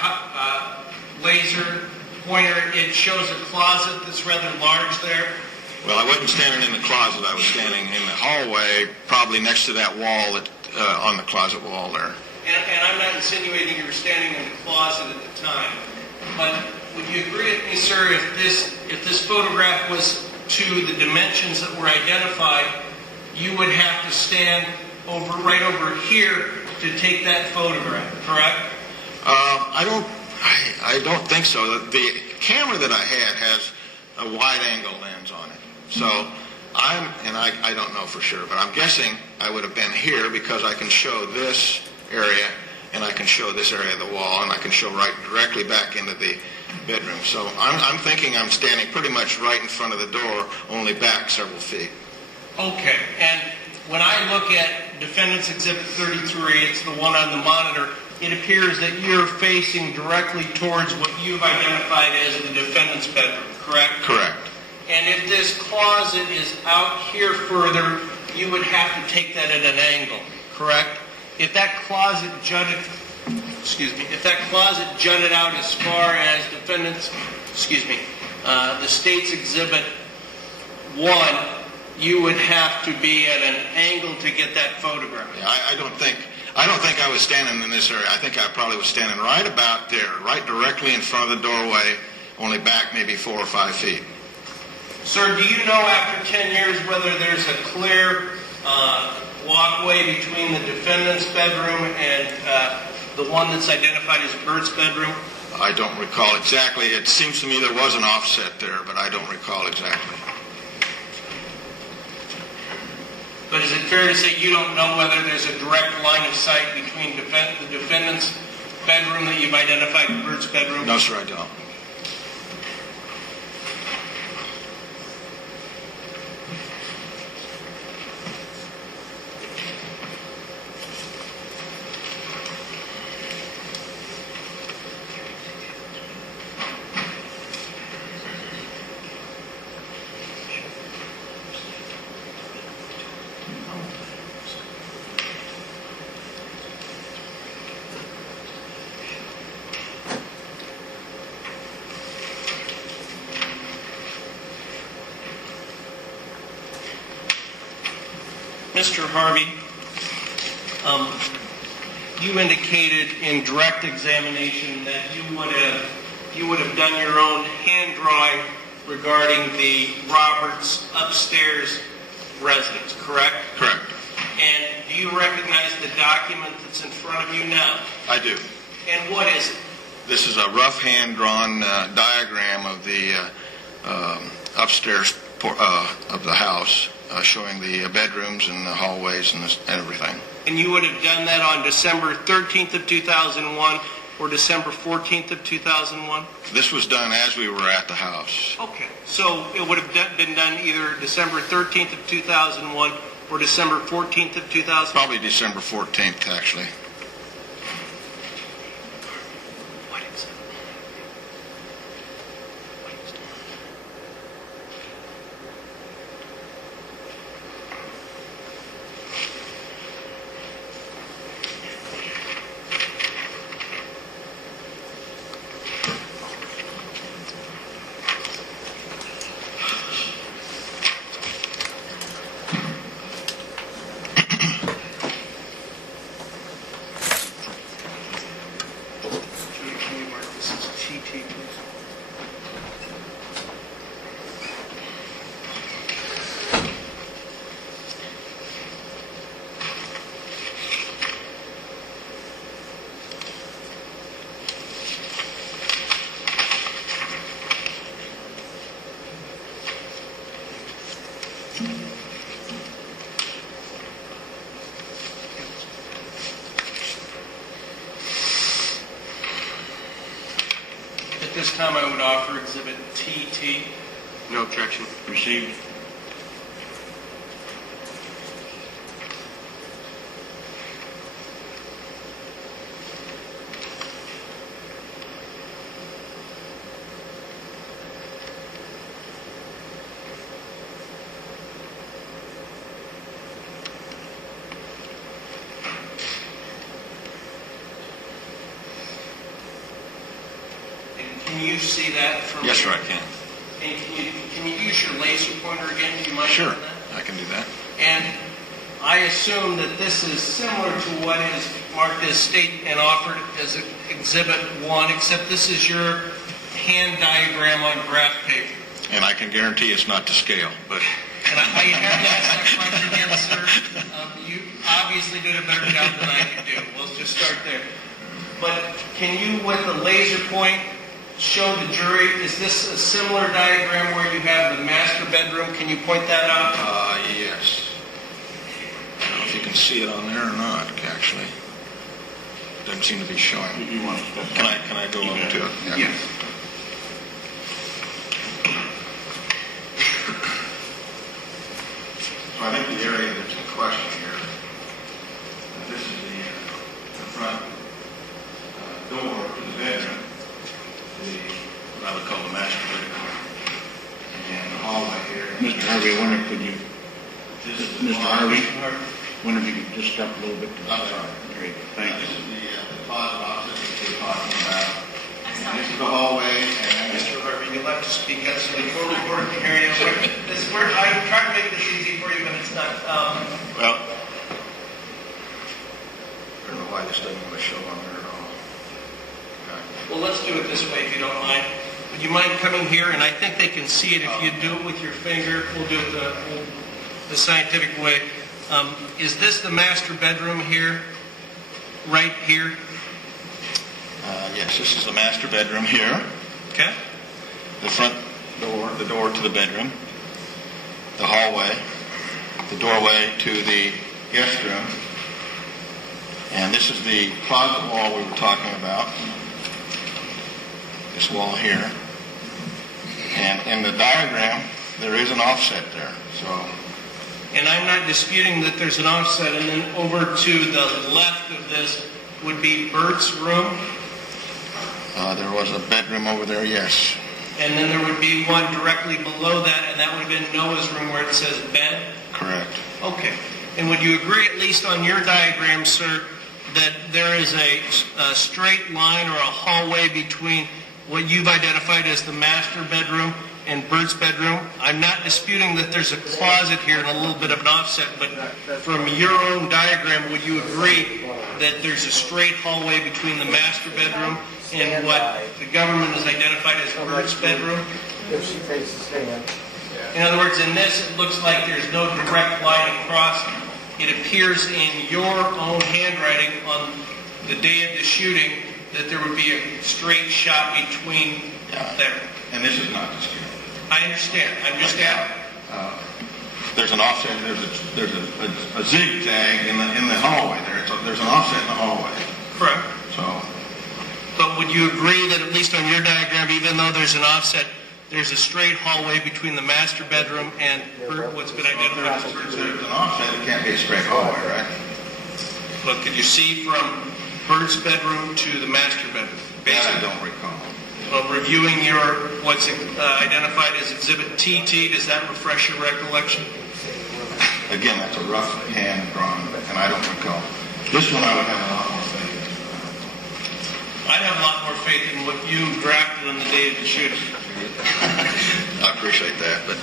laser pointer, it shows a closet that's rather large there. Well, I wasn't standing in the closet. I was standing in the hallway, probably next to that wall on the closet wall there. And I'm not insinuating you were standing in the closet at the time. But would you agree with me, sir, if this photograph was to the dimensions that were identified, you would have to stand right over here to take that photograph, correct? I don't think so. The camera that I had has a wide-angle lens on it. So I don't know for sure, but I'm guessing I would have been here because I can show this area and I can show this area of the wall and I can show directly back into the bedroom. So I'm thinking I'm standing pretty much right in front of the door, only back several feet. Okay, and when I look at Defendant's Exhibit 33, it's the one on the monitor, it appears that you're facing directly towards what you've identified as the defendant's bedroom, correct? Correct. And if this closet is out here further, you would have to take that at an angle, correct? If that closet jutted out as far as the State's Exhibit 1, you would have to be at an angle to get that photograph. Yeah, I don't think I was standing in this area. I think I probably was standing right about there, right directly in front of the doorway, only back maybe 4 or 5 feet. Sir, do you know after 10 years whether there's a clear walkway between the defendant's bedroom and the one that's identified as Bert's bedroom? I don't recall exactly. It seems to me there was an offset there, but I don't recall exactly. But is it fair to say you don't know whether there's a direct line of sight between the defendant's bedroom that you've identified as Bert's bedroom? No, sir, I don't. Mr. Harvey, you indicated in direct examination that you would have done your own hand drawing regarding the Roberts upstairs residence, correct? Correct. And do you recognize the document that's in front of you now? I do. And what is it? This is a rough hand-drawn diagram of the upstairs of the house, showing the bedrooms and the hallways and everything. And you would have done that on December 13th of 2001 or December 14th of 2001? This was done as we were at the house. Okay. So it would have been done either December 13th of 2001 or December 14th of 2001? Probably December 14th, actually. What is it? Can you mark this as TT, please? At this time, I would offer Exhibit TT. No objection. Received. And can you see that from Yes, here? sir, I can. And can you use your laser pointer again? Do you mind Sure, doing that? I can do that. And I assume that this is similar to what is marked as state and offered as Exhibit 1, except this is your hand diagram on graph paper. And I can guarantee it's not to scale, but And I have to ask that question again, sir. You obviously did a better job than I could do. We'll just start there. But can you, with a laser point, show the jury, is this a similar diagram where you have the master bedroom? Can you point that out? yes. I don't know if you can see it on there or not, actually. Doesn't seem to be showing. You want to step Can I go over to it? Yeah. Yes. So I think the area that's in question here, this is the front door to the bedroom, what I would call the master bedroom, and the hallway here. Mr. Harvey, I wonder, could you, This is Mr. Harvey, wonder if you could just step a little bit to the I'm side. sorry. There you go. Thank This you. is the closet opposite that we're talking about. I'm And sorry. this is the hallway, and Mr. Harvey, you'll have to speak up so the court reporter can hear you. I try to make this easy for you, but it's not. well, I don't know why this doesn't want to show on there at all. Well, let's do it this way, if you don't mind. Would you mind coming here? And I think they can see it if you do it with your finger. We'll do it the scientific way. Is this the master bedroom here? Right here? Yes, this is the master bedroom here. Okay? The front door, the door to the bedroom, the hallway, the doorway to the guest room, and this is the closet wall we were talking about, this wall here. And in the diagram, there is an offset there, so And I'm not disputing that there's an offset. And then over to the left of this would be Bert's room. there was a bedroom over there, yes. And then there would be one directly below that, and that would have been Noah's room where it says bed. Correct. Okay. And would you agree, at least on your diagram, sir, that there is a straight line or a hallway between what you've identified as the master bedroom and Bert's bedroom? I'm not disputing that there's a closet here and a little bit of an offset, but from your own diagram, would you agree that there's a straight hallway between the master bedroom and what the government has identified as Bert's bedroom? If she takes the stand. In other words, in this, it looks like there's no direct line across. It appears in your own handwriting on the day of the shooting that there would be a straight shot between there. And this is not the scale. I understand. I'm just asking. There's an offset. There's a zigzag in the hallway there. There's an offset in the hallway. Correct. So But would you agree that at least on your diagram, even though there's an offset, there's a straight hallway between the master bedroom and what's been identified as Bert's there's bedroom? an offset. It can't be a straight hallway, right? But could you see from Bert's bedroom to the master bedroom? That I don't recall. Reviewing your, what's identified as Exhibit TT, does that refresh your recollection? Again, that's a rough hand drawn, and I don't recall. This one I would have a lot more faith I'd have a lot more faith in what you drafted on the day of the shooting. in. I appreciate that, but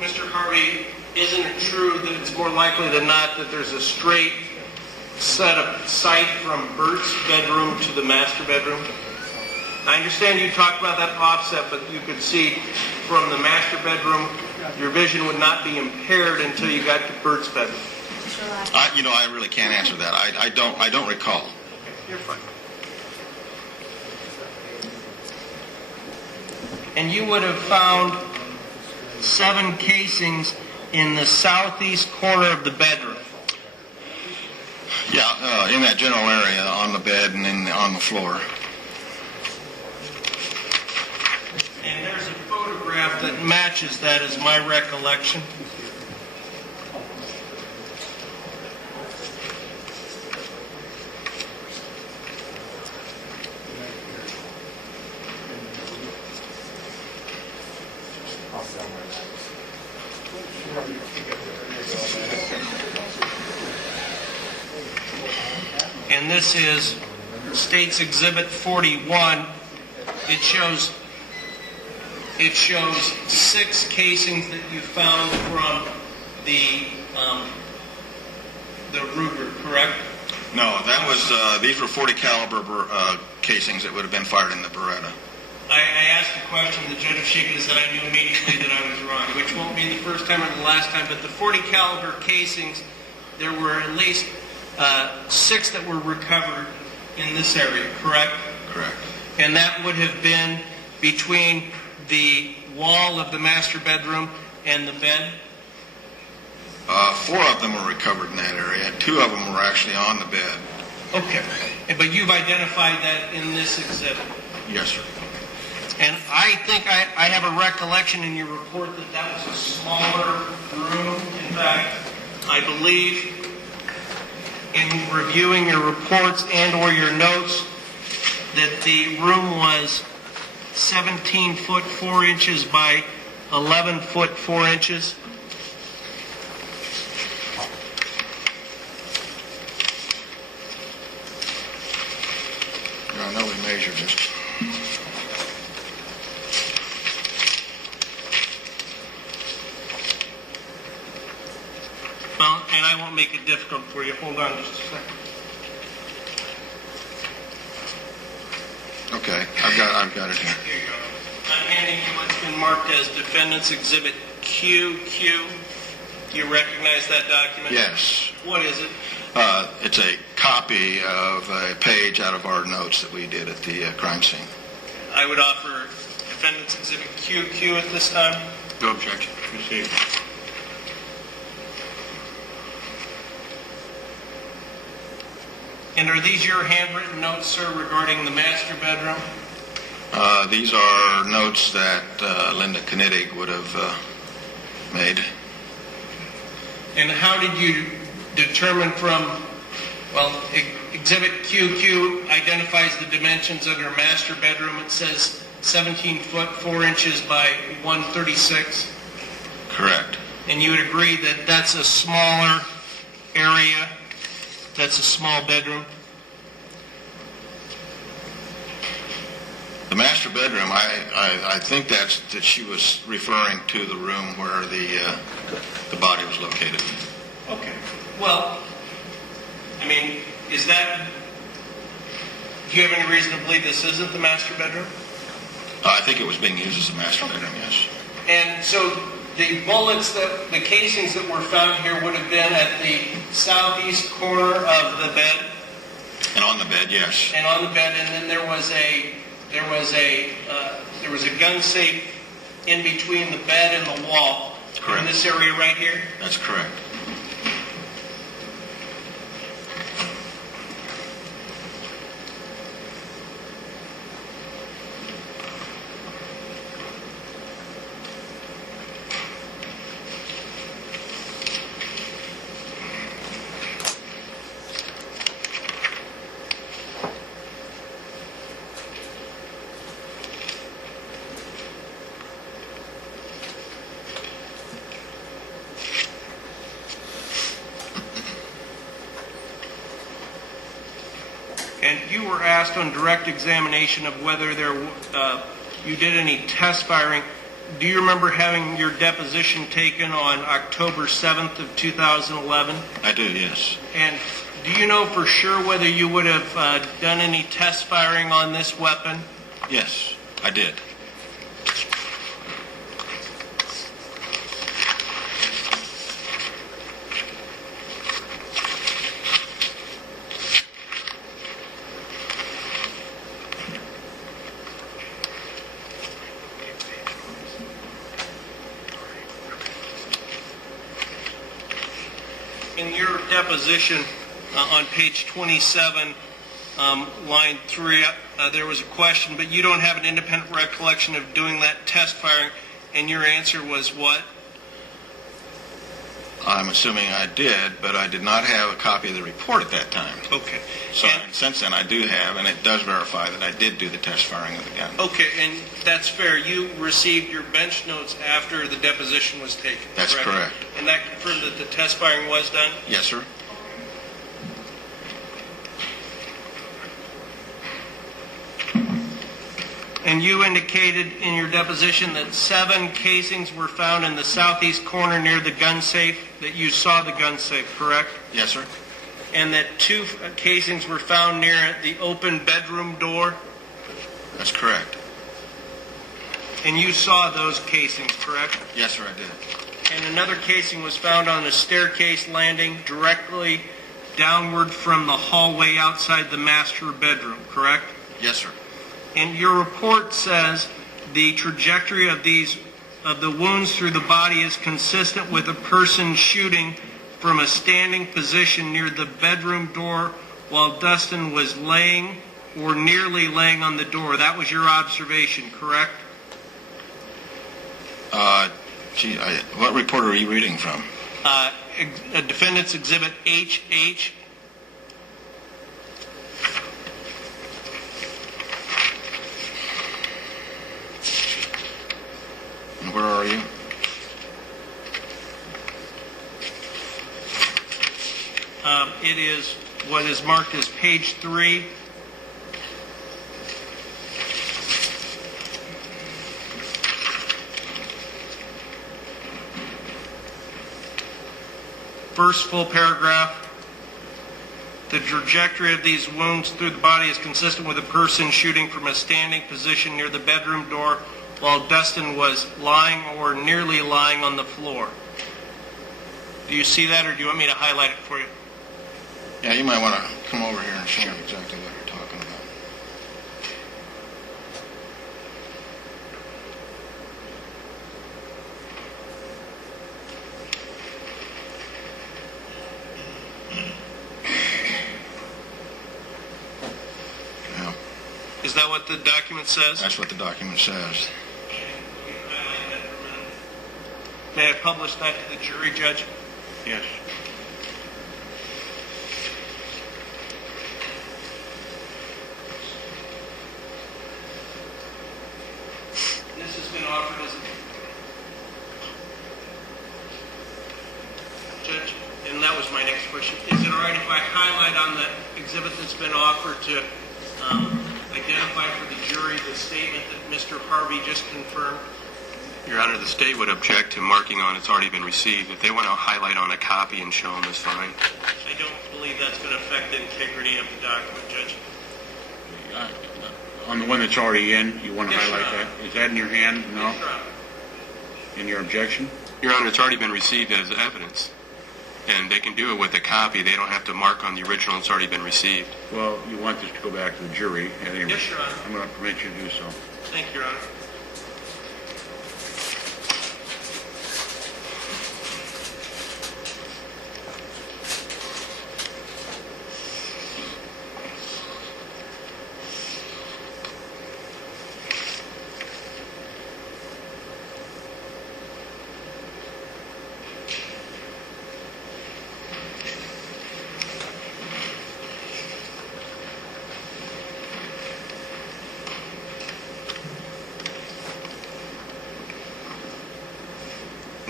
Mr. Harvey, isn't it true that it's more likely than not that there's a straight set of sight from Bert's bedroom to the master bedroom? I understand you talked about that offset, but you could see from the master bedroom, your vision would not be impaired until you got to Bert's bedroom. I really can't answer that. I don't recall. You're fine. And you would have found 7 casings in the southeast corner of the bedroom. Yeah, in that general area, on the bed and on the floor. And there's a photograph that matches that, is my recollection. and this is State's Exhibit 41. It shows 6 casings that you found from the Ruger, correct? No, that was, these were .40 caliber casings that would have been fired in the Beretta. I asked the question, the judge was shaking his head, I knew immediately that I was wrong, which won't be the first time or the last time, but the .40 caliber casings, there were at least 6 that were recovered in this area, correct? Correct. And that would have been between the wall of the master bedroom and the bed? 4 of them were recovered in that area. 2 of them were actually on the bed. Okay. But you've identified that in this exhibit? Yes, sir. And I think I have a recollection in your report that that was a smaller room. In fact, I believe in reviewing your reports and or your notes that the room was 17 foot 4 inches by 11 foot 4 inches. I know we measured it. Well, and I won't make it difficult for you. Hold on just a second. Okay, I've got it here. Here you go. I'm handing you what's been marked as Defendant's Exhibit QQ. Do you recognize that document? Yes. What is it? It's a copy of a page out of our notes that we did at the crime scene. I would offer Defendant's Exhibit QQ at this time. No objection. Proceed. And are these your handwritten notes, sir, regarding the master bedroom? These are notes that Linda Knittig would have made. And how did you determine from, well, Exhibit QQ identifies the dimensions of your master bedroom. It says 17 foot 4 inches by 136. Correct. And you would agree that that's a smaller area, that's a small bedroom? The master bedroom, I think that she was referring to the room where the body was located. Okay. Well, I mean, is that, do you have any reason to believe this isn't the master bedroom? I think it was being used as a master bedroom, yes. And so the bullets, the casings that were found here would have been at the southeast corner of the bed? And on the bed, yes. And on the bed, and then there was a gun safe in between the bed and the wall. Correct. In this area right here? That's correct. And you were asked on direct examination of whether you did any test firing. Do you remember having your deposition taken on October 7th of 2011? I do, yes. And do you know for sure whether you would have done any test firing on this weapon? Yes, I did. In your deposition on page 27, line 3, there was a question, but you don't have an independent recollection of doing that test firing, and your answer was what? I'm assuming I did, but I did not have a copy of the report at that time. Okay. So And- since then I do have, and it does verify that I did do the test firing of the gun. Okay, and that's fair. You received your bench notes after the deposition was taken, That's correct. And that confirmed that the test firing was done? Yes, sir. And you indicated in your deposition that 7 casings were found in the southeast corner near the gun safe, that you saw the gun safe, correct? Yes, sir. And that 2 casings were found near the open bedroom door, That's correct. and you saw those casings, correct? Yes, sir, I did. And another casing was found on a staircase landing directly downward from the hallway outside the master bedroom, correct? Yes, sir. And your report says the trajectory of the wounds through the body is consistent with a person shooting from a standing position near the bedroom door while Dustin was laying or nearly laying on the door. That was your observation, correct? What report are you reading from? Defendant's Exhibit HH. And where are you? It is what is marked as page 3. First full paragraph. The trajectory of these wounds through the body is consistent with a person shooting from a standing position near the bedroom door while Dustin was lying or nearly lying on the floor. Do you see that, or do you want me to highlight it for you? Yeah, you might want to come over here and show me exactly what you're talking about. Yeah, Is that what the document says? that's what the document says. May I publish that to the jury, Judge? Yes. This has been offered as a... Judge, and that was my next question. Is it all right if I highlight on the exhibit that's been offered to identify for the jury the statement that Mr. Harvey just confirmed? Your Honor, the state would object to marking on it's already been received. If they want to highlight on a copy and show them, it's fine. I don't believe that's going to affect the integrity of the document, Judge. On the one that's already in, you want to Yes, Your highlight Honor. that? Is that in your hand? No? Yes, Your Honor. In your objection? Your Honor, it's already been received as evidence. And they can do it with a copy. They don't have to mark on the original it's already been received. Well, you want this to go back to the jury. At any rate, Yes, Your Honor. I'm going to permit you to do so. Thank you, Your Honor.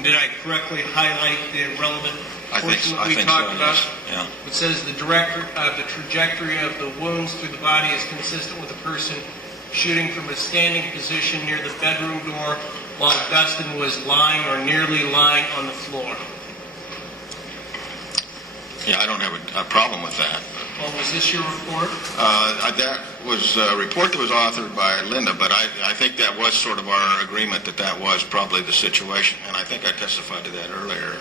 Did I correctly highlight the relevant portion that we talked about? Yeah. It says the trajectory of the wounds through the body is consistent with a person shooting from a standing position near the bedroom door while Dustin was lying or nearly lying on the floor. Yeah, I don't have a problem with that. Well, was this your report? That was a report that was authored by Linda, but I think that was sort of our agreement that was probably the situation, and I think I testified to that earlier.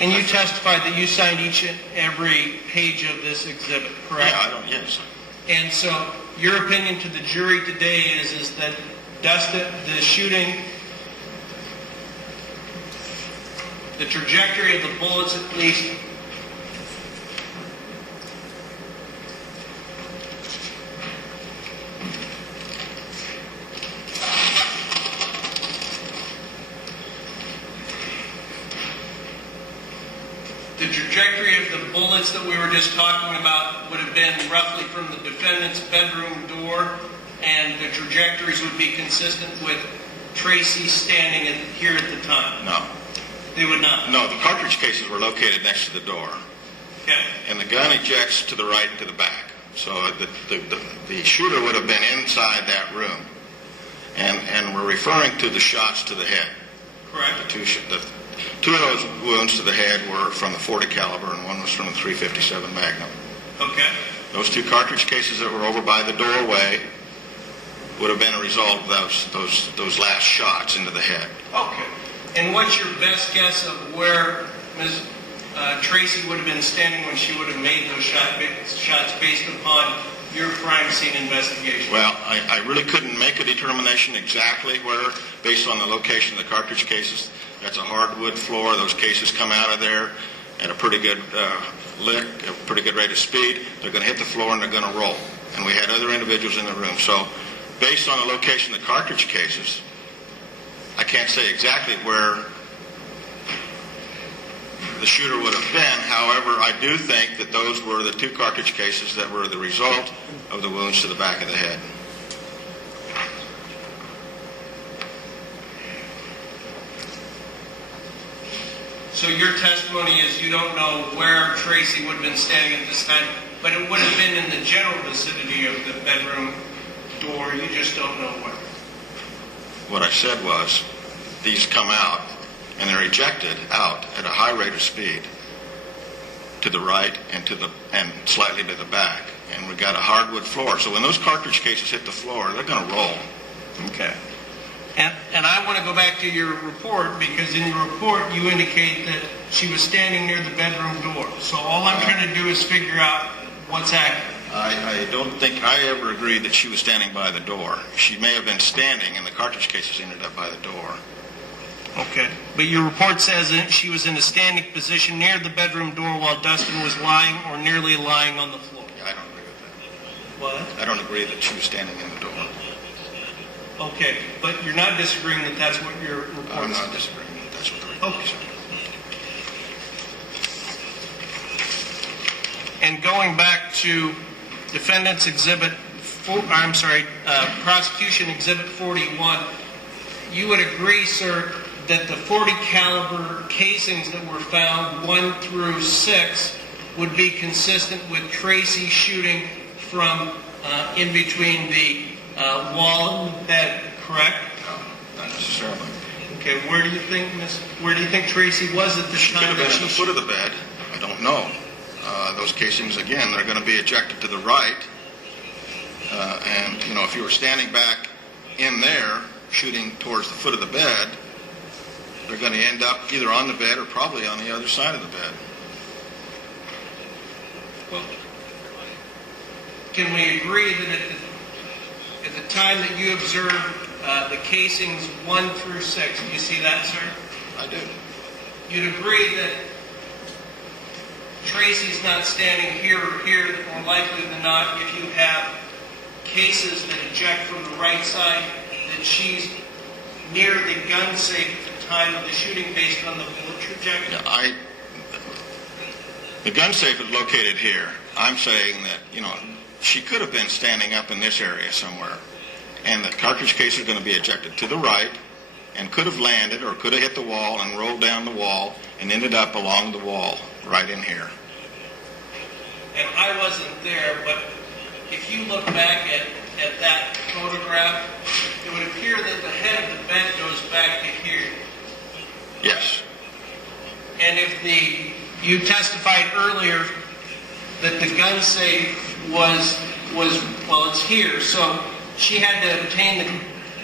And you testified that you signed each and every page of this exhibit, correct? Yes. And so your opinion to the jury today is that Dustin, the shooting, the trajectory of the bullets at least, the trajectory of the bullets that we were just talking about would have been roughly from the defendant's bedroom door, and the trajectories would be consistent with Tracy standing here at the time? No. They would not? No, the cartridge cases were located next to the door, Okay. and the gun ejects to the right and to the back. So the shooter would have been inside that room. And we're referring to the shots to the head. Correct. Two of those wounds to the head were from the .40 caliber, and one was from the .357 Magnum. Okay. Those two cartridge cases that were over by the doorway would have been a result of those last shots into the head. Okay. And what's your best guess of where Ms. Tracy would have been standing when she would have made those shots based upon your crime scene investigation? Well, I really couldn't make a determination exactly where, based on the location of the cartridge cases. That's a hardwood floor. Those cases come out of there at a pretty good lick, a pretty good rate of speed. They're going to hit the floor and they're going to roll. And we had other individuals in the room. So based on the location of the cartridge cases, I can't say exactly where the shooter would have been. However, I do think that those were the two cartridge cases that were the result of the wounds to the back of the head. So your testimony is you don't know where Tracy would have been standing at this time, but it would have been in the general vicinity of the bedroom door. You just don't know where. What I said was, these come out, and they're ejected out at a high rate of speed to the right and slightly to the back. And we've got a hardwood floor. So when those cartridge cases hit the floor, they're going to roll. Okay. And I want to go back to your report, because in your report you indicate that she was standing near the bedroom door. So all I'm trying to do is figure out what's accurate. I don't think I ever agreed that she was standing by the door. She may have been standing, and the cartridge cases ended up by the door. Okay. But your report says that she was in a standing position near the bedroom door while Dustin was lying or nearly lying on the floor. I don't agree with that. What? I don't agree that she was standing in the door. Okay. But you're not disagreeing that that's what your report I'm says? not disagreeing that that's what the report Okay. said. And going back to defendant's prosecution exhibit 41, you would agree, sir, that the .40 caliber casings that were found 1 through 6 would be consistent with Tracy shooting from in between the wall and the bed, correct? No, not necessarily. Okay, where do you think Tracy was at the She could time have been that at the foot of the bed. I don't know. Those casings, again, they're going to be ejected to the right. And, if you were standing back in there, shooting towards the foot of the bed, they're going to end up either on the bed or probably on the other side of the bed. Well, can we agree that at the time that you observed the casings 1 through 6, do you see that, sir? I do. You'd agree that Tracy's not standing here or here, that more likely than not, if you have cases that eject from the right side, that she's near the gun safe at the time of the shooting based on the bullet trajectory? Yeah, the gun safe is located here. I'm saying that, she could have been standing up in this area somewhere. And the cartridge case is going to be ejected to the right and could have landed or could have hit the wall and rolled down the wall and ended up along the wall right in here. And I wasn't there, but if you look back at that photograph, it would appear that the head of the bed goes back to here. Yes. And if you testified earlier that the gun safe was it's here, so she had to obtain the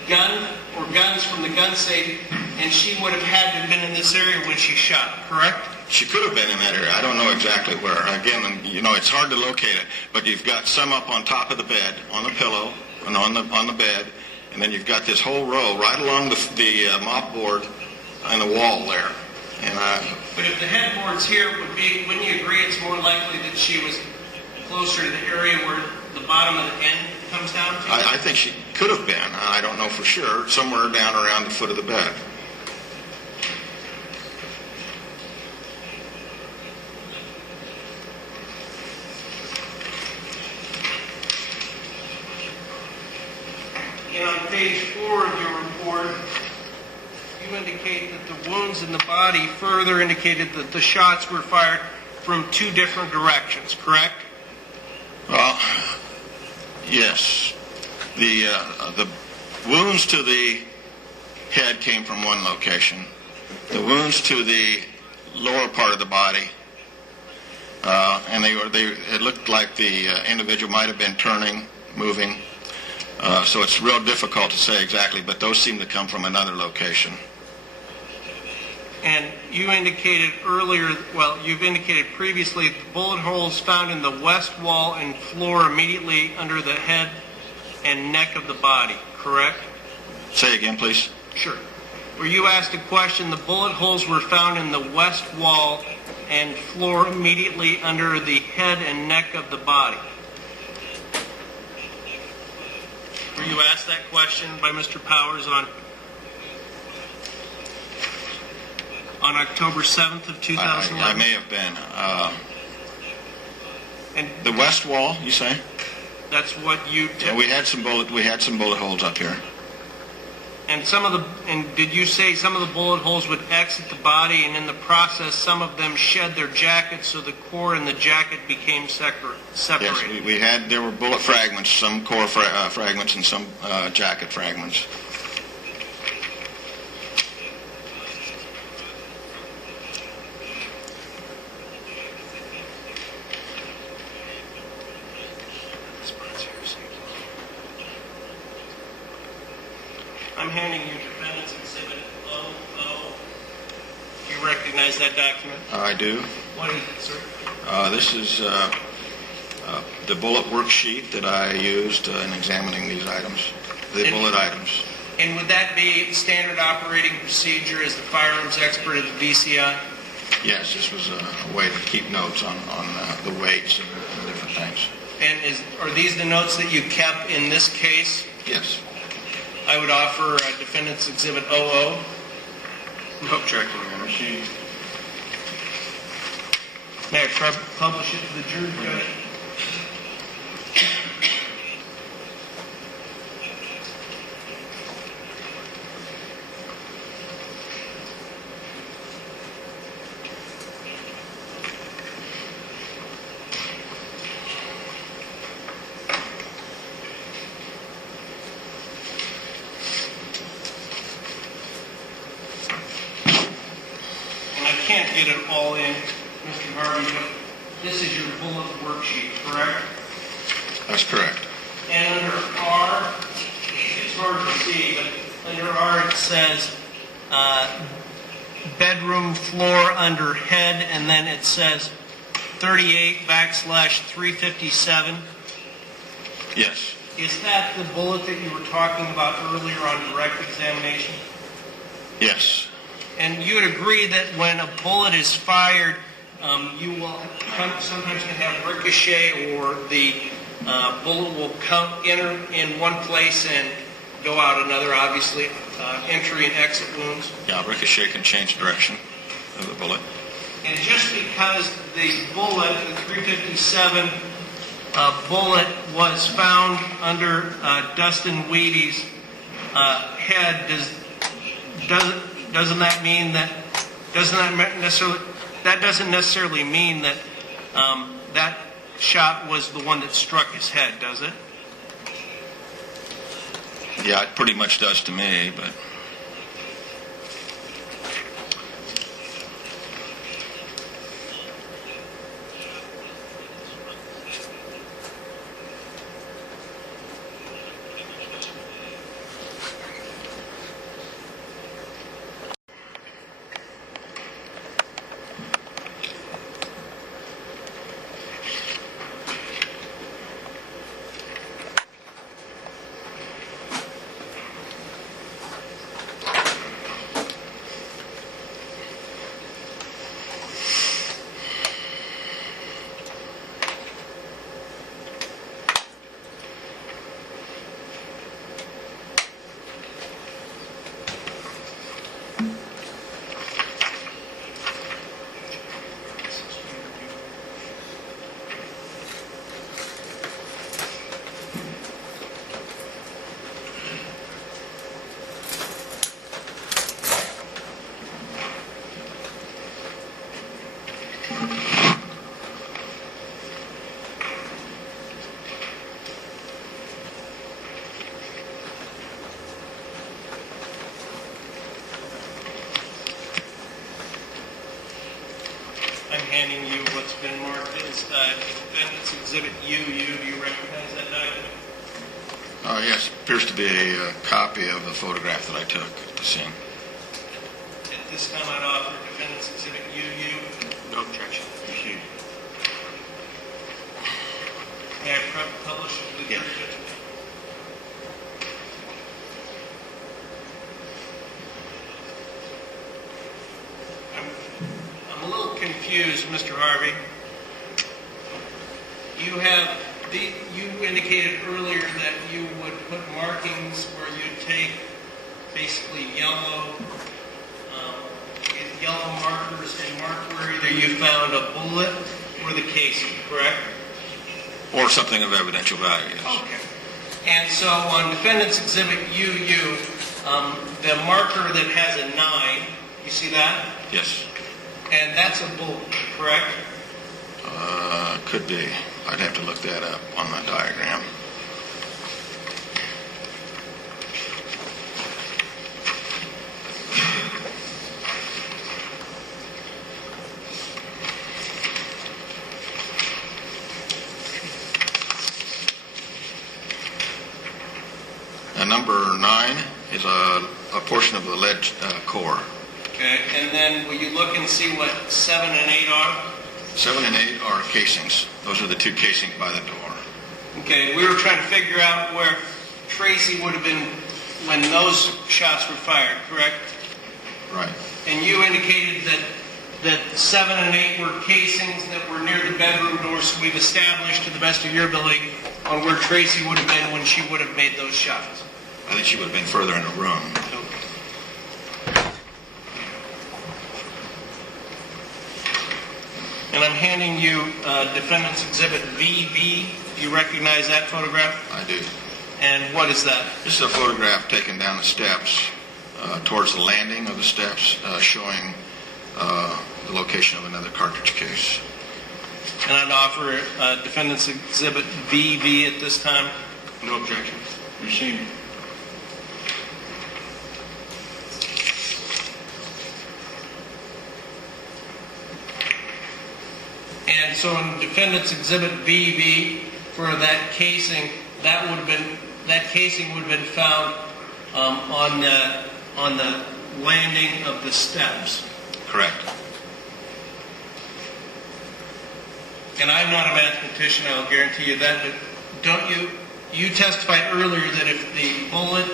gun or guns from the gun safe, and she would have had to have been in this area when she shot, correct? She could have been in that area. I don't know exactly where. Again, it's hard to locate it, but you've got some up on top of the bed, on the pillow, and on the bed, and then you've got this whole row right along the mopboard and the wall there. And But if the headboard's here, wouldn't you agree it's more likely that she was closer to the area where the bottom of the end comes down to? I think she could have been. I don't know for sure. Somewhere down around the foot of the bed. And on page 4 of your report, you indicate that the wounds in the body further indicated that the shots were fired from 2 different directions, correct? Well, yes. The wounds to the head came from one location. The wounds to the lower part of the body, and it looked like the individual might have been turning, moving. So it's real difficult to say exactly, but those seem to come from another location. And you indicated earlier, well, you've indicated previously, the bullet holes found in the west wall and floor immediately under the head and neck of the body, correct? Say again, please. Sure. Were you asked a question, the bullet holes were found in the west wall and floor immediately under the head and neck of the body? Were you asked that question by Mr. Powers on October 7th of 2011? I may have been. And The west wall, you say? that's what you... Yeah, we had some bullet holes up here. And did you say some of the bullet holes would exit the body, and in the process, some of them shed their jacket, so the core and the jacket became separated? Yes, there were bullet fragments, some core fragments and some jacket fragments. I'm handing you Defendant's Exhibit 00. Do you recognize that document? I do. What is it, sir? This is the bullet worksheet that I used in examining these items, the bullet items. And would that be standard operating procedure as the firearms expert at the DCI? Yes, this was a way to keep notes on the weights and different things. And are these the notes that you kept in this case? Yes. I would offer Defendant's Exhibit 00. No objection, Your Honor. May I publish it to the jury, Judge? I can't get it all in, Mr. Harvey, but this is your bullet worksheet, correct? That's correct. And under R, it's hard to see, but under R it says bedroom floor under head, and then it says 38/357. Yes. Is that the bullet that you were talking about earlier on direct examination? Yes. And you would agree that when a bullet is fired, you will sometimes can have ricochet, or the bullet will enter in one place and go out another, obviously, entry and exit wounds. Yeah, ricochet can change direction of the bullet. And just because the bullet, the 357 bullet, was found under Dustin Wheaty's head, doesn't necessarily mean that that shot was the one that struck his head, does it? Yeah, it pretty much does to me, but... handing you what's been marked as Defendant's Exhibit UU. Do you recognize that document? Yes, appears to be a copy of the photograph that I took at the scene. At this time, I'd offer Defendant's Exhibit UU. No objection. Proceed. May I publish it with Yes. your I'm a little confused, Mr. Harvey. You indicated earlier that you would put markings where you'd take basically yellow markers and mark where either you found a bullet or the casing, correct? Or something of evidential value, yes. Okay. And so on Defendant's Exhibit UU, the marker that has a 9, you see that? Yes. And that's a bullet, correct? Could be. I'd have to look that up on the diagram. Number 9 is a portion of the lead core. Okay. And then will you look and see what 7 and 8 are? 7 and 8 are casings. Those are the 2 casings by the door. Okay. We were trying to figure out where Tracy would have been when those shots were fired, correct? Right. And you indicated that 7 and 8 were casings that were near the bedroom door, so we've established to the best of your ability on where Tracy would have been when she would have made those shots. I think she would have been further in the room. And I'm handing you Defendant's Exhibit VB. Do you recognize that photograph? I do. And what is that? This is a photograph taken down the steps towards the landing of the steps, showing the location of another cartridge case. And I'd offer Defendant's Exhibit VB at this time. No objection. Proceed. And so in Defendant's Exhibit VB for that casing, that casing would have been found on the landing of the steps. Correct. And I'm not a mathematician, I'll guarantee you that, but don't you testified earlier that if the bullet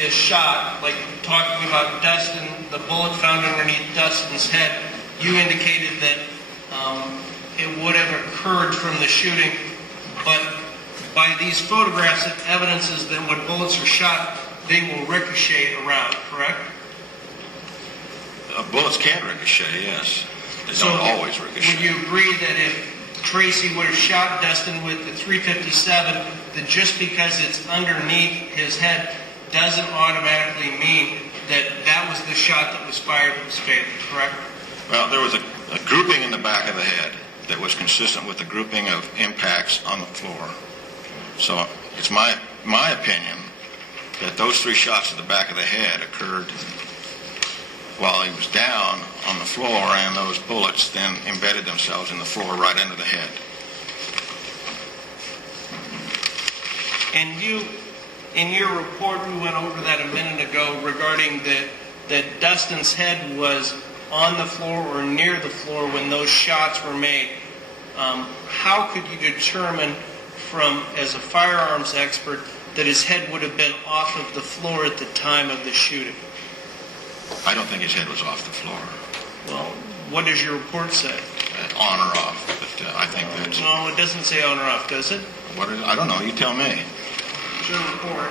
is shot, like talking about Dustin, the bullet found underneath Dustin's head, you indicated that it would have occurred from the shooting, but by these photographs, it evidences that when bullets are shot, they will ricochet around, correct? Bullets can ricochet, yes. They So don't always ricochet. would you agree that if Tracy would have shot Dustin with the .357, that just because it's underneath his head doesn't automatically mean that that was the shot that was fired that was fatal, correct? Well, there was a grouping in the back of the head that was consistent with the grouping of impacts on the floor. So it's my opinion that those 3 shots to the back of the head occurred while he was down on the floor, and those bullets then embedded themselves in the floor right under the head. And you, in your report, we went over that a minute ago regarding that Dustin's head was on the floor or near the floor when those shots were made. How could you determine as a firearms expert, that his head would have been off of the floor at the time of the shooting? I don't think his head was off the floor, Well, what does your report say? on or off, but I think that's... No, it doesn't say on or off, does it? I don't know, you tell me. It's your report.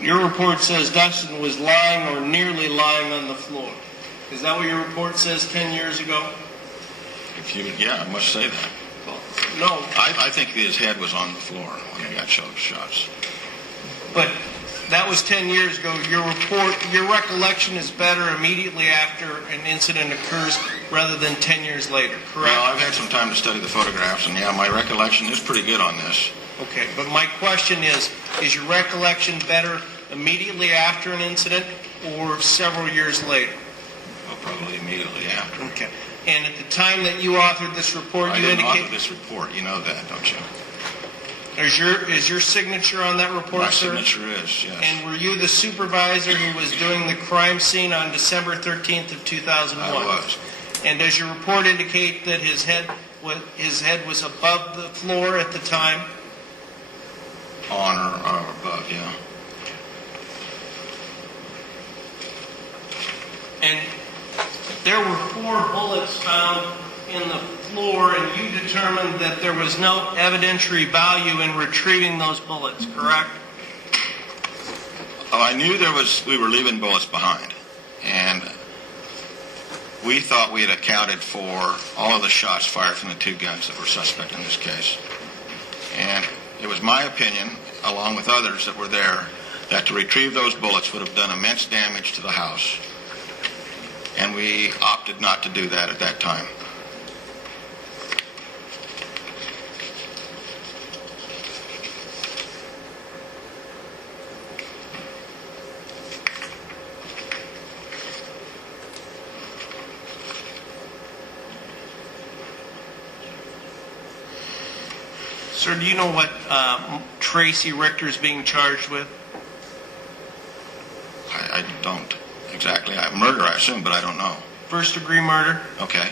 Your report says Dustin was lying or nearly lying on the floor. Is that what your report says 10 years ago? Yeah, I must say that. No, I think his head was on the floor when he got shots. but that was 10 years ago. Your recollection is better immediately after an incident occurs rather than 10 years later, correct? Well, I've had some time to study the photographs, and yeah, my recollection is pretty good on this. Okay, but my question is your recollection better immediately after an incident or several years later? Well, probably immediately after. Okay. And at the time that you authored this report, I you didn't indicate... author this report, you know that, don't you? Is your signature on that report, My sir? signature is, yes. And were you the supervisor who was doing the crime scene on December 13th of 2001? I was. And does your report indicate that his head was above the floor at the time? On or above, yeah. And there were 4 bullets found in the floor, and you determined that there was no evidentiary value in retrieving those bullets, correct? Oh, I knew we were leaving bullets behind, and we thought we had accounted for all of the shots fired from the 2 guns that were suspect in this case. And it was my opinion, along with others that were there, that to retrieve those bullets would have done immense damage to the house. And we opted not to do that at that time. Sir, do you know what Tracy Richter is being charged with? I don't exactly. Murder, I assume, but I don't know. First-degree murder? Okay.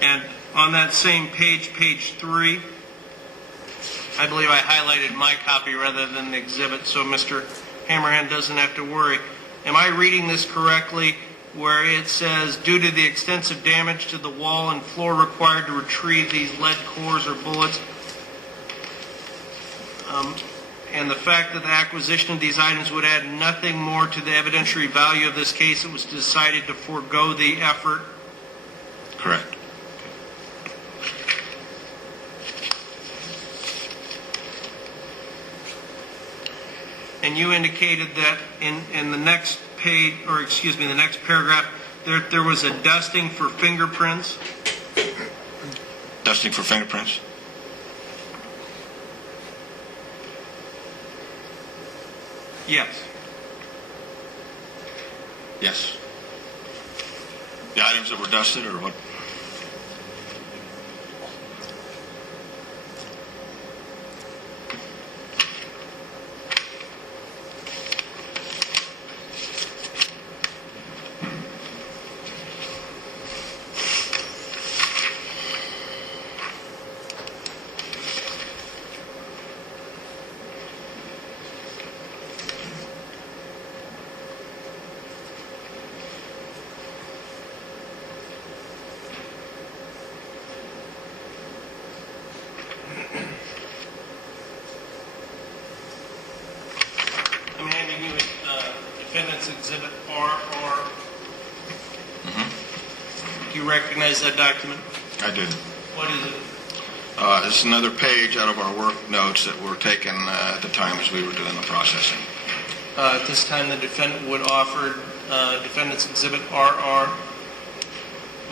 And on that same page, page 3, I believe I highlighted my copy rather than the exhibit, so Mr. Hammerhand doesn't have to worry. Am I reading this correctly, where it says, due to the extensive damage to the wall and floor required to retrieve these lead cores or bullets, and the fact that the acquisition of these items would add nothing more to the evidentiary value of this case, it was decided to forego the effort? Correct. And you indicated that in the next page, or excuse me, the next paragraph, there was a dusting for fingerprints? Dusting for fingerprints? Yes. Yes. The items that were dusted, or what? I'm handing you Defendant's Exhibit RR. Do you recognize that document? I do. What is it? This is another page out of our work notes that were taken at the time as we were doing the processing. At this time, the defendant would offer Defendant's Exhibit RR.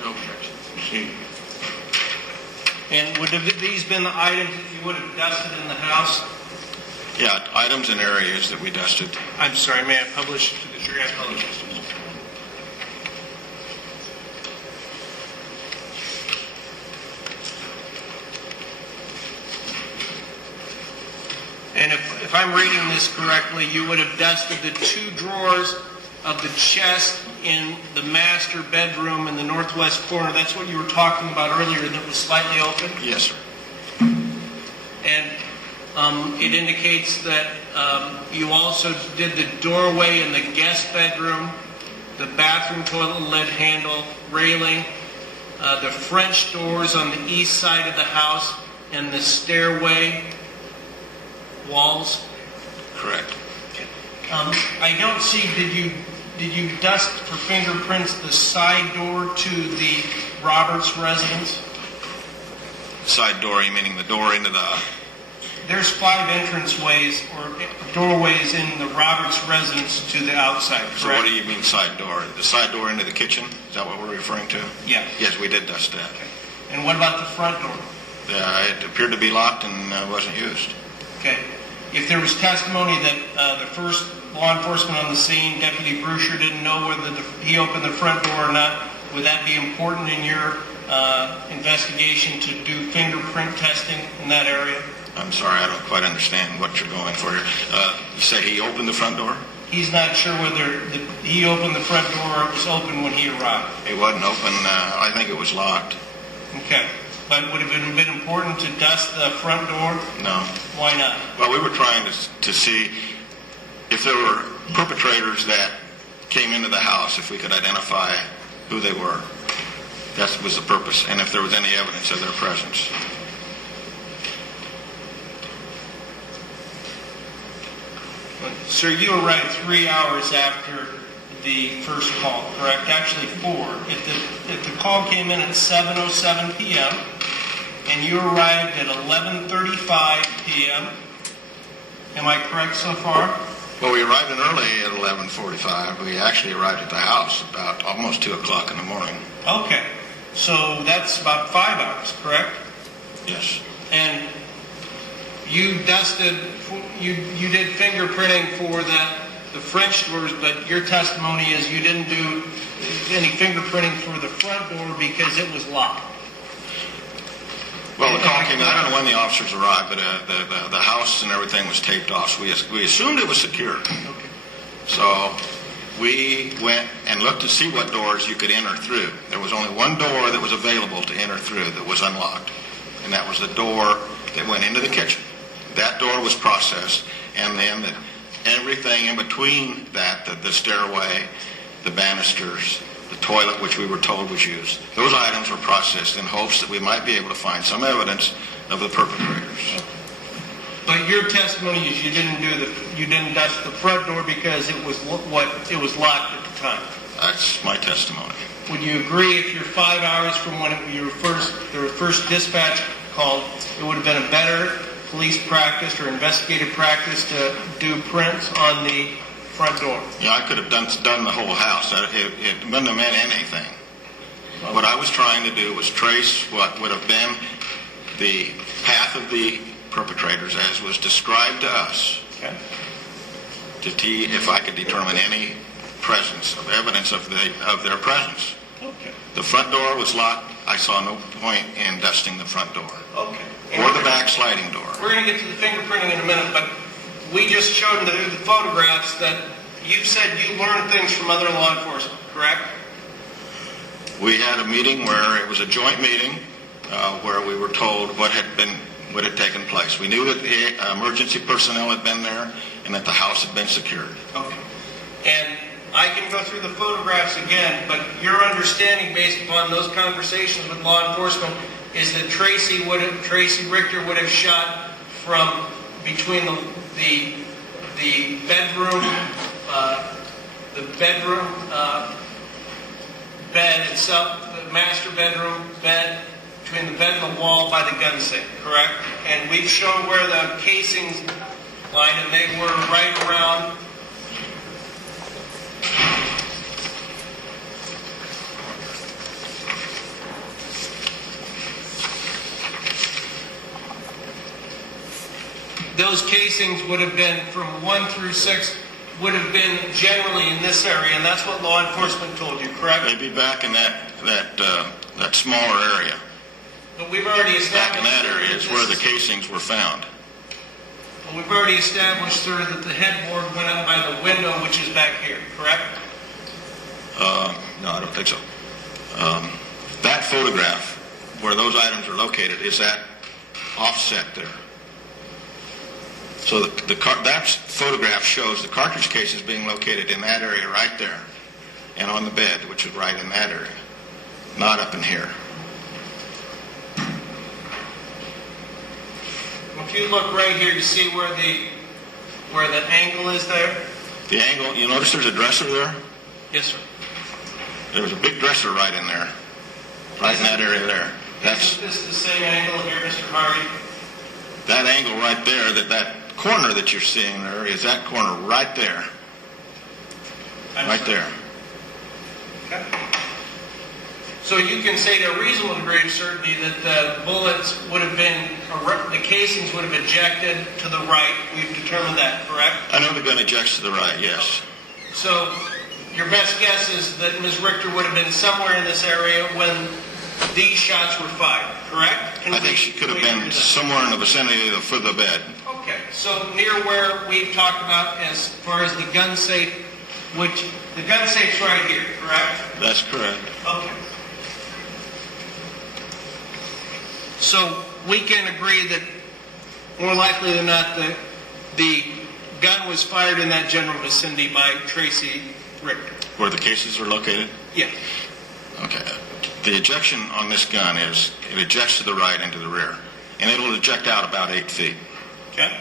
No objection. See, And would have these been the items that you would have dusted in the house? Yeah, items and areas that we dusted. I'm sorry, may I publish to the jury? I apologize. And if I'm reading this correctly, you would have dusted the 2 drawers of the chest in the master bedroom in the northwest corner. That's what you were talking about earlier, that was slightly open? Yes, sir. And it indicates that you also did the doorway in the guest bedroom, the bathroom toilet lead handle, railing, the French doors on the east side of the house, and the stairway walls? Correct. I don't see, did you dust for fingerprints the side door to the Roberts residence? Side door, you meaning the door into the... There's 5 entranceways or doorways in the Roberts residence to the outside, correct? So what do you mean side door? The side door into the kitchen? Is that what we're referring to? Yeah. Yes, we did dust that. Okay. And what about the front door? It appeared to be locked and wasn't used. Okay. If there was testimony that the first law enforcement on the scene, Deputy Brusher, didn't know whether he opened the front door or not, would that be important in your investigation to do fingerprint testing in that area? I'm sorry, I don't quite understand what you're going for here. You say he opened the front door? He's not sure whether he opened the front door or it was open when he arrived. It wasn't open. I think it was locked. Okay. But would it have been important to dust the front door? No. Why not? Well, we were trying to see if there were perpetrators that came into the house, if we could identify who they were. That was the purpose, and if there was any evidence of their presence. Sir, you arrived 3 hours after the first call, correct? Actually 4. If the call came in at 7:07 p.m. and you arrived at 11:35 p.m., am I correct so far? Well, we arrived in early at 11:45. We actually arrived at the house about almost 2 o'clock in the morning. Okay. So that's about 5 hours, correct? Yes. And you dusted, you did fingerprinting for the French doors, but your testimony is you didn't do any fingerprinting for the front door because it was locked. Well, the call came in. I don't know when the officers arrived, but the house and everything was taped off. So we assumed it was secure. Okay. So we went and looked to see what doors you could enter through. There was only one door that was available to enter through that was unlocked, and that was the door that went into the kitchen. That door was processed, and then everything in between that, the stairway, the banisters, the toilet, which we were told was used, those items were processed in hopes that we might be able to find some evidence of the perpetrators. But your testimony is you didn't dust the front door because it was locked at the time. That's my testimony. Would you agree if you're 5 hours from when the first dispatch called, it would have been a better police practice or investigative practice to do prints on the front door? Yeah, I could have done the whole house. It wouldn't have meant anything. What I was trying to do was trace what would have been the path of the perpetrators as was described to us, Okay. to see if I could determine any presence of evidence of their presence. Okay. The front door was locked. I saw no point in dusting the front door Okay. or the back sliding door. We're going to get to the fingerprinting in a minute, but we just showed through the photographs that you said you learned things from other law enforcement, correct? We had a meeting where it was a joint meeting where we were told what had taken place. We knew that the emergency personnel had been there and that the house had been secured. Okay. And I can go through the photographs again, but your understanding based upon those conversations with law enforcement is that Tracy Richter would have shot from between the bedroom bed itself, the master bedroom bed, between the bed and the wall by the gun safe, correct? And we've shown where the casings line, and they were right around. Those casings would have been from 1 through 6, would have been generally in this area, and that's what law enforcement told you, correct? They'd be back in that smaller area. But we've already established... Back in that area is where the casings were found. Well, we've already established, sir, that the headboard went up by the window, which is back here, correct? No, I don't think so. That photograph, where those items are located, is that offset there. So that photograph shows the cartridge cases being located in that area right there, and on the bed, which is right in that area, not up in here. if you look right here, you see where the angle is there? The angle, you notice there's a dresser there? Yes, sir. There was a big dresser right in there, right in that area there. Isn't this the same angle here, Mr. Harvey? That angle right there, that corner that you're seeing there is that corner right there. Right there. Okay. So you can say to a reasonable degree of certainty that the bullets would have been, the casings would have ejected to the right. We've determined that, correct? I know the gun ejects to the right, yes. So your best guess is that Ms. Richter would have been somewhere in this area when these shots were fired, correct? I think she could have been somewhere in the vicinity of the foot of the bed. Okay, so near where we've talked about as far as the gun safe, which the gun safe's right here, correct? That's correct. Okay. So we can agree that more likely than not the gun was fired in that general vicinity by Tracy Richter. Where the cases are located? Yeah. Okay. The ejection on this gun is, it ejects to the right and to the rear. And it'll eject out about 8 feet. Okay.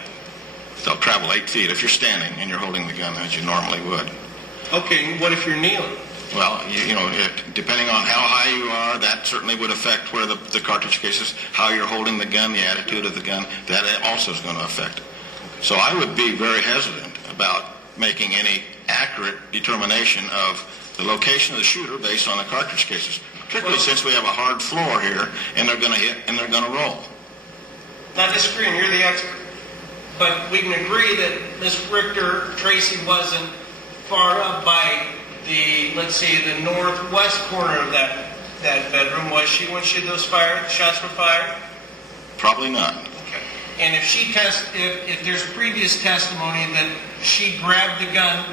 They'll travel 8 feet if you're standing and you're holding the gun as you normally would. Okay, and what if you're kneeling? Well, depending on how high you are, that certainly would affect where the cartridge case is, how you're holding the gun, the attitude of the gun. That also is going to affect it. So I would be very hesitant about making any accurate determination of the location of the shooter based on the cartridge cases, particularly since we have a hard floor here and they're going to hit and they're going to roll. Not disagreeing, you're the expert. But we can agree that Ms. Richter, Tracy, wasn't far up by the, let's say, the northwest corner of that bedroom, was she, when those shots were fired? Probably not. Okay. And if there's previous testimony that she grabbed a gun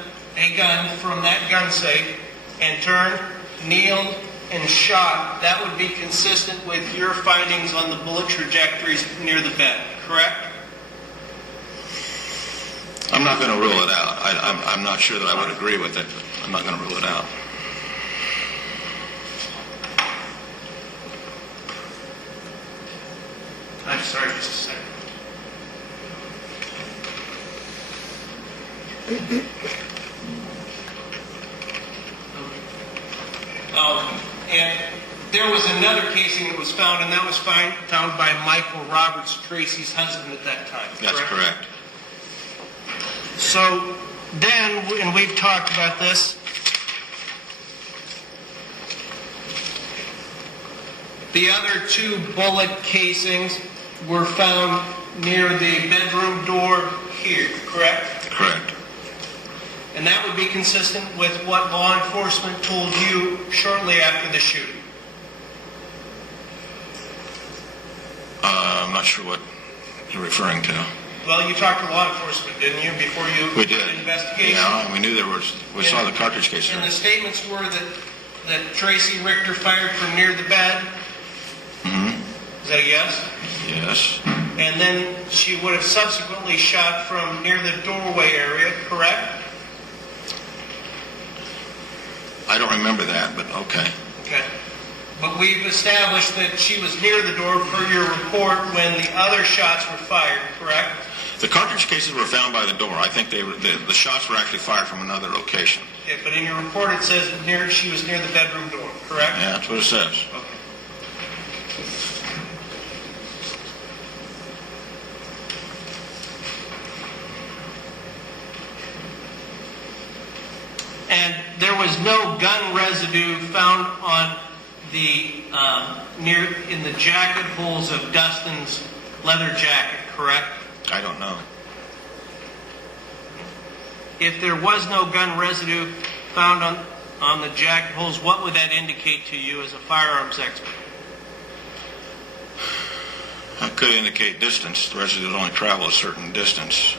from that gun safe and turned, kneeled, and shot, that would be consistent with your findings on the bullet trajectories near the bed, correct? I'm not going to rule it out. I'm not sure that I would agree with it, but I'm not going to rule it out. I'm sorry, just a second. And there was another casing that was found, and that was found by Michael Roberts, Tracy's husband at that time. That's correct. So then, and we've talked about this, the other two bullet casings were found near the bedroom door here, correct? Correct. And that would be consistent with what law enforcement told you shortly after the shooting. I'm not sure what you're referring to. Well, you talked to law enforcement, didn't you, before you We did did. the investigation? Yeah, and we knew we saw the cartridge case. And the statements were that Tracy Richter fired from near the bed? Mm-hmm. Is that a yes? Yes. And then she would have subsequently shot from near the doorway area, correct? I don't remember that, but okay. Okay. But we've established that she was near the door per your report when the other shots were fired, correct? The cartridge cases were found by the door. I think the shots were actually fired from another location. Yeah, but in your report it says she was near the bedroom door, correct? Yeah, that's what it says. Okay. And there was no gun residue found on the in the jacket holes of Dustin's leather jacket, correct? I don't know. If there was no gun residue found on the jacket holes, what would that indicate to you as a firearms expert? It could indicate distance. The residue would only travel a certain distance.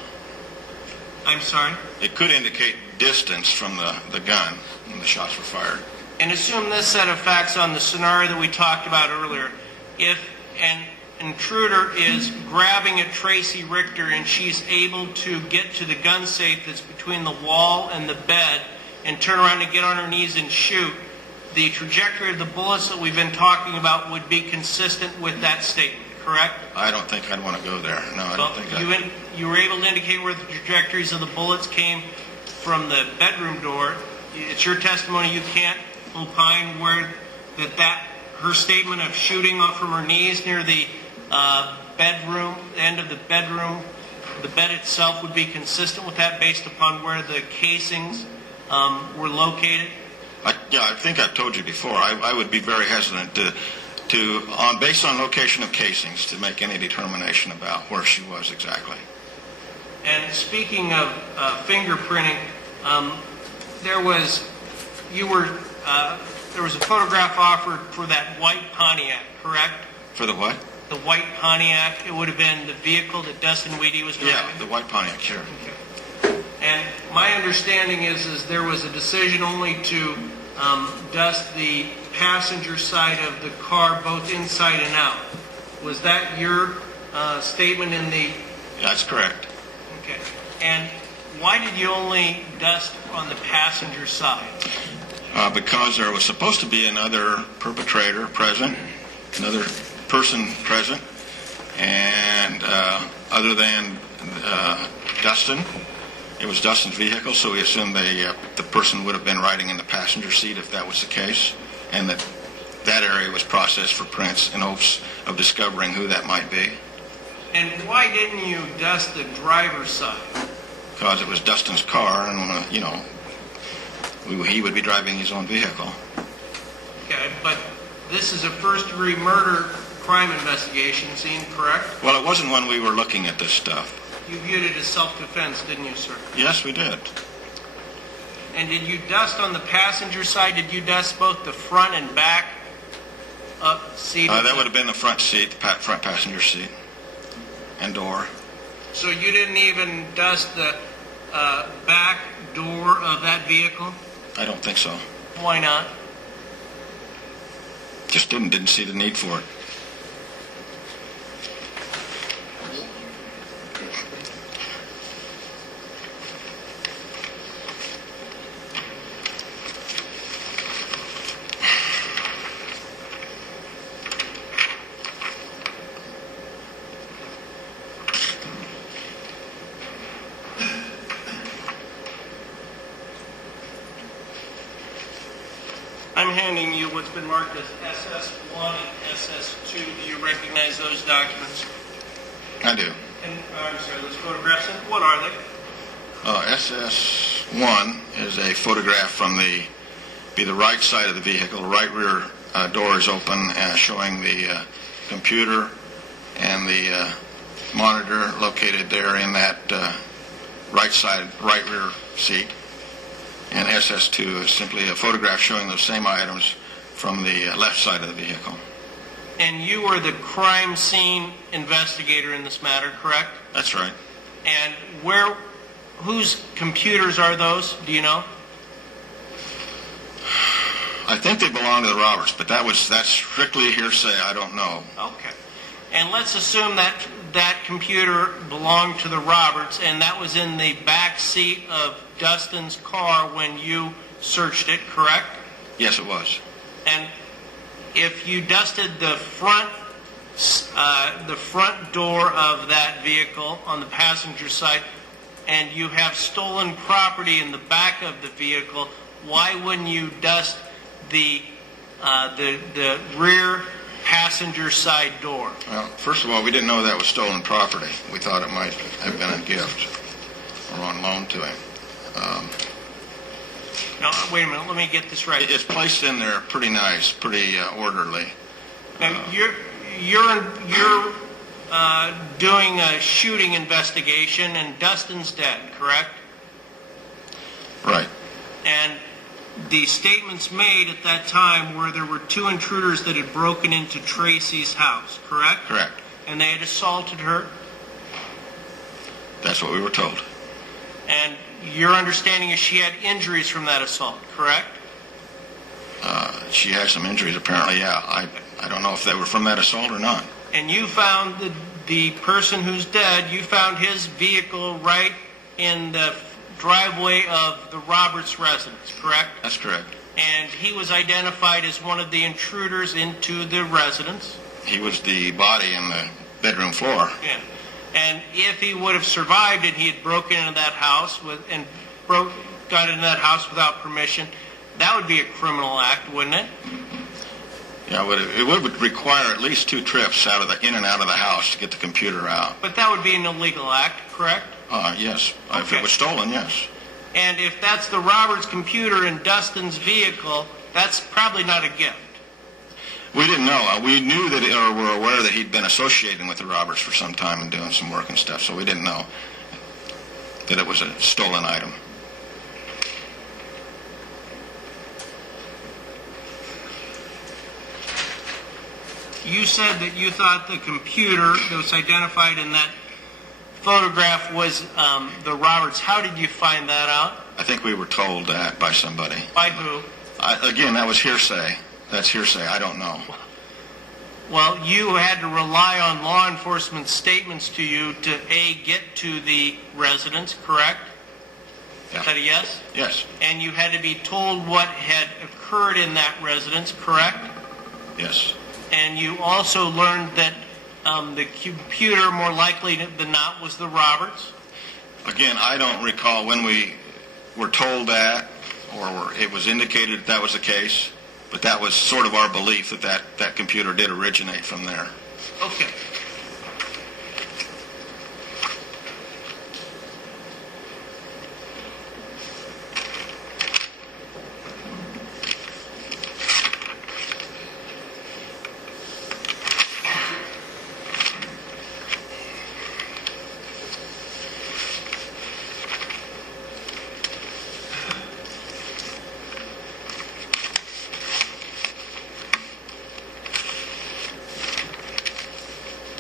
I'm sorry? It could indicate distance from the gun when the shots were fired. And assume this set of facts on the scenario that we talked about earlier. If an intruder is grabbing at Tracy Richter and she's able to get to the gun safe that's between the wall and the bed and turn around and get on her knees and shoot, the trajectory of the bullets that we've been talking about would be consistent with that statement, correct? I don't think I'd want to go there. No, I Well, don't think you were able to indicate where the trajectories of the bullets came from the bedroom door. It's your testimony you can't opine where her statement of shooting off from her knees near the bedroom, the end of the bedroom, the bed itself would be consistent with that based upon where the casings were located? I think I've told you before, I would be very hesitant based on location of casings, to make any determination about where she was exactly. And speaking of fingerprinting, there was a photograph offered for that white Pontiac, correct? For the what? The white Pontiac. It would have been the vehicle that Dustin Weedy was driving. Yeah, the white Pontiac, sure. Okay. And my understanding is there was a decision only to dust the passenger side of the car, both inside and out. Was that your statement in the... That's correct. Okay. And why did you only dust on the passenger side? Because there was supposed to be another perpetrator present, another person present, and other than Dustin, it was Dustin's vehicle, so we assumed the person would have been riding in the passenger seat if that was the case, and that area was processed for prints in hopes of discovering who that might be. And why didn't you dust the driver's side? Because it was Dustin's car, and he would be driving his own vehicle. Okay, but this is a first-degree murder crime investigation scene, correct? Well, it wasn't when we were looking at this stuff. You viewed it as self-defense, didn't you, sir? Yes, we did. And did you dust on the passenger side? Did you dust both the front and back seat? That would have been the front seat, the front passenger seat, and door. So you didn't even dust the back door of that vehicle? I don't think so. Why not? Just didn't see the need for it. I'm handing you what's been marked as SS1 and SS2. Do you recognize those documents? I do. And, I'm sorry, those photographs, what are they? SS1 is a photograph from the right side of the vehicle. The right rear door is open, showing the computer and the monitor located there in that right rear seat. And SS2 is simply a photograph showing those same items from the left side of the vehicle. And you were the crime scene investigator in this matter, correct? That's right. And whose computers are those? Do you know? I think they belong to the Roberts, but that's strictly hearsay. I don't know. Okay. And let's assume that computer belonged to the Roberts, and that was in the back seat of Dustin's car when you searched it, correct? Yes, it was. And if you dusted the front door of that vehicle on the passenger side, and you have stolen property in the back of the vehicle, why wouldn't you dust the rear passenger side door? Well, first of all, we didn't know that was stolen property. We thought it might have been a gift or on loan to him. No, wait a minute. Let me get this right. It's placed in there pretty nice, pretty orderly. Now, you're doing a shooting investigation, and Dustin's dead, correct? Right. And the statements made at that time were there were two intruders that had broken into Tracy's house, correct? Correct. And they had assaulted her? That's what we were told. And your understanding is she had injuries from that assault, correct? She had some injuries, apparently, yeah. I don't know if they were from that assault or not. And you found the person who's dead, you found his vehicle right in the driveway of the Roberts residence, correct? That's correct. And he was identified as one of the intruders into the residence? He was the body in the bedroom floor. Yeah. And if he would have survived and he had broken into that house got into that house without permission, that would be a criminal act, wouldn't it? Yeah, it would require at least 2 trips in and out of the house to get the computer out. But that would be an illegal act, correct? Yes. If Okay. it was stolen, yes. And if that's the Roberts computer in Dustin's vehicle, that's probably not a gift. We didn't know. We knew that, or were aware that he'd been associating with the Roberts for some time and doing some work and stuff, so we didn't know that it was a stolen item. You said that you thought the computer that was identified in that photograph was the Roberts. How did you find that out? I think we were told that by somebody. By who? Again, that was hearsay. That's hearsay. I don't know. Well, you had to rely on law enforcement statements to you to, A, get to the residence, correct? Yeah. Is that a yes? Yes. And you had to be told what had occurred in that residence, correct? Yes. And you also learned that the computer, more likely than not, was the Roberts? Again, I don't recall when we were told that, or it was indicated that was the case, but that was sort of our belief that computer did originate from there. Okay.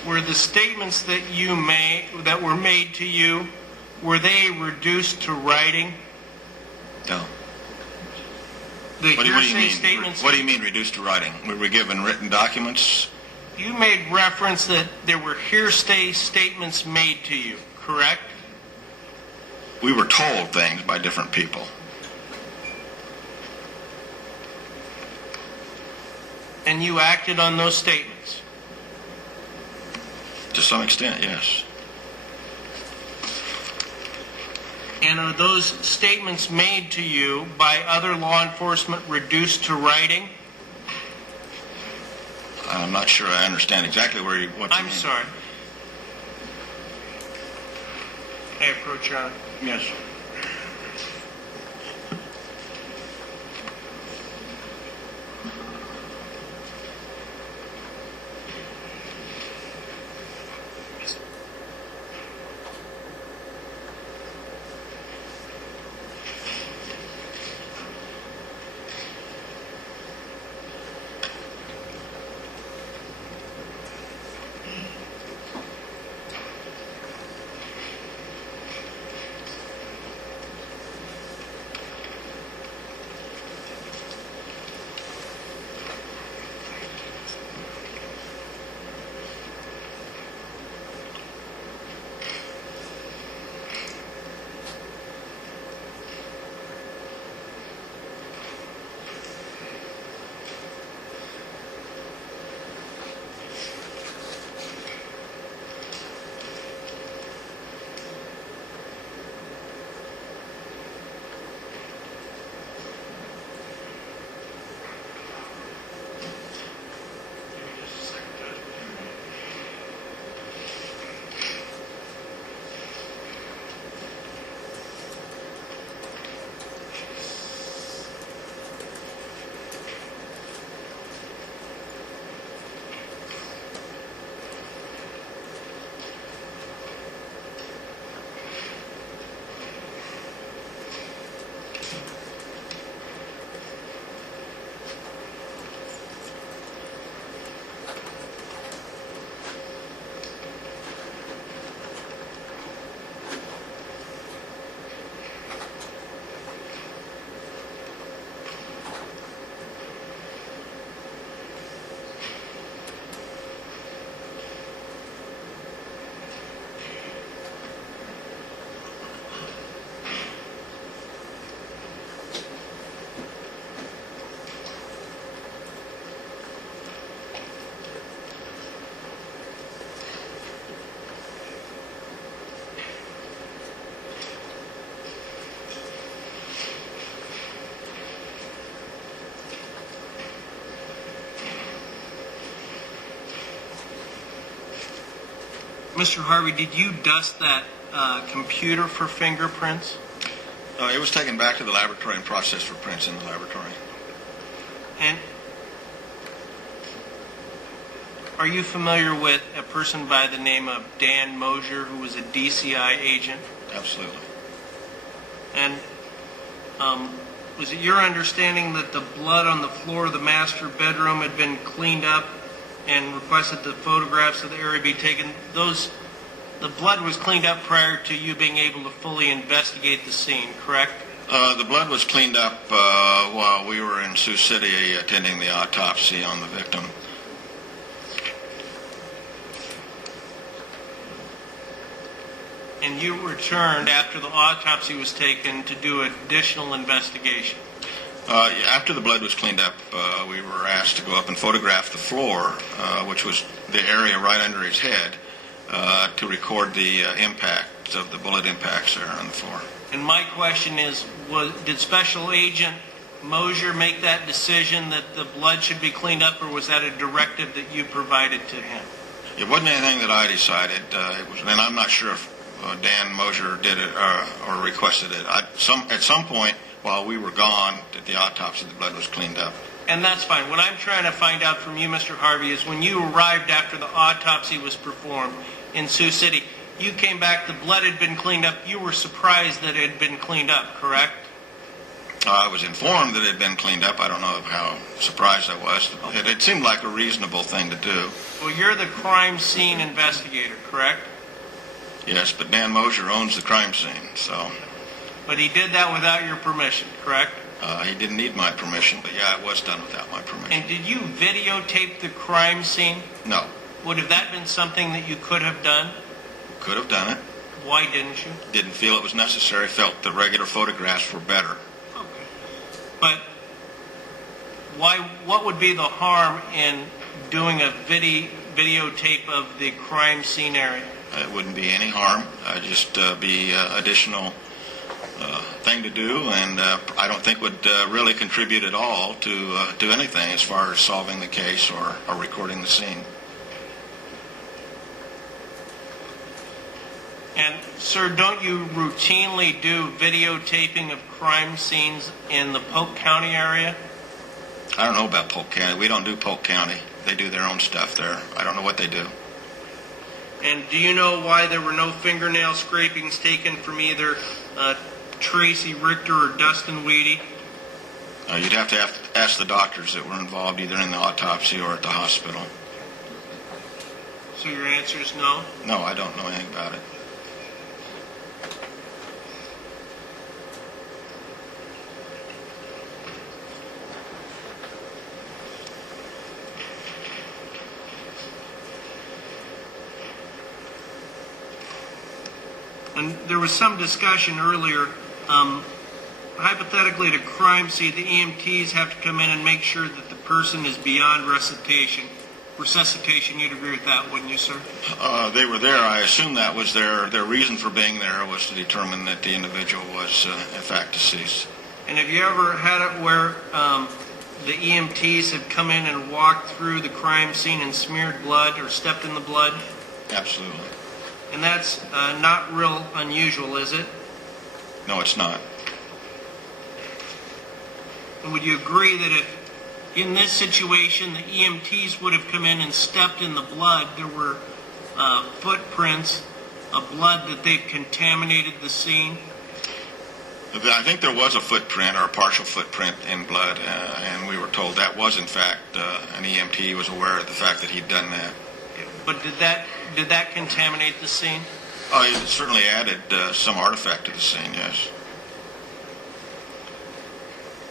Were the statements that were made to you, were they reduced to writing? No. The What do you hearsay mean? statements. What do you mean reduced to writing? Were we given written documents? You made reference that there were hearsay statements made to you, correct? We were told things by different people. And you acted on those statements? To some extent, yes. And are those statements made to you by other law enforcement reduced to writing? I'm not sure I understand exactly what you mean. I'm sorry. May I approach your Honor? Yes. Mr. Harvey, did you dust that computer for fingerprints? It was taken back to the laboratory and processed for prints in the laboratory. And are you familiar with a person by the name of Dan Mosier, who was a DCI agent? Absolutely. And was it your understanding that the blood on the floor of the master bedroom had been cleaned up and requested the photographs of the area be taken? The blood was cleaned up prior to you being able to fully investigate the scene, correct? The blood was cleaned up while we were in Sioux City attending the autopsy on the victim. And you returned after the autopsy was taken to do additional investigation. After the blood was cleaned up, we were asked to go up and photograph the floor, which was the area right under his head, to record the impact of the bullet impacts there on the floor. And my question is, did Special Agent Mosier make that decision that the blood should be cleaned up, or was that a directive that you provided to him? It wasn't anything that I decided. And I'm not sure if Dan Mosier did it or requested it. At some point while we were gone at the autopsy, the blood was cleaned up. And that's fine. What I'm trying to find out from you, Mr. Harvey, is when you arrived after the autopsy was performed in Sioux City, you came back, the blood had been cleaned up. You were surprised that it had been cleaned up, correct? I was informed that it had been cleaned up. I don't know how surprised I was. It seemed like a reasonable thing to do. Well, you're the crime scene investigator, correct? Yes, but Dan Mosier owns the crime scene, so... But he did that without your permission, correct? He didn't need my permission, but yeah, it was done without my permission. And did you videotape the crime scene? No. Would have that been something that you could have done? Could have done it. Why didn't you? Didn't feel it was necessary. Felt the regular photographs were better. Okay. But what would be the harm in doing a videotape of the crime scene area? It wouldn't be any harm. Just be additional thing to do, and I don't think would really contribute at all to anything as far as solving the case or recording the scene. And, sir, don't you routinely do videotaping of crime scenes in the Polk County area? I don't know about Polk County. We don't do Polk County. They do their own stuff there. I don't know what they do. And do you know why there were no fingernail scrapings taken from either Tracy Richter or Dustin Weedy? You'd have to ask the doctors that were involved either in the autopsy or at the hospital. So your answer is no? No, I don't know anything about it. And there was some discussion earlier, hypothetically at a crime scene, the EMTs have to come in and make sure that the person is beyond resuscitation. You'd agree with that, wouldn't you, sir? They were there. I assume that was their reason for being there was to determine that the individual was, in fact, deceased. And have you ever had it where the EMTs have come in and walked through the crime scene and smeared blood or stepped in the blood? Absolutely. And that's not real unusual, is it? No, it's not. And would you agree that if, in this situation, the EMTs would have come in and stepped in the blood, there were footprints of blood that they've contaminated the scene? I think there was a footprint or a partial footprint in blood, and we were told that was, in fact, an EMT was aware of the fact that he'd done that. But did that contaminate the scene? Oh, it certainly added some artifact to the scene, yes.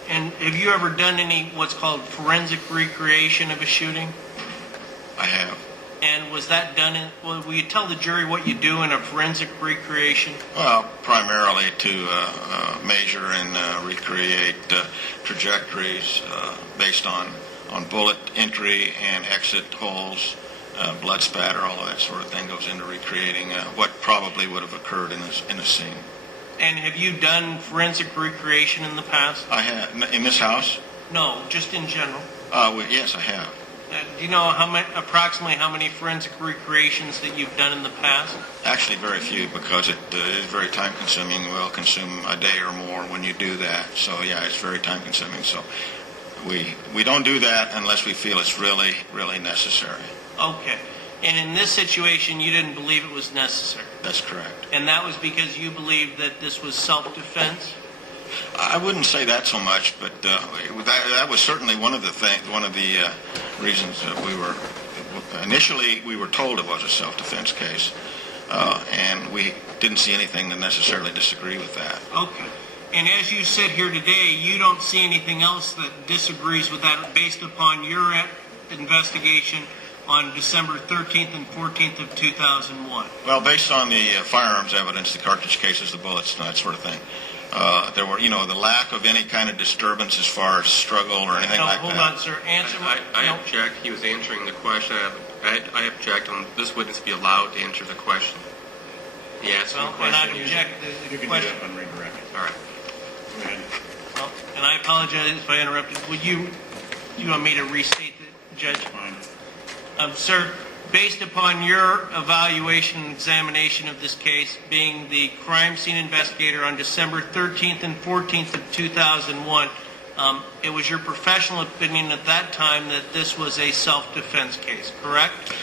And have you ever done any what's called forensic recreation of a shooting? I have. And was that done will you tell the jury what you do in a forensic recreation? Well, primarily to measure and recreate trajectories based on bullet entry and exit holes, blood spatter, all of that sort of thing goes into recreating what probably would have occurred in a scene. And have you done forensic recreation in the past? I have. In this house? No, just in general. Yes, I have. Do you know approximately how many forensic recreations that you've done in the past? Actually, very few, because it is very time-consuming. Will consume a day or more when you do that. So, yeah, it's very time-consuming. So we don't do that unless we feel it's really, really necessary. Okay. And in this situation, you didn't believe it was necessary? That's correct. And that was because you believed that this was self-defense? I wouldn't say that so much, but that was certainly one of the reasons that initially we were told it was a self-defense case, and we didn't see anything to necessarily disagree with that. Okay. And as you sit here today, you don't see anything else that disagrees with that based upon your investigation on December 13th and 14th of 2001? Well, based on the firearms evidence, the cartridge cases, the bullets, and that sort of thing, there were, the lack of any kind of disturbance as far as struggle or anything like that. Hold on, sir. Answer my... I object. He was answering the question. I object on this witness be allowed to answer the question. He asked the Well, and I question. object You the can do question. that on redirect. All right. Go ahead. Well, and I apologize if I interrupted. Would you want me to restate the judge? Fine. Sir, based upon your evaluation and examination of this case, being the crime scene investigator on December 13th and 14th of 2001, it was your professional opinion at that time that this was a self-defense case, correct?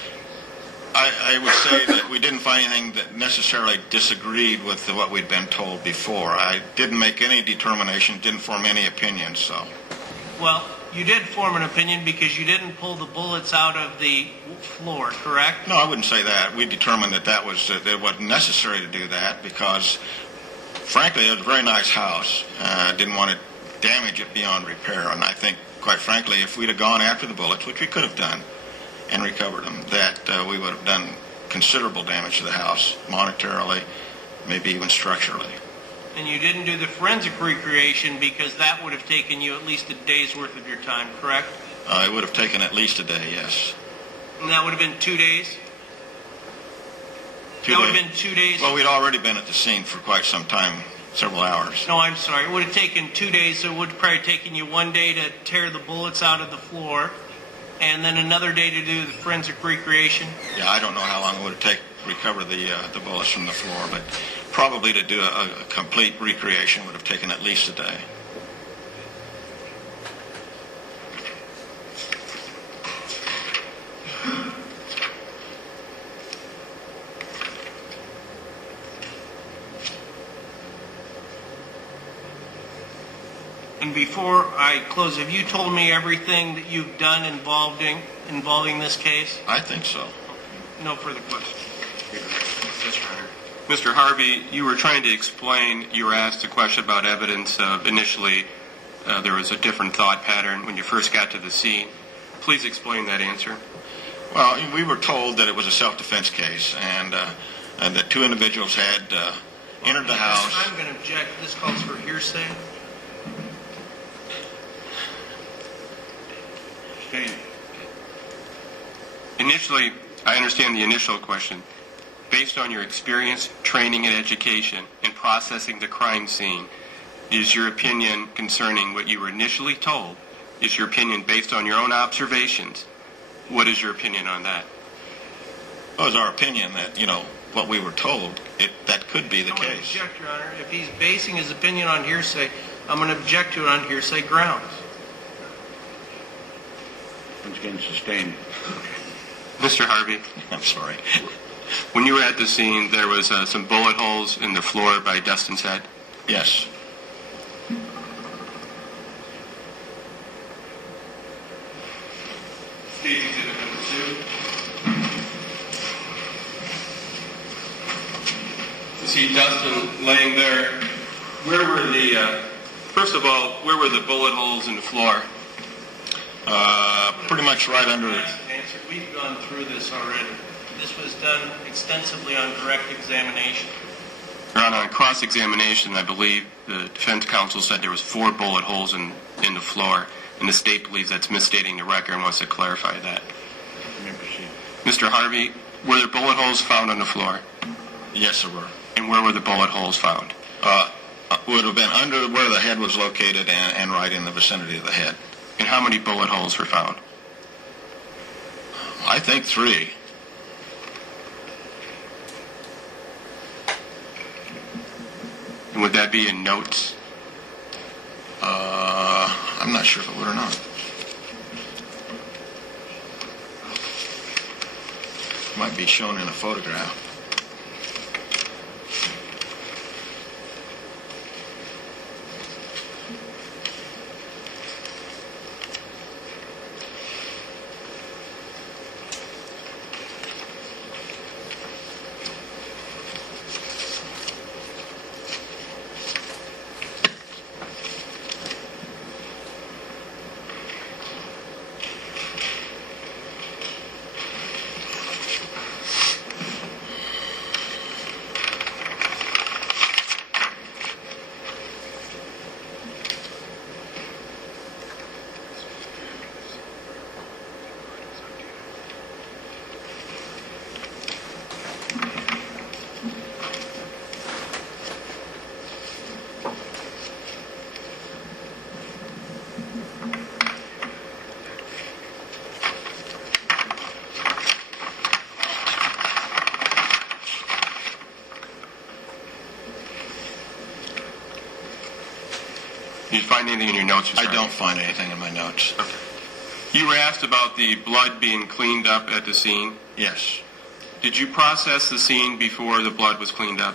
I would say that we didn't find anything that necessarily disagreed with what we'd been told before. I didn't make any determination, didn't form any opinion, so. Well, you did form an opinion because you didn't pull the bullets out of the floor, correct? No, I wouldn't say that. We determined that it wasn't necessary to do that because, frankly, it was a very nice house. Didn't want to damage it beyond repair. And I think, quite frankly, if we'd have gone after the bullets, which we could have done, and recovered them, that we would have done considerable damage to the house, monetarily, maybe even structurally. And you didn't do the forensic recreation because that would have taken you at least a day's worth of your time, correct? It would have taken at least a day, yes. And that would have been 2 days? That would have been 2 days? Well, we'd already been at the scene for quite some time, several hours. No, I'm sorry. It would have taken 2 days, so it would have probably taken you 1 day to tear the bullets out of the floor, and then another day to do the forensic recreation. Yeah, I don't know how long it would take to recover the bullets from the floor, but probably to do a complete recreation would have taken at least a day. And before I close, have you told me everything that you've done involving this case? I think so. No further questions. Yes, Your Honor. Mr. Harvey, you were trying to explain, you were asked a question about evidence of initially there was a different thought pattern when you first got to the scene. Please explain that answer. Well, we were told that it was a self-defense case, and that two individuals had entered the house. I'm going to object. This calls for hearsay. Stay. Initially, I understand the initial question. Based on your experience, training, and education in processing the crime scene, is your opinion concerning what you were initially told? Is your opinion based on your own observations? What is your opinion on that? Well, it was our opinion that, what we were told, that could be the I'm going to case. object, Your Honor. If he's basing his opinion on hearsay, I'm going to object to it on hearsay grounds. Once again, sustained. Mr. Harvey, I'm sorry. when you were at the scene, there was some bullet holes in the floor by Dustin's head. Yes. State's Exhibit number 2. You see Dustin laying there. Where were first of all, where were the bullet holes in the floor? Pretty much right under. Answer. We've gone through this already. This was done extensively on direct examination. Your Honor, on cross-examination, I believe the defense counsel said there was 4 bullet holes in the floor, and the state believes that's misstating the record and wants to clarify that. You may proceed. Mr. Harvey, were there bullet holes found on the floor? Yes, there were. And where were the bullet holes found? Would have been under where the head was located and right in the vicinity of the head. And how many bullet holes were found? I think 3. And would that be in notes? I'm not sure if it would or not. Might be shown in a photograph. Did you find anything in your notes? I don't find anything in my notes. You were asked about the blood being cleaned up at the scene. Yes. Did you process the scene before the blood was cleaned up?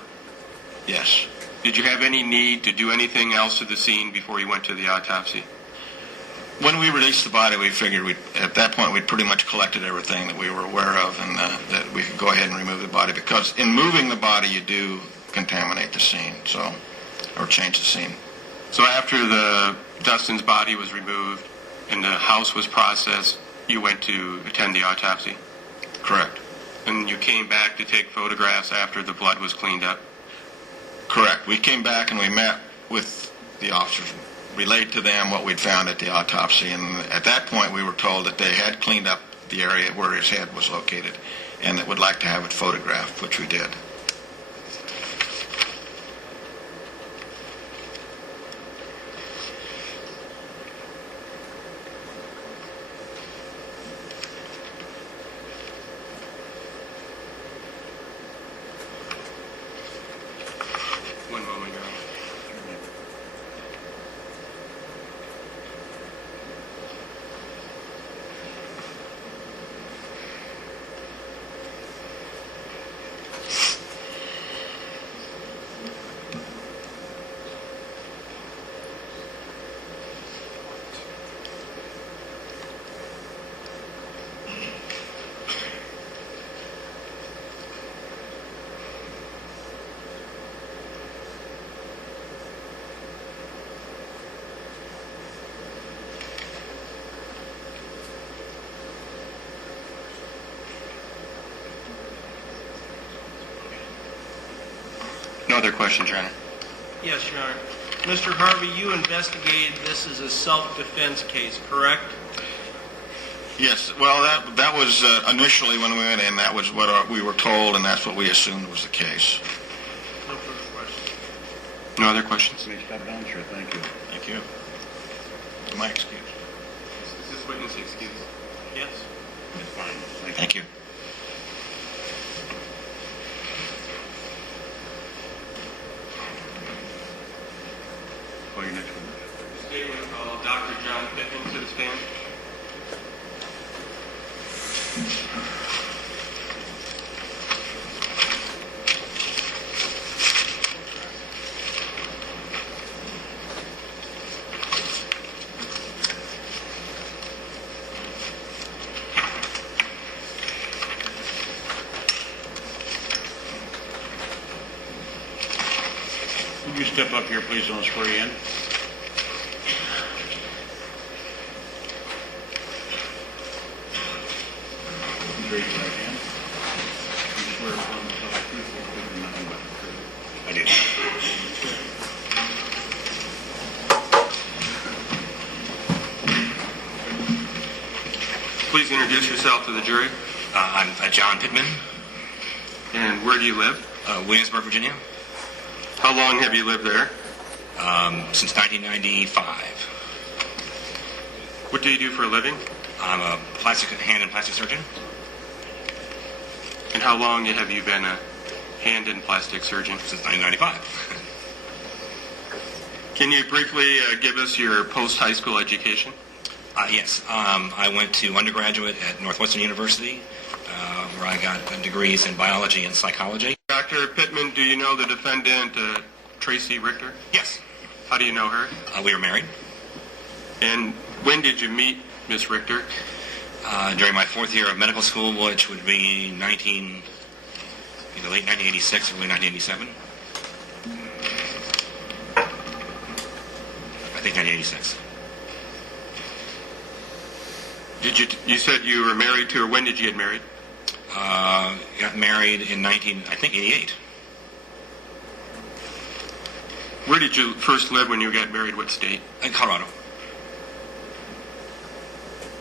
Yes. Did you have any need to do anything else to the scene before you went to the autopsy? When we released the body, we figured at that point we'd pretty much collected everything that we were aware of, and that we could go ahead and remove the body, because in moving the body you do contaminate the scene, or change the scene. So after Dustin's body was removed and the house was processed, you went to attend the autopsy? Correct. And you came back to take photographs after the blood was cleaned up? Correct. We came back and we met with the officers, relayed to them what we'd found at the autopsy, and at that point we were told that they had cleaned up the area where his head was located and that would like to have it photographed, which we did. One moment, Your Honor. No other questions, Your Honor. Yes, Your Honor. Mr. Harvey, you investigated this as a self-defense case, correct? Yes, well, that was initially when we went in, that was what we were told, and that's what we assumed was the case. No further questions. No other questions? May I step down, sir? Thank you. Thank you. My excuse. Is this witness excused? Yes. It's fine. Thank you. Thank you. Call your next witness. State will call Dr. John Pittman to the stand. Would you step up here, please, and I'll swear you in? Raise your right hand. You swear upon the truth, and nothing but the truth. I do. Please introduce yourself to the jury. I'm John Pittman, And where do you live? Williamsburg, Virginia, How long have you lived there? since 1995. What do you do for a living? I'm a hand and plastic surgeon. And how long have you been a hand and plastic surgeon? Since 1995. Can you briefly give us your post-high school education? Yes. I went to undergraduate at Northwestern University, where I got degrees in biology and psychology. Dr. Pittman, do you know the defendant, Tracy Richter? Yes. How do you know her? We were married. And when did you meet Miss Richter? During my fourth year of medical school, which would be either late 1986 or early 1987. I think 1986. You said you were married to her. When did you get married? Got married in 88. Where did you first live when you got married? What state? In Colorado.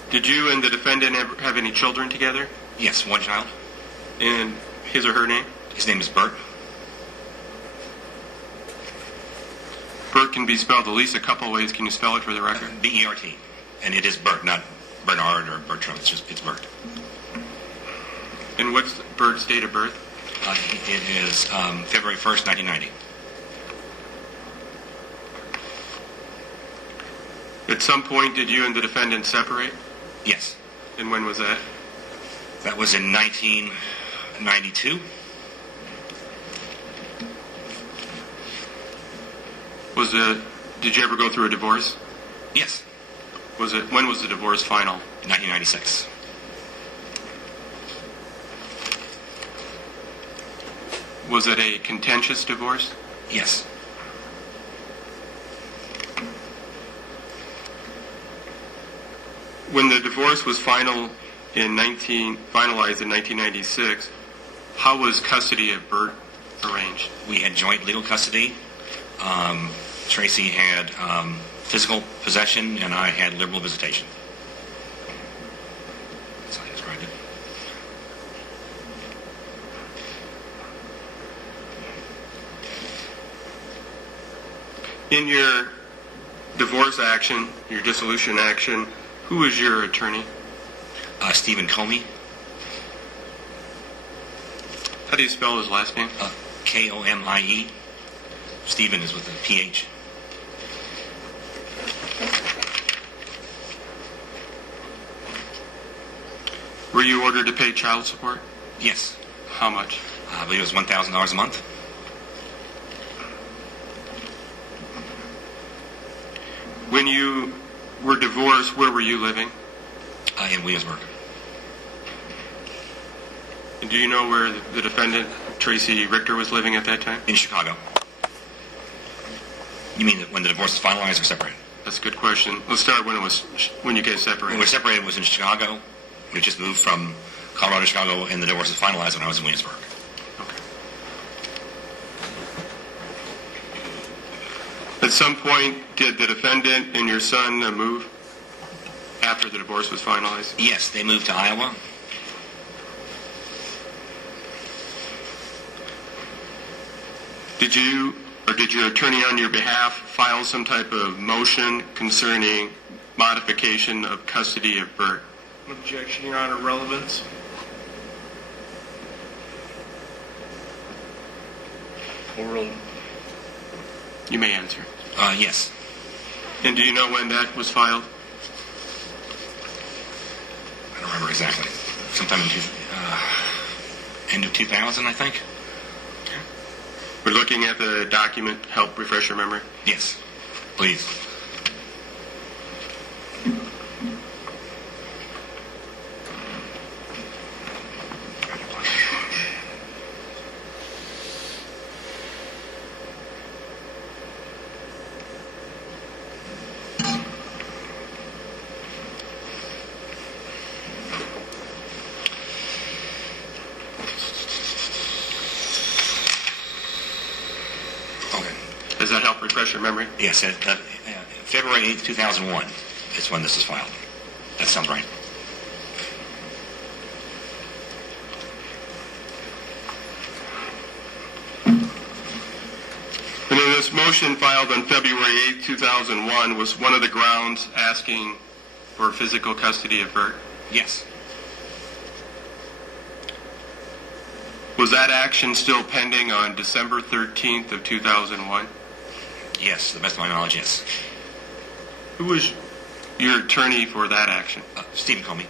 Did you and the defendant have any children together? Yes, one child. And his or her name? His name is Bert. Bert can be spelled at least a couple ways. Can you spell it for the record? B-E-R-T. And it is Bert, not Bernard or Bertram. It's Bert. And what's Bert's date of birth? It is February 1st, 1990. At some point, did you and the defendant separate? Yes. And when was that? That was in 1992. Did you ever go through a divorce? Yes. When was the divorce final? 1996. Was it a contentious divorce? Yes. When the divorce was finalized in 1996, how was custody of Bert arranged? We had joint legal custody. Tracy had physical possession, and I had liberal visitation. That's how I described it. In your divorce action, your dissolution action, who was your attorney? Stephen Comey. How do you spell his last name? Komie. Stephen is with a PH. Were you ordered to pay child support? Yes. How much? I believe it was $1,000 a month. When you were divorced, where were you living? In Williamsburg. And do you know where the defendant, Tracy Richter, was living at that time? In Chicago. You mean when the divorce was finalized or separated? That's a good question. Let's start when you get When separated. we were separated, it was in Chicago. We just moved from Colorado to Chicago, and the divorce was finalized when I was in Williamsburg. Okay. At some point, did the defendant and your son move after the divorce was finalized? Yes, they moved to Iowa. Did you or did your attorney on your behalf file some type of motion concerning modification of custody of Bert? Objection, Your Honor, relevance. Oral. You may answer. Yes. And do you know when that was filed? I don't remember exactly. Sometime in end of 2000, I think. We're looking at the document. Help refresh your memory. Yes. Please. Does that help refresh your memory? Yes, February 8th, 2001 is when this is filed. That sounds right. And then this motion filed on February 8th, 2001 was one of the grounds asking for physical custody of Bert. Yes. Was that action still pending on December 13th of 2001? Yes, to the best of my knowledge, yes. Who was your attorney for that action? Stephen Comey.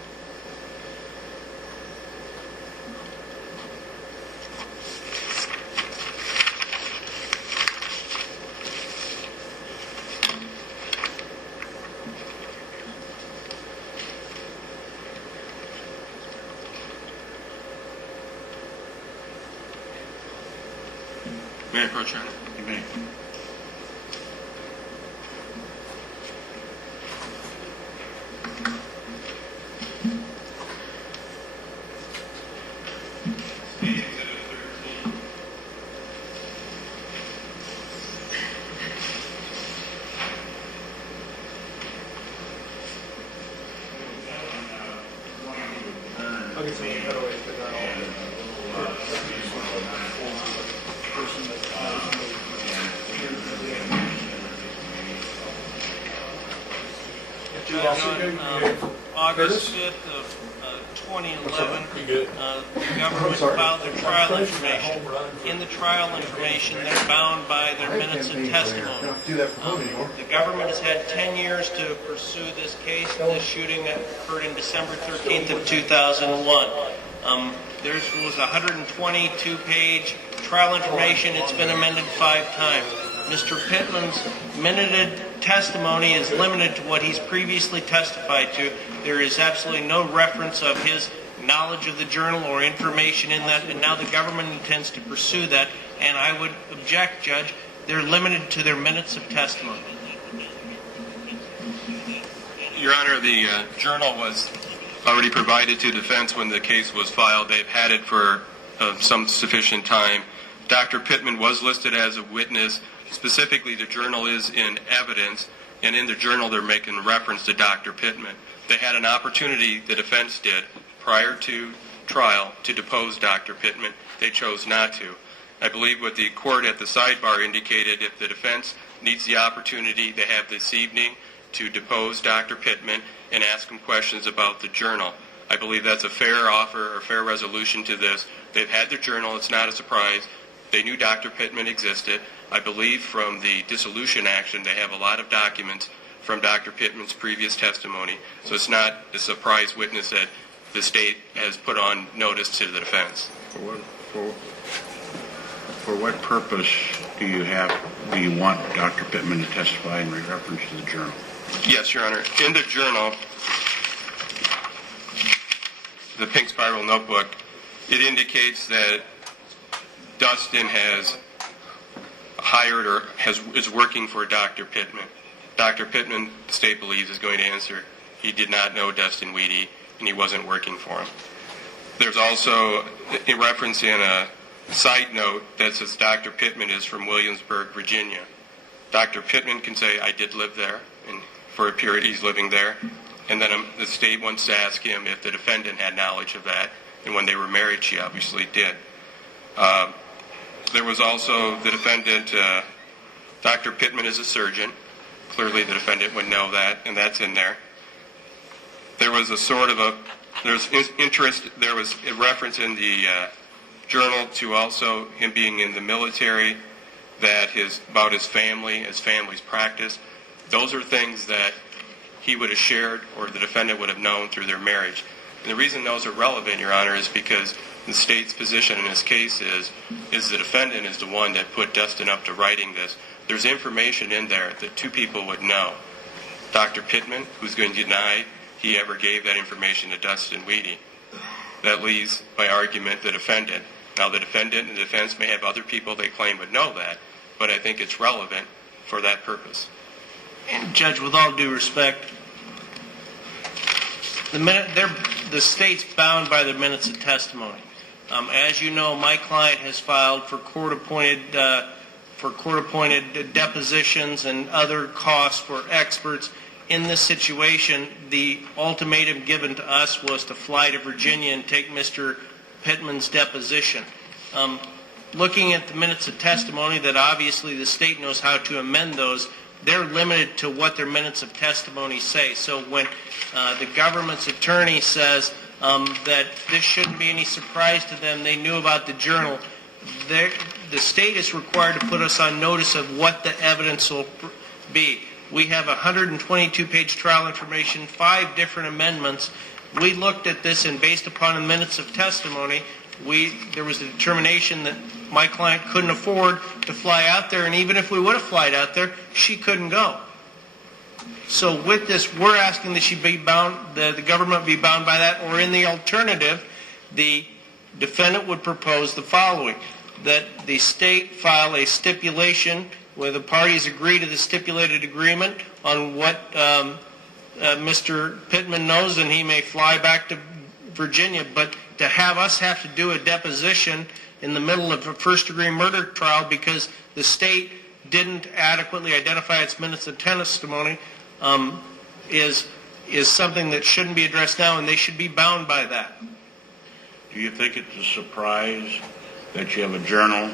May I approach, Your Honor? You may. August 5th of 2011, the government filed their trial information. In the trial information, they're bound by their minutes of testimony. The government has had 10 years to pursue this case. This shooting that occurred in December 13th of 2001. Theirs was a 122-page trial information. It's been amended 5 times. Mr. Pittman's minuted testimony is limited to what he's previously testified to. There is absolutely no reference of his knowledge of the journal or information in that, and now the government intends to pursue that, and I would object, Judge, they're limited to their minutes of testimony. Your Honor, the journal was already provided to defense when the case was filed. They've had it for some sufficient time. Dr. Pittman was listed as a witness. Specifically, the journal is in evidence, and in the journal they're making reference to Dr. Pittman. They had an opportunity, the defense did, prior to trial to depose Dr. Pittman. They chose not to. I believe what the court at the sidebar indicated, if the defense needs the opportunity they have this evening to depose Dr. Pittman and ask him questions about the journal. I believe that's a fair offer or fair resolution to this. They've had the journal. It's not a surprise. They knew Dr. Pittman existed. I believe from the dissolution action they have a lot of documents from Dr. Pittman's previous testimony. So it's not a surprise witness that the state has put on notice to the defense. For what purpose do you want Dr. Pittman to testify in reference to the journal? Yes, Your Honor. In the journal, the pink spiral notebook, it indicates that Dustin has hired or is working for Dr. Pittman. Dr. Pittman, the state believes, is going to answer he did not know Dustin Weedy and he wasn't working for him. There's also a reference in a side note that says Dr. Pittman is from Williamsburg, Virginia. Dr. Pittman can say, I did live there, and for a period he's living there. And then the state wants to ask him if the defendant had knowledge of that, and when they were married, she obviously did. There was also the defendant, Dr. Pittman is a surgeon. Clearly the defendant would know that, and that's in there. There was there's interest, there was a reference in the journal to also him being in the military, that about his family's practice. Those are things that he would have shared or the defendant would have known through their marriage. And the reason those are relevant, Your Honor, is because the state's position in this case is the defendant is the one that put Dustin up to writing this. There's information in there that 2 people would know. Dr. Pittman, who's going to deny he ever gave that information to Dustin Weedy. That leaves, by argument, the defendant. Now, the defendant and the defense may have other people they claim would know that, but I think it's relevant for that purpose. And Judge, with all due respect, the state's bound by the minutes of testimony. As you know, my client has filed for court-appointed depositions and other costs for experts. In this situation, the ultimatum given to us was to fly to Virginia and take Mr. Pittman's deposition. Looking at the minutes of testimony, that obviously the state knows how to amend those, they're limited to what their minutes of testimony say. So when the government's attorney says that this shouldn't be any surprise to them. They knew about the journal. The state is required to put us on notice of what the evidence will be. We have 122-page trial information, 5 different amendments. We looked at this, and based upon the minutes of testimony, there was a determination that my client couldn't afford to fly out there, and even if we would have flown out there, she couldn't go. So with this, we're asking that she be bound, the government be bound by that, or in the alternative, the defendant would propose the following, that the state file a stipulation where the parties agree to the stipulated agreement on what Mr. Pittman knows, and he may fly back to Virginia, but to have us have to do a deposition in the middle of a first-degree murder trial because the state didn't adequately identify its minutes of testimony is something that shouldn't be addressed now, and they should be bound by that. Do you think it's a surprise that you have a journal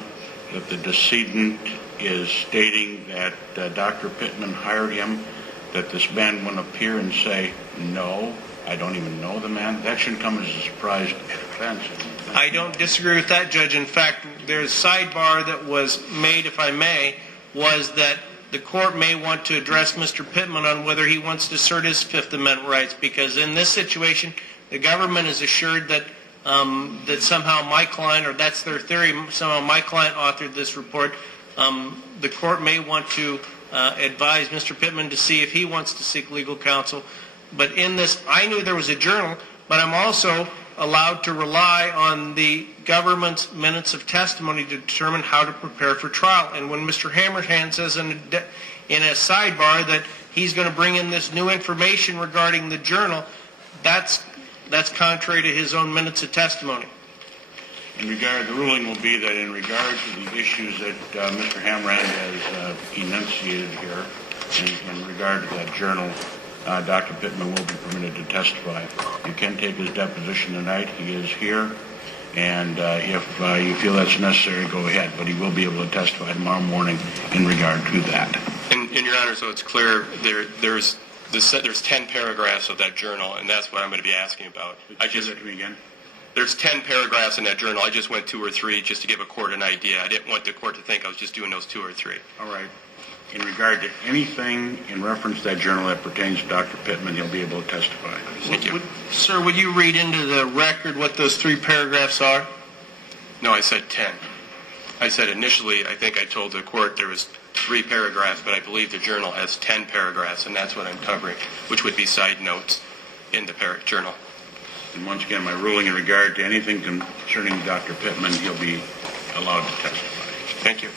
that the decedent is stating that Dr. Pittman hired him, that this man wouldn't appear and say, no, I don't even know the man? That shouldn't come as a surprise to the defense. I don't disagree with that, Judge. In fact, there's a sidebar that was made, if I may, was that the court may want to address Mr. Pittman on whether he wants to assert his Fifth Amendment rights, because in this situation, the government is assured that that somehow my client, or that's their theory, somehow my client authored this report. The court may want to advise Mr. Pittman to see if he wants to seek legal counsel. But in this, I knew there was a journal, but I'm also allowed to rely on the government's minutes of testimony to determine how to prepare for trial. And when Mr. Hammerhand says in a sidebar that he's going to bring in this new information regarding the journal, that's contrary to his own minutes of testimony. The ruling will be that in regard to the issues that Mr. Hammerhand has enunciated here, in regard to that journal, Dr. Pittman will be permitted to testify. You can take his deposition tonight. He is here. And if you feel that's necessary, go ahead. But he will be able to testify tomorrow morning in regard to that. And Your Honor, so it's clear, there's 10 paragraphs of that journal, and that's what I'm going to be asking about. Say that to me again. There's 10 paragraphs in that journal. I just went 2 or 3 just to give a court an idea. I didn't want the court to think I was just doing those 2 or 3. All right. In regard to anything in reference to that journal that pertains to Dr. Pittman, he'll be able to testify. Thank you. Sir, would you read into the record what those 3 paragraphs are? No, I said 10. I said initially, I think I told the court there was 3 paragraphs, but I believe the journal has 10 paragraphs, and that's what I'm covering, which would be side notes in the journal. And once again, my ruling in regard to anything concerning Dr. Pittman, he'll be allowed to testify. Thank you.